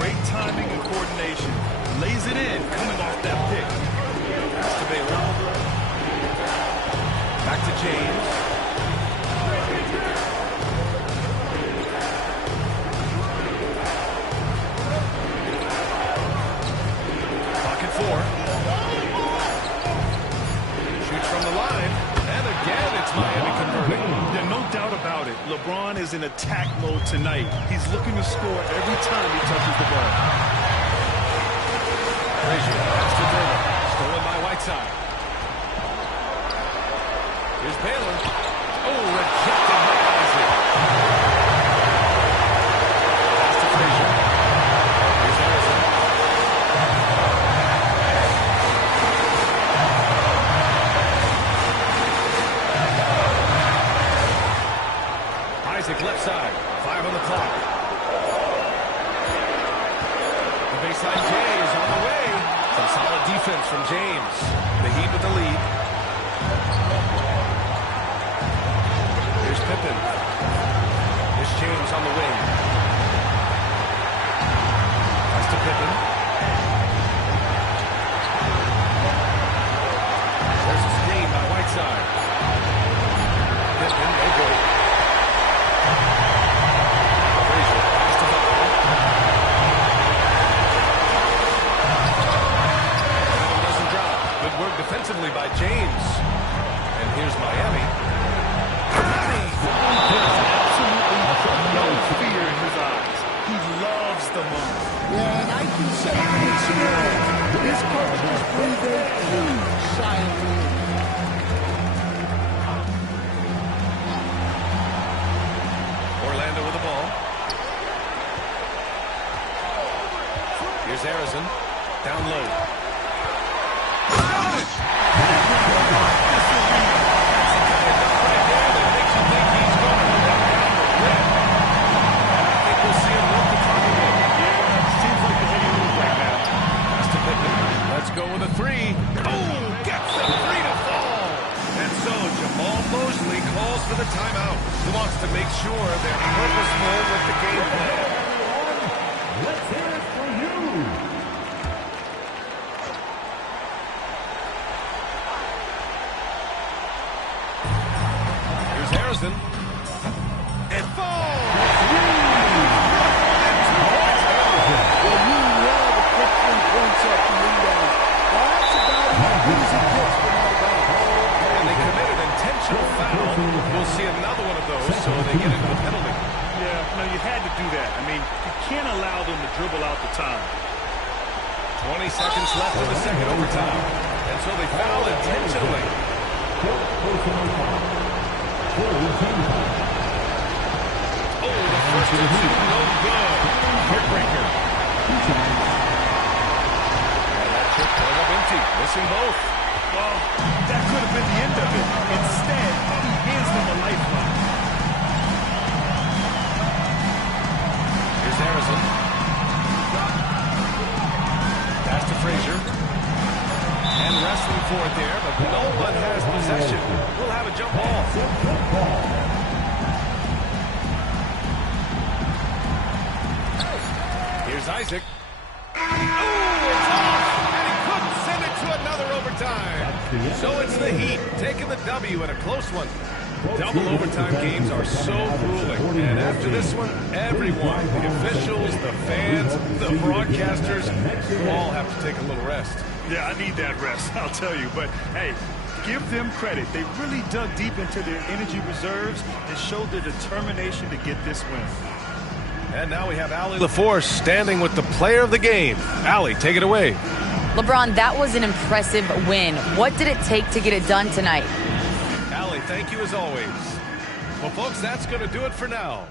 Great timing and coordination. Lays it in coming off that pick. That's to Baylor. Back to James. Four. Shoots from the line. And again, it's Miami converting. Yeah, no doubt about it. LeBron is in attack mode tonight. He's looking to score every time he touches the ball. Frazier, pass to Durham. Stolen by Whiteside. Here's Baylor. Oh, rejected by Isaac. Pass to Frazier. Here's Harrison. Isaac left side. 5 on the clock. The baseline J is on the way. Some solid defense from James. The Heat with the lead. Here's Pippen. Here's James on the wing. Pass to Pippen. There's a screen by Whiteside. Pippen, no good. Frazier, pass to Butler. Brown doesn't drop. Good work defensively by James. And here's Miami. There's absolutely no fear in his eyes. He loves the moment. Yeah, and I can say from experience, this coach just breathed a huge sigh of relief. Orlando with the ball. Here's Harrison. Down low. Let's go with a three. Oh, gets the three to fall. And so Jamal Mosley calls for the timeout. He wants to make sure they're purposeful with the game plan. Let's hear it for you. Here's Harrison. It falls. Well, you love a quick 3 points off the inbound. That's about as good as it gets from out of bounds. And they committed intentional foul. We'll see another one of those, so they get into the penalty. Yeah, no, you had to do that. I mean, you can't allow them to dribble out the time. 20 seconds left in the second overtime. And so they foul intentionally. Oh, the first and two, no good. Heartbreaker. And that trip going up empty, missing both. Well, that could have been the end of it. Instead, he hands them a lifeline. Here's Harrison. Pass to Frazier. And wrestling for it there, but no one has possession. We'll have a jump ball. Here's Isaac. Oh, it's off! And he couldn't send it to another overtime. So it's the Heat taking the W in a close one. Double overtime games are so grueling. And after this one, everyone, the officials, the fans, the broadcasters, all have to take a little rest. Yeah, I need that rest, I'll tell you. But, hey, give them credit. They really dug deep into their energy reserves and showed their determination to get this win. And now we have Allie LaForce standing with the player of the game. Allie, take it away. LeBron, that was an impressive win. What did it take to get it done tonight? Allie, thank you as always. Well, folks, that's going to do it for now.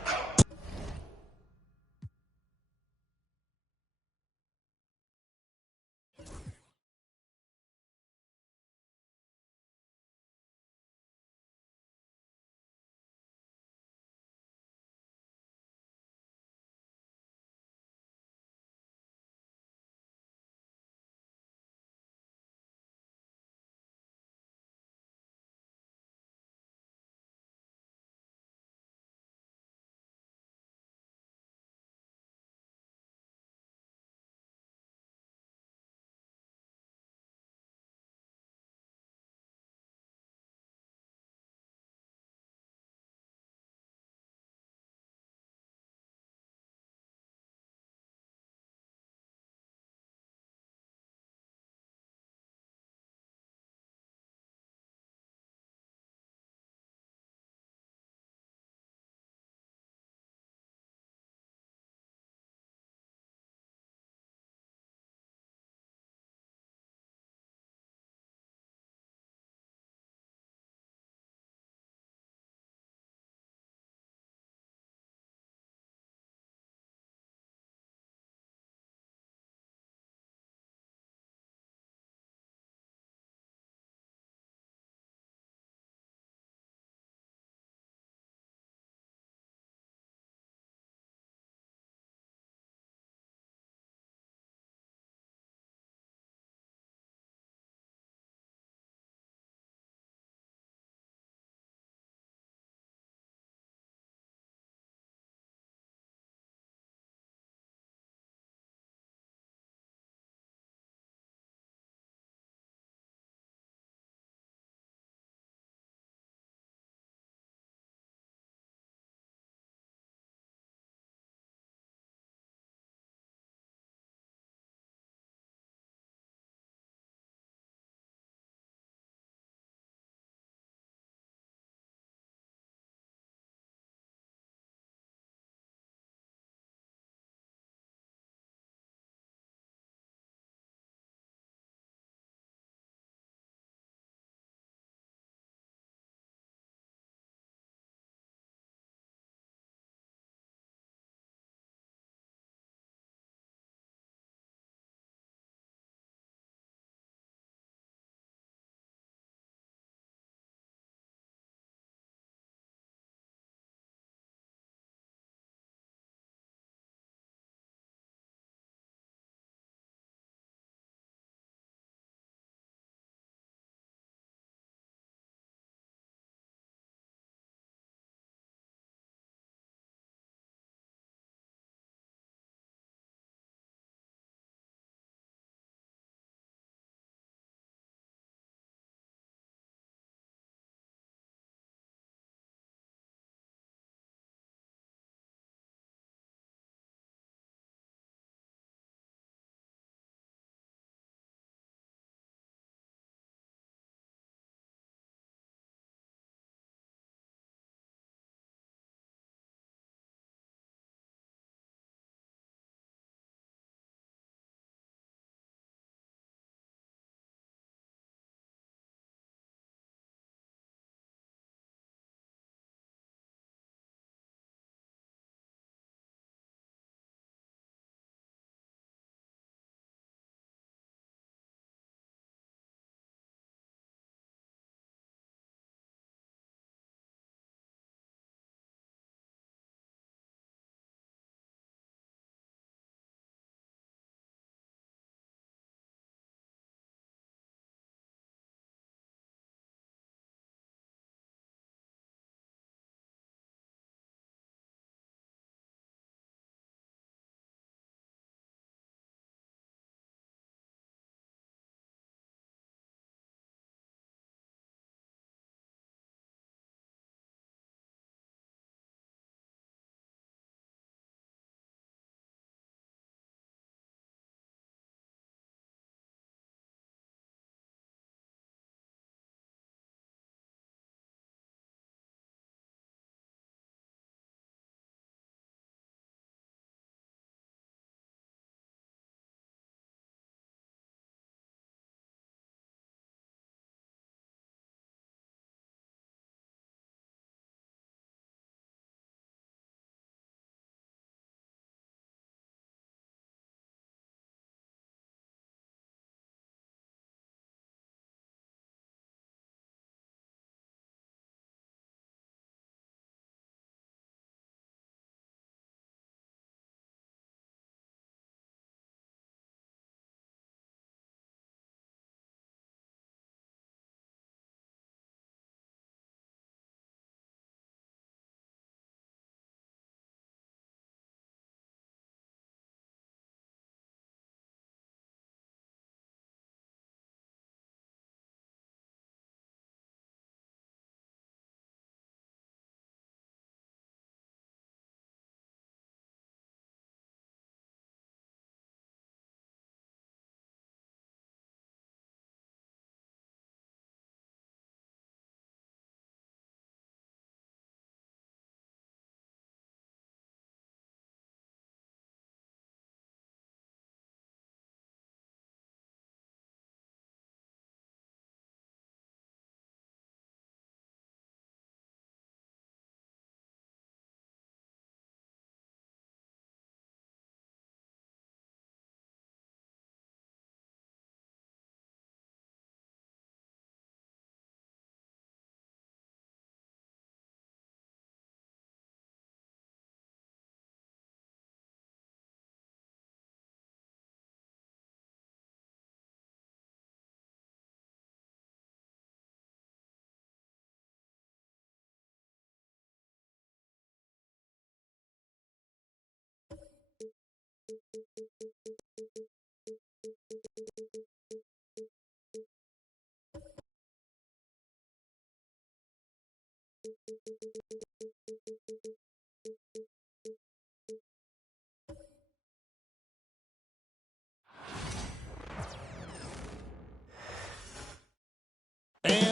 And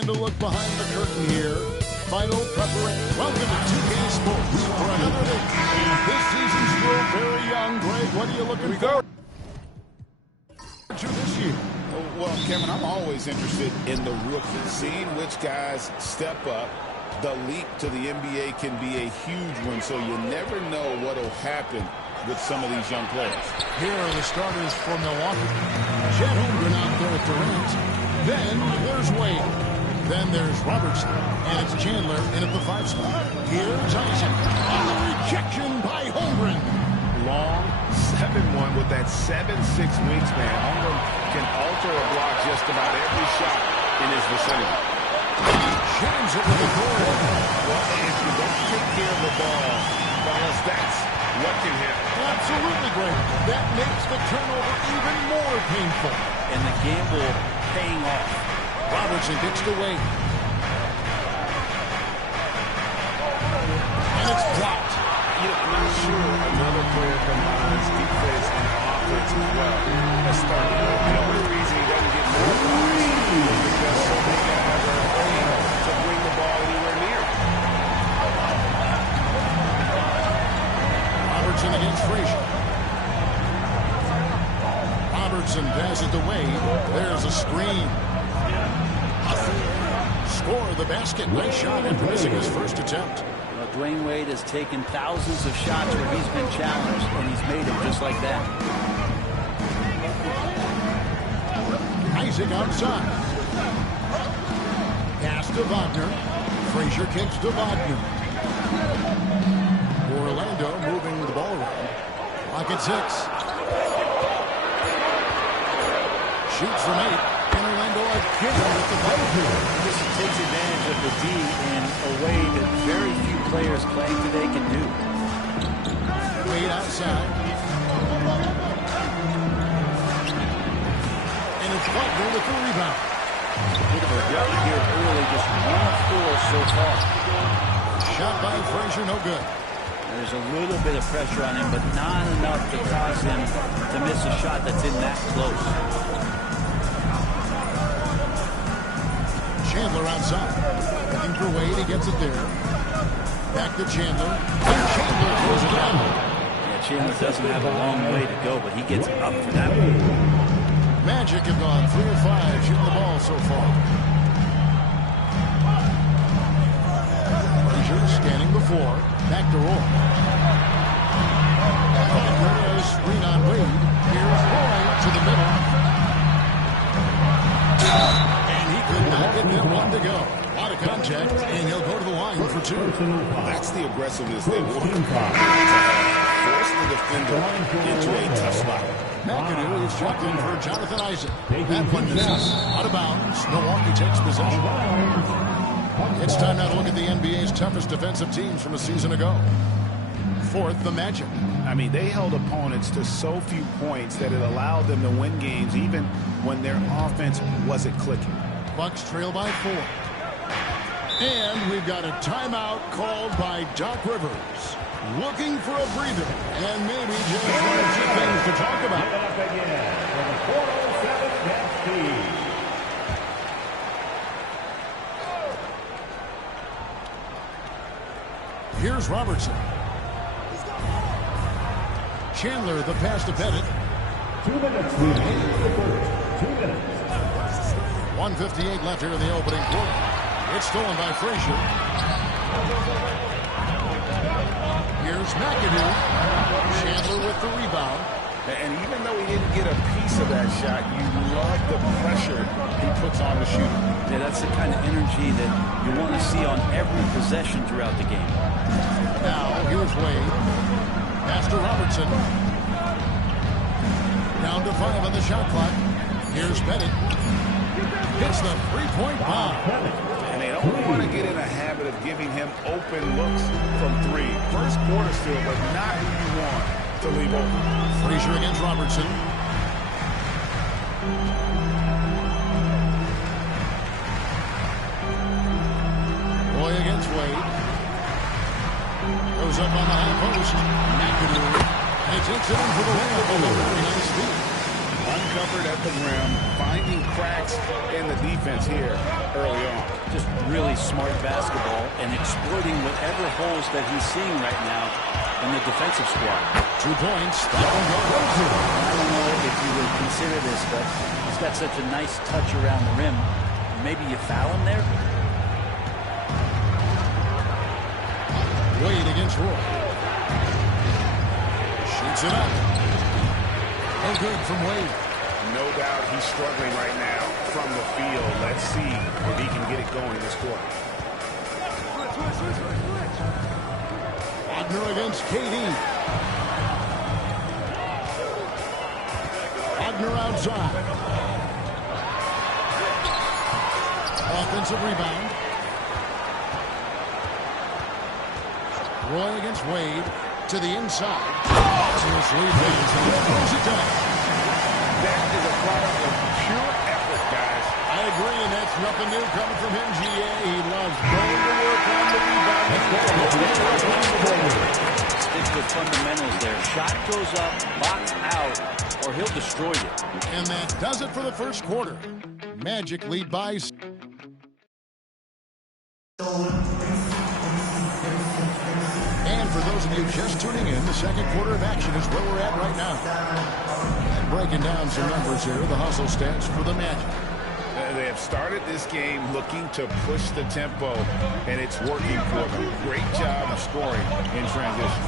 a look behind the curtain here. Final preparation. Welcome to 2K Sports for another day. And this season's still very young. Greg, what are you looking for to this year? Well, Kevin, I'm always interested in the rookies, seeing which guys step up. The leap to the NBA can be a huge one, so you never know what will happen with some of these young players. Here are the starters for Milwaukee. Chet Holmgren out there at Durant. Then there's Wade. Then there's Robertson. And it's Chandler in at the 5 spot. Here's Isaac. On the rejection by Holmgren. Long 7-1 with that 7'6" wingspan. Holmgren can alter a block just about every shot in his vicinity. Jams it with the goal. Well, if you don't take care of the ball, fellas, that's what can happen. Absolutely great. That makes the turnover even more painful. And the gamble paying off. Robertson gets to Wade. And it's blocked. You know, I'm not sure another player combines defense and offense as well. Let's start with the only reason he doesn't get more blocks is because so many guys are afraid to bring the ball anywhere near. Robertson against Frazier. Robertson passes to Wade. There's a screen. Score the basket. Nice shot after missing his first attempt. Well, Dwayne Wade has taken thousands of shots where he's been challenged, and he's made them just like that. Isaac outside. Pass to Wagner. Frazier kicks to Wagner. Orlando moving the ball around. Clock at 6. Shoots from 8. And Orlando again with the ball. This takes advantage of the D in a way that very few players playing today can do. Wade outside. And it's Wagner with the rebound. Bit of a run here early, just 1 of 4 so far. Shot by Frazier, no good. There's a little bit of pressure on him, but not enough to cause him to miss a shot that's in that close. Chandler outside. Looking for Wade, he gets it there. Back to Chandler. And Chandler throws it down. Yeah, Chandler doesn't have a long way to go, but he gets up for that one. Magic have gone 3 of 5 shooting the ball so far. Frazier scanning before. Back to Roy. Wagner, a screen on Wade. Here's Roy to the middle. And he could not get that one to go. A lot of contact, and he'll go to the line for 2. That's the aggressiveness they want to have. Force the defender into a tough spot. McAdoo is checked in for Jonathan Isaac. That one misses. Out of bounds. Milwaukee takes possession. It's time now to look at the NBA's toughest defensive teams from a season ago. Fourth, the Magic. I mean, they held opponents to so few points that it allowed them to win games even when their offense wasn't clicking. Bucks trail by 4. And we've got a timeout called by Doc Rivers. Looking for a breather and maybe just 1 or 2 things to talk about. Up again for the 407 Nets team. Here's Robertson. Chandler, the pass to Bennett. 2 minutes remaining in the first. 2 minutes. 1:58 left here in the opening quarter. It's stolen by Frazier. Here's McAdoo. Chandler with the rebound. And even though he didn't get a piece of that shot, you love the pressure he puts on the shooter. Yeah, that's the kind of energy that you want to see on every possession throughout the game. Now, here's Wade. Pass to Robertson. Down to 5 on the shot clock. Here's Bennett. Hits the three-point bomb. And they don't want to get in a habit of giving him open looks from 3. First quarter still, but not who you want to leave open. Frazier against Robertson. Roy against Wade. Goes up on the high post. McAdoo. And he takes it in for the layup. A very nice feed. Uncovered at the rim, finding cracks in the defense here early on. Just really smart basketball and exploiting whatever holes that he's seeing right now in the defensive squad. 2 points. That one goes. I don't know if you would consider this, but he's got such a nice touch around the rim. Maybe you foul him there? Wade against Roy. Shoots it up. No good from Wade. No doubt he's struggling right now from the field. Let's see if he can get it going this quarter. Wagner against KD. Wagner outside. Offensive rebound. Roy against Wade to the inside. That is a product of pure effort, guys. I agree, and that's nothing new coming from him, GA. He loves going to work on the rebound. Stick with fundamentals there. Shot goes up, box out, or he'll destroy you. And that does it for the first quarter. Magic lead by... And for those of you just tuning in, the second quarter of action is where we're at right now. And breaking down some numbers here, the hustle stats for the Magic. They have started this game looking to push the tempo, and it's working for them. Great job of scoring in transition.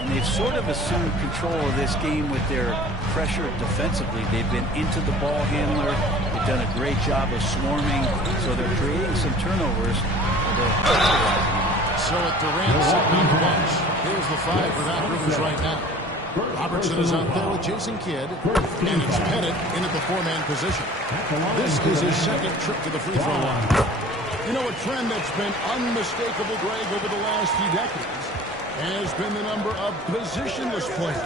And they've sort of assumed control of this game with their pressure defensively. They've been into the ball handler. They've done a great job of swarming, so they're creating some turnovers. So at Durant sitting on the bench, here's the 5 for Doc Rivers right now. Robertson is out there with Jason Kidd, and it's Pettit in at the 4-man position. This is his second trip to the free throw line. You know, a trend that's been unmistakable, Greg, over the last few decades has been the number of positionless players.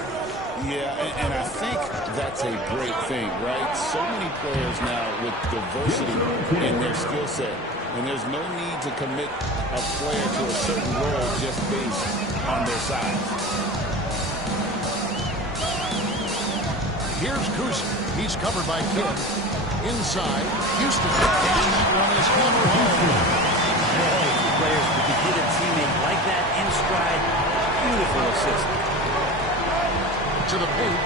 Yeah, and I think that's a great thing, right? So many players now with diversity in their skill set, and there's no need to commit a player to a certain role just based on their size. Here's Kuzi. He's covered by Kidd. Inside, Houston. And that one is hammered home. Players to get a teammate like that in stride. Beautiful assist. To the paint.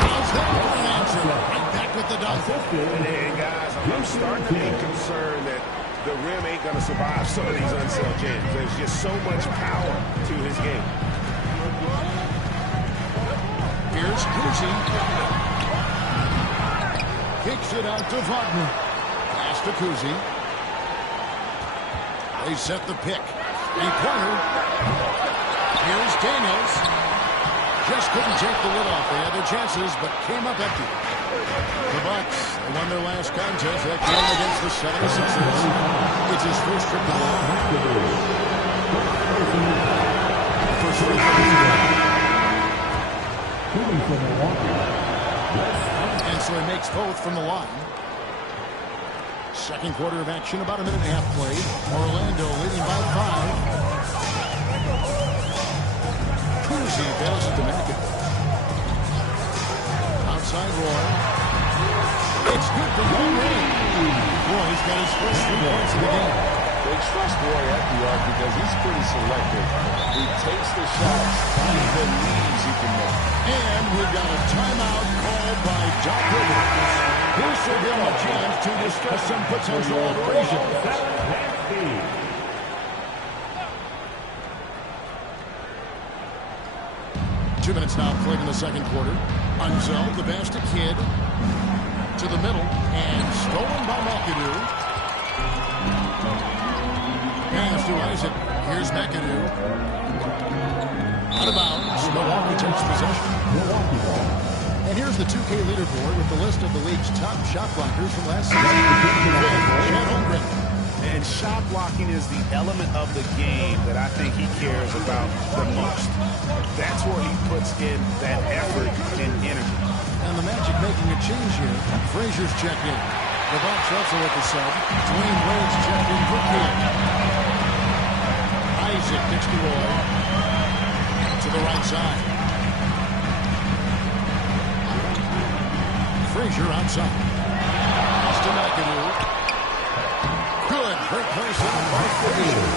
How's that for an answer? Right back with the dunk. And guys, I'm starting to be concerned that the rim ain't going to survive some of these unseld jams. There's just so much power to his game. Here's Kuzi. Kicks it out to Wagner. Pass to Kuzi. They set the pick. Three-pointer. Here's Daniels. Just couldn't take the lid off. They had their chances, but came up empty. The Bucks, they won their last contest, that game against the 76ers. It's his first trip to the line. First free throw. And so he makes both from the line. Second quarter of action, about a minute and a half played. Orlando leading by 5. Kuzi fails to make it. Outside Roy. It's good for long range. Roy's got his first 3 points of the game. They trust Roy at the arc because he's pretty selective. He takes the shots he believes he can make. And we've got a timeout called by Doc Rivers. Who should give him a chance to discuss some potential alterations. 2 minutes now played in the second quarter. Unzell, the pass to Kidd. To the middle. And stolen by McAdoo. Pass to Isaac. Here's McAdoo. Out of bounds. Milwaukee takes possession. And here's the 2K leaderboard with the list of the league's top shot blockers from last season. Chet Holmgren. And And shot blocking is the element of the game that I think he cares about the most. That's where he puts in that effort and energy. And the Magic making a change here. Frazier's checked in. The Bucks also at the sub. Dwayne Wade's checked in for King. Isaac kicks to Roy. To the right side. Frazier outside. Pass to McAdoo. Good. Great play shot by Frazier.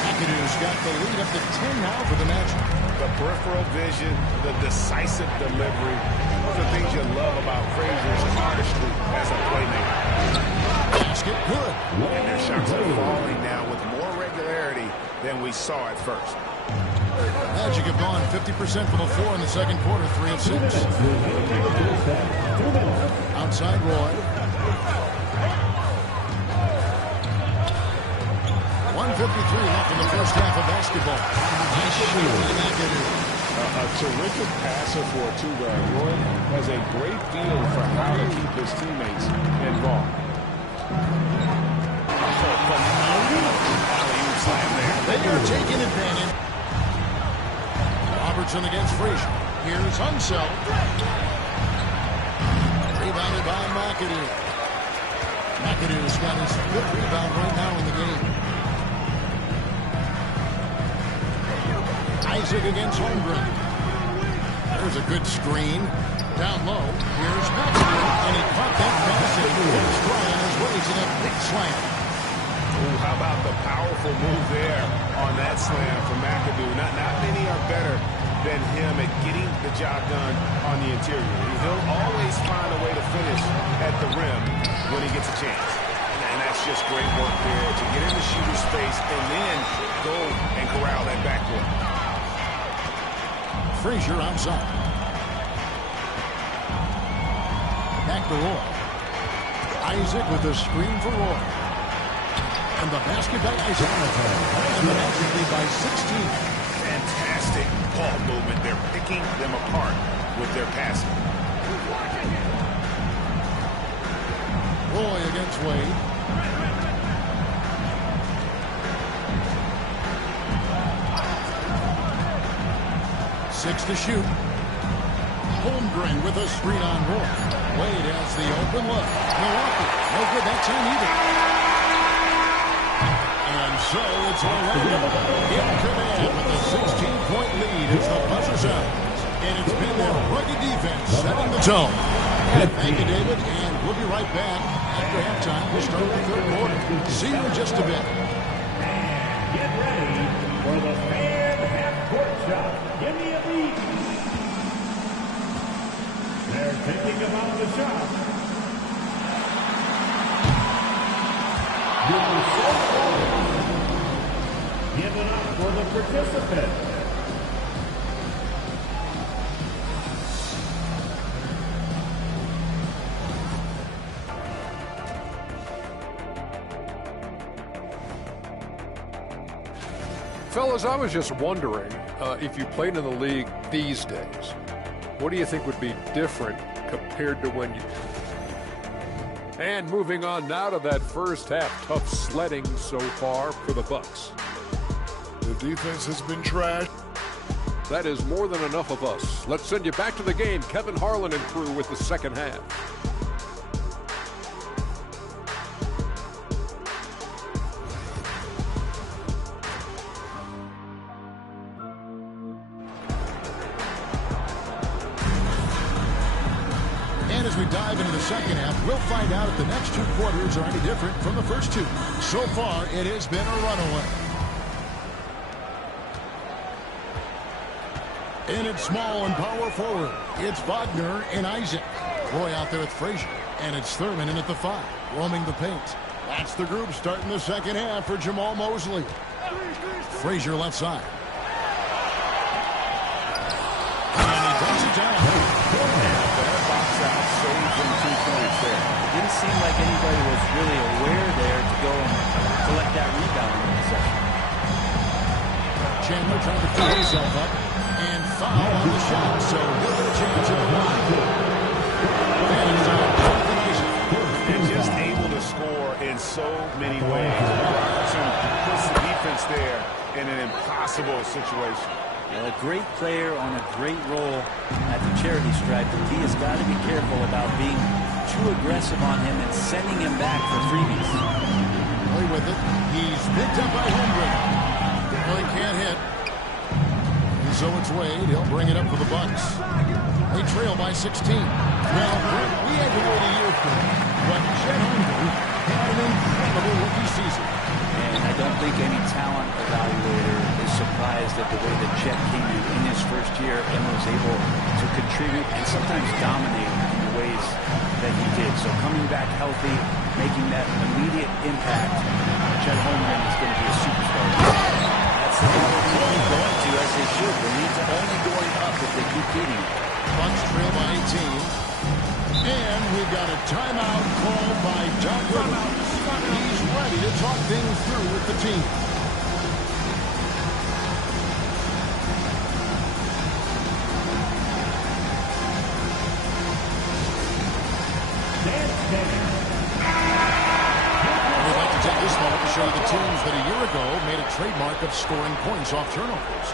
McAdoo's got the lead up to 10 now for the Magic. The peripheral vision, the decisive delivery. Those are things you love about Frazier's artistry as a playmaker. Basket good. And their shots are falling now with more regularity than we saw at first. Magic have gone 50% from the floor in the second quarter, 3 of 6. Outside Roy. 1:53 left in the first half of basketball. Nice shooting by McAdoo. A terrific passer for a two-guard. Roy has a great feel for how to keep his teammates involved. They are taking advantage. Robertson against Frazier. Here's Unseld. Rebounded by McAdoo. McAdoo's got his 5th rebound right now in the game. Isaac against Holmgren. There's a good screen. Down low. Here's McAdoo. And he caught that pass and was dry on his ways in a big slam. Ooh, how about the powerful move there on that slam from McAdoo? Not many are better than him at getting the job done on the interior. He'll always find a way to finish at the rim when he gets a chance. And that's just great work there to get in the shooter's space and then go and corral that backcourt. Frazier outside. Back to Roy. Isaac with the screen for Roy. And the basket by Isaac. And the Magic lead by 16. Fantastic ball movement. They're picking them apart with their passing. Roy against Wade. Six to shoot. Holmgren with a screen on Roy. Wade has the open look. Milwaukee. No good that time either. And so it's Orlando in command with a 16-point lead as the buzzer sounds. And it's been their rugged defense setting the tone. Thank you, David, and we'll be right back after halftime. We'll start the third quarter. See you in just a bit. And get ready for the fan half-court shot. Give me a beat. They're thinking about the shot. Give it up for the participant. Fellas, I was just wondering if you played in the league these days, what do you think would be different compared to when you... And moving on now to that first half, tough sledding so far for the Bucks. The defense has been trash. That is more than enough of us. Let's send you back to the game. Kevin Harlan and crew with the second half. And as we dive into the second half, we'll find out if the next 2 quarters are any different from the first 2. So far, it has been a runaway. And it's small and power forward. It's Wagner and Isaac. Roy out there with Frazier. And it's Thurman in at the 5, roaming the paint. That's the group starting the second half for Jamal Mosley. Frazier left side. And he takes it down. Saved them 2 points there. It didn't seem like anybody was really aware there to go and collect that rebound in the session. Chandler trying to pull himself up and foul on the shot, so he'll get a chance at the line. And just able to score in in so many ways. Robertson puts the defense there in an impossible situation. Well, a great player on a great role at the charity stripe. The D has got to be careful about being too aggressive on him and sending him back for freebies. Play with it. He's picked up by Holmgren. Well, he can't hit. And so it's Wade. He'll bring it up for the Bucks. They trail by 16. Well, we had to wait a year for it, but Chet Holmgren had an incredible rookie season. And I don't think any talent evaluator is surprised at the way that Chet came in his first year and was able to contribute and sometimes dominate in the ways that he did. So coming back healthy, making that immediate impact, Chet Holmgren is going to be a superstar. That's the level they keep going to, as they should. They need to only going up if they keep beating it. Bucks trail by 18. And we've got a timeout called by Doc Rivers. He's ready to talk things through with the team. We'd like to take this moment to show you the teams that a year ago made a trademark of scoring points off turnovers.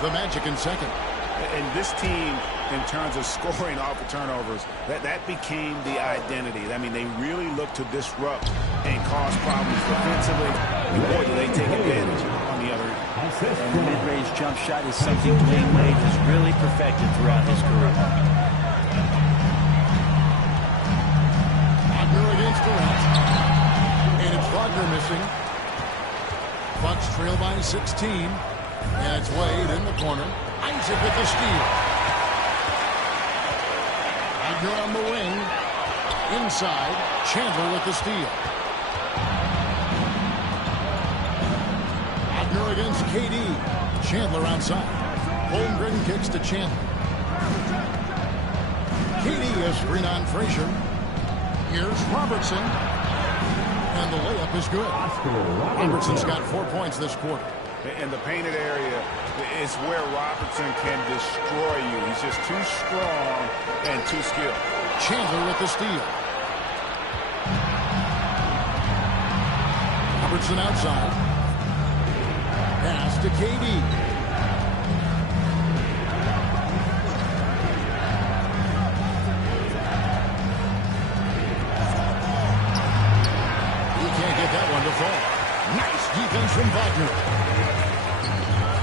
The Magic in second. And this team, in terms of scoring off of turnovers, that became the identity. I mean, they really look to disrupt and cause problems defensively. And boy, do they take advantage on the other end. And the mid-range jump shot is something Dwayne Wade has really perfected throughout his career. Wagner against Durant. And it's Wagner missing. Bucks trail by 16. And it's Wade in the corner. Isaac with the steal. Wagner on the wing. Inside. Chandler with the steal. Wagner against KD. Chandler outside. Holmgren kicks to Chandler. KD has screen on Frazier. Here's Robertson. And the layup is good. Robertson's got 4 points this quarter. In the painted area is where Robertson can destroy you. He's just too strong and too skilled. Chandler with the steal. Robertson outside. Pass to KD. He can't get that one to fall. Nice defense from Wagner.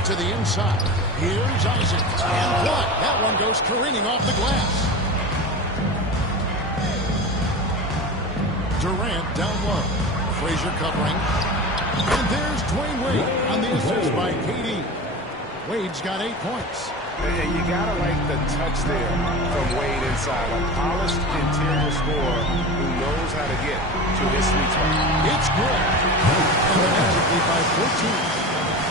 To the inside. Here's Isaac. And what? That one goes careening off the glass. Durant down low. Frazier covering. And there's Dwayne Wade on the assist by KD. Wade's got 8 points. And you got to like the touch there from Wade inside. A polished interior scorer who knows how to get to his sweet spot. It's good. And the Magic lead by 14.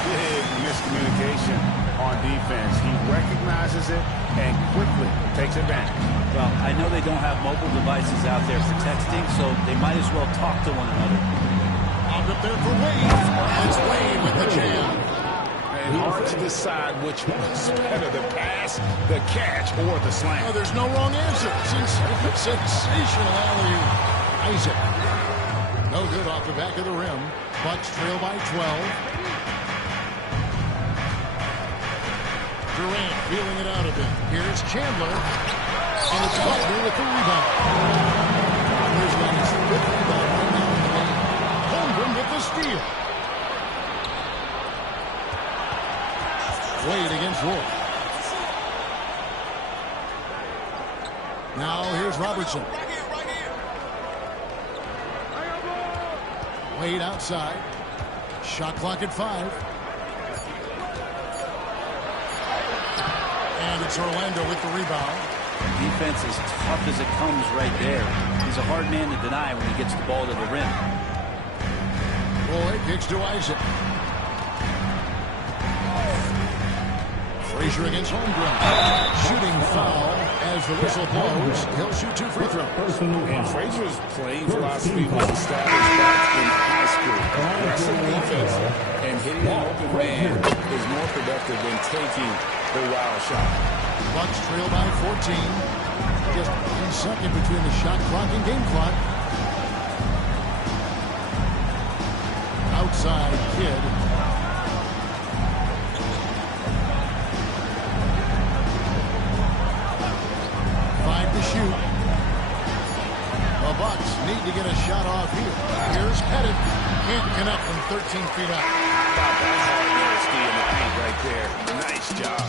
Big miscommunication on defense. He recognizes it and quickly takes advantage. Well, I know they don't have mobile devices out there for texting, so they might as well talk to one another. Out up there for Wade. It's Wade with the jam. And hard to decide which was better, the pass, the catch, or the slam. Oh, there's no wrong answer. Sensational alley-oop. Isaac. No good off the back of the rim. Bucks trail by 12. Durant feeling it out a bit. Here's Chandler. And it's Wagner with the rebound. Wagner's got his 5th rebound right now in the game. Holmgren with the steal. Wade against Wolf. Now here's Robertson. Wade outside. Shot clock at 5. And it's Orlando with the rebound. Defense is tough as it comes right there. He's a hard man to deny when he gets the ball to the rim. Boyd kicks to Isaac. Frazier against Holmgren. Shooting foul as the whistle blows. He'll shoot 2 free throws. And Frazier's playing philosophy was established back in high school. Aggressive defense and hitting an open man is more productive than taking the wild shot. Bucks trail by 14. Just 1 second between the shot clock and game clock. outside Kidd. Five to shoot. The Bucks need to get a shot off here. Here's Pettit. Can't connect from 13 feet out. In the paint right there. Nice job.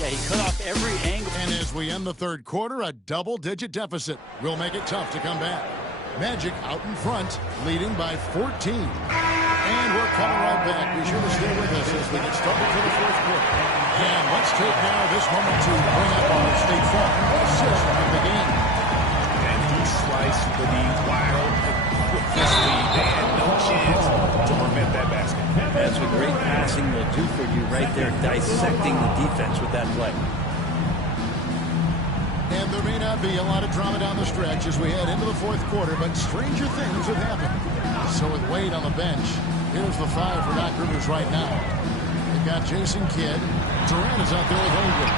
Yeah, he cut off every angle. And as we end the third quarter, a double-digit deficit will make it tough to come back. Magic out in front, leading by 14. And we're coming right back. Be sure to stay with us as we get started for the fourth quarter. And let's take now this moment to bring up our State Farm assist of the game. And he sliced the lead wide open with this lead. They had no chance to prevent that basket. That's what great passing will do for you right there, dissecting the defense with that play. And there may not be a lot of drama down the stretch as we head into the fourth quarter, but stranger things have happened. So with Wade on the bench, here's the five for Doc Rivers right now. They've got Jason Kidd. Durant is out there with Holmgren.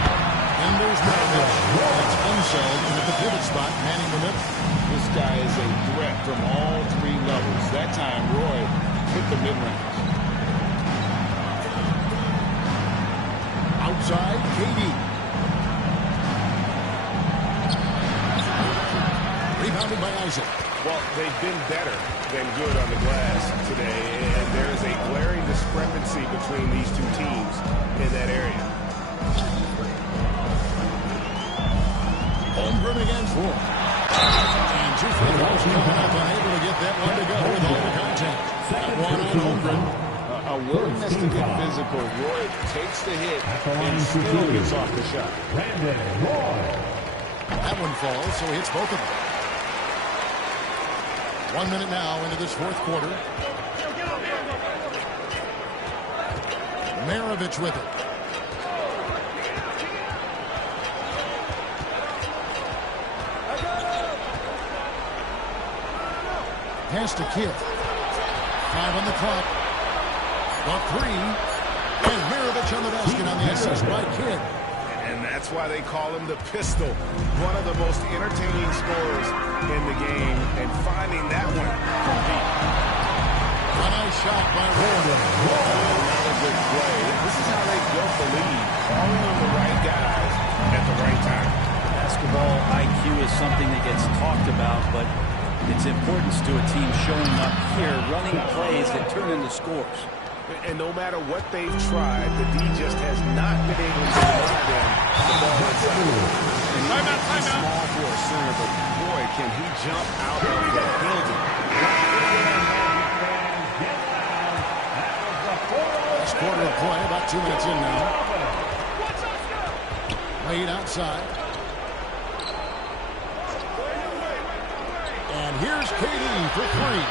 And there's Maravich. That's Unseld at the pivot spot, manning the middle. This guy is a threat from all three levels. That time, Roy hit the mid-range. Outside, KD. Rebounded by Isaac. Well, they've been better than good on the glass today, and there is a glaring discrepancy between these two teams in that area. Holmgren against Roy. And two free throws coming up, unable to get that one to go with all the contact. That one on Holmgren. A willingness to get physical. Roy takes the hit and still gets off the shot. That one falls, so he hits both of them. 1 minute now into this fourth quarter. Maravich with it. Pass to Kidd. 5 on the clock. The three. And Maravich on the basket on the assist by Kidd. And that's why they call him the pistol. One of the most entertaining scorers in the game. And finding that one from deep. A nice shot by Roy. Another good play. This is how they built the lead. Calling on the right guys at the right time. Basketball IQ is something that gets talked about, but its importance to a team showing up here, running plays that turn into scores. And no matter what they've tried, the D just has not been able to deny them the ball inside. He's small for a center, but boy, can he jump out of the building. Last quarter of play, about 2 minutes in now. Wade outside. And here's KD for three.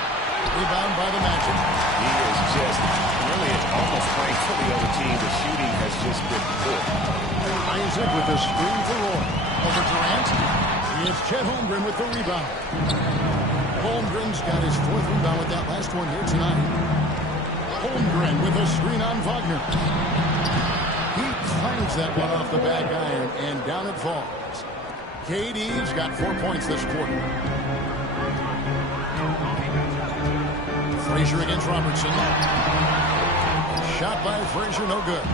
Rebound by the Magic. He is just really almost playing for the other team. The shooting has just been poor. Isaac with the screen for Roy. Over Durant. It's Chet Holmgren with the rebound. Holmgren's got his fourth rebound with that last one here tonight. Holmgren with a screen on Wagner. He clangs that one off the back iron, and down it falls. KD's got 4 points this quarter. Frazier against Robertson. Shot by Frazier, no good.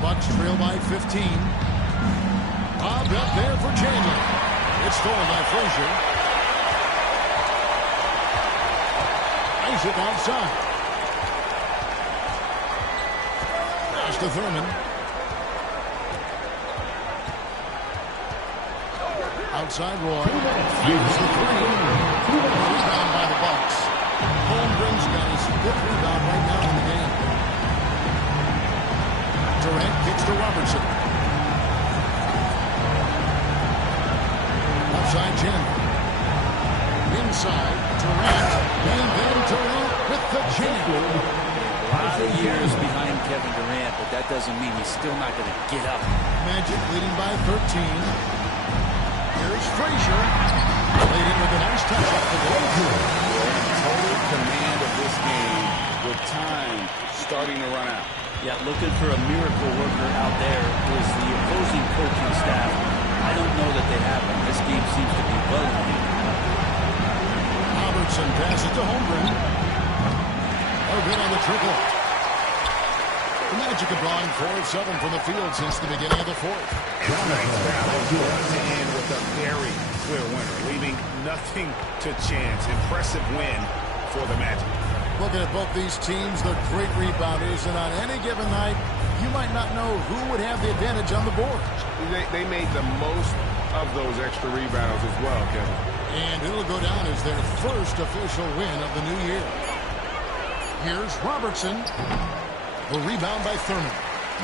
Bucks trail by 15. Bob up there for Chandler. It's stolen by Frazier. Isaac outside. Pass to Thurman. Outside Roy. Fires the three. Rebound by the Bucks. Holmgren's got his fifth rebound right now in the game. Durant kicks to Robertson. Outside Chandler. Inside Durant. And then Durant with the jam. A lot of years behind Kevin Durant, but that doesn't mean he's still not going to get up. Magic leading by 13. Here's Frazier. Leading with a nice touch up the goal. Total command of this game with time starting to run out. Yeah, looking for a miracle worker out there is the opposing coaching staff. I don't know that they have him. This game seems to be well in. Robertson passes to Holmgren. No good on the triple. The Magic have gone 4 of 7 from the field since the beginning of the fourth. Tonight's battle is going to end with a very clear winner, leaving nothing to chance. Impressive win for the Magic. Looking at both these teams, they're great rebounders, and on any given night, you might not know who would have the advantage on the board. They made the most of those extra rebounds as well, Kevin. And it'll go down as their first official win of the new year. Here's Robertson. The rebound by Thurman.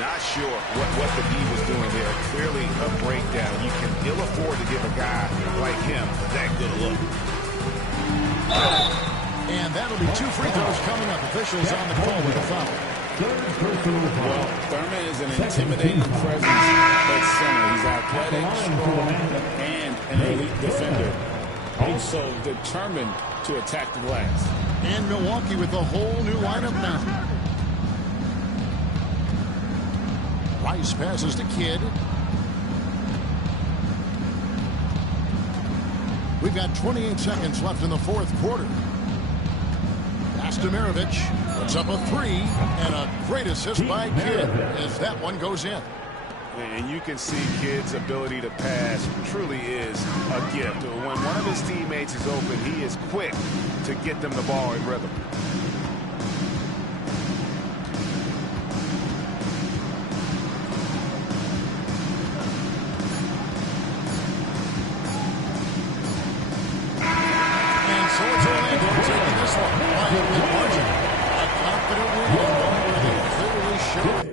Not sure what the D was doing there. Clearly a breakdown. You can ill afford to give a guy like him that good look. And that'll be 2 free throws coming up. Officials on the call with a foul. Well, Thurman is an intimidating presence at center. He's athletic, strong, and an elite defender. Also determined to attack the glass. And Milwaukee with a whole new lineup now. Rice passes to Kidd. We've got 28 seconds left in the fourth quarter. Astamirovic puts up a 3 and a great assist by Kidd as that one goes in. And you can see Kidd's ability to pass truly is a gift. When one of his teammates is open, he is quick to get them the ball in rhythm. And so it's Orlando taking this one by a big margin. A confident win, one where they clearly showed it.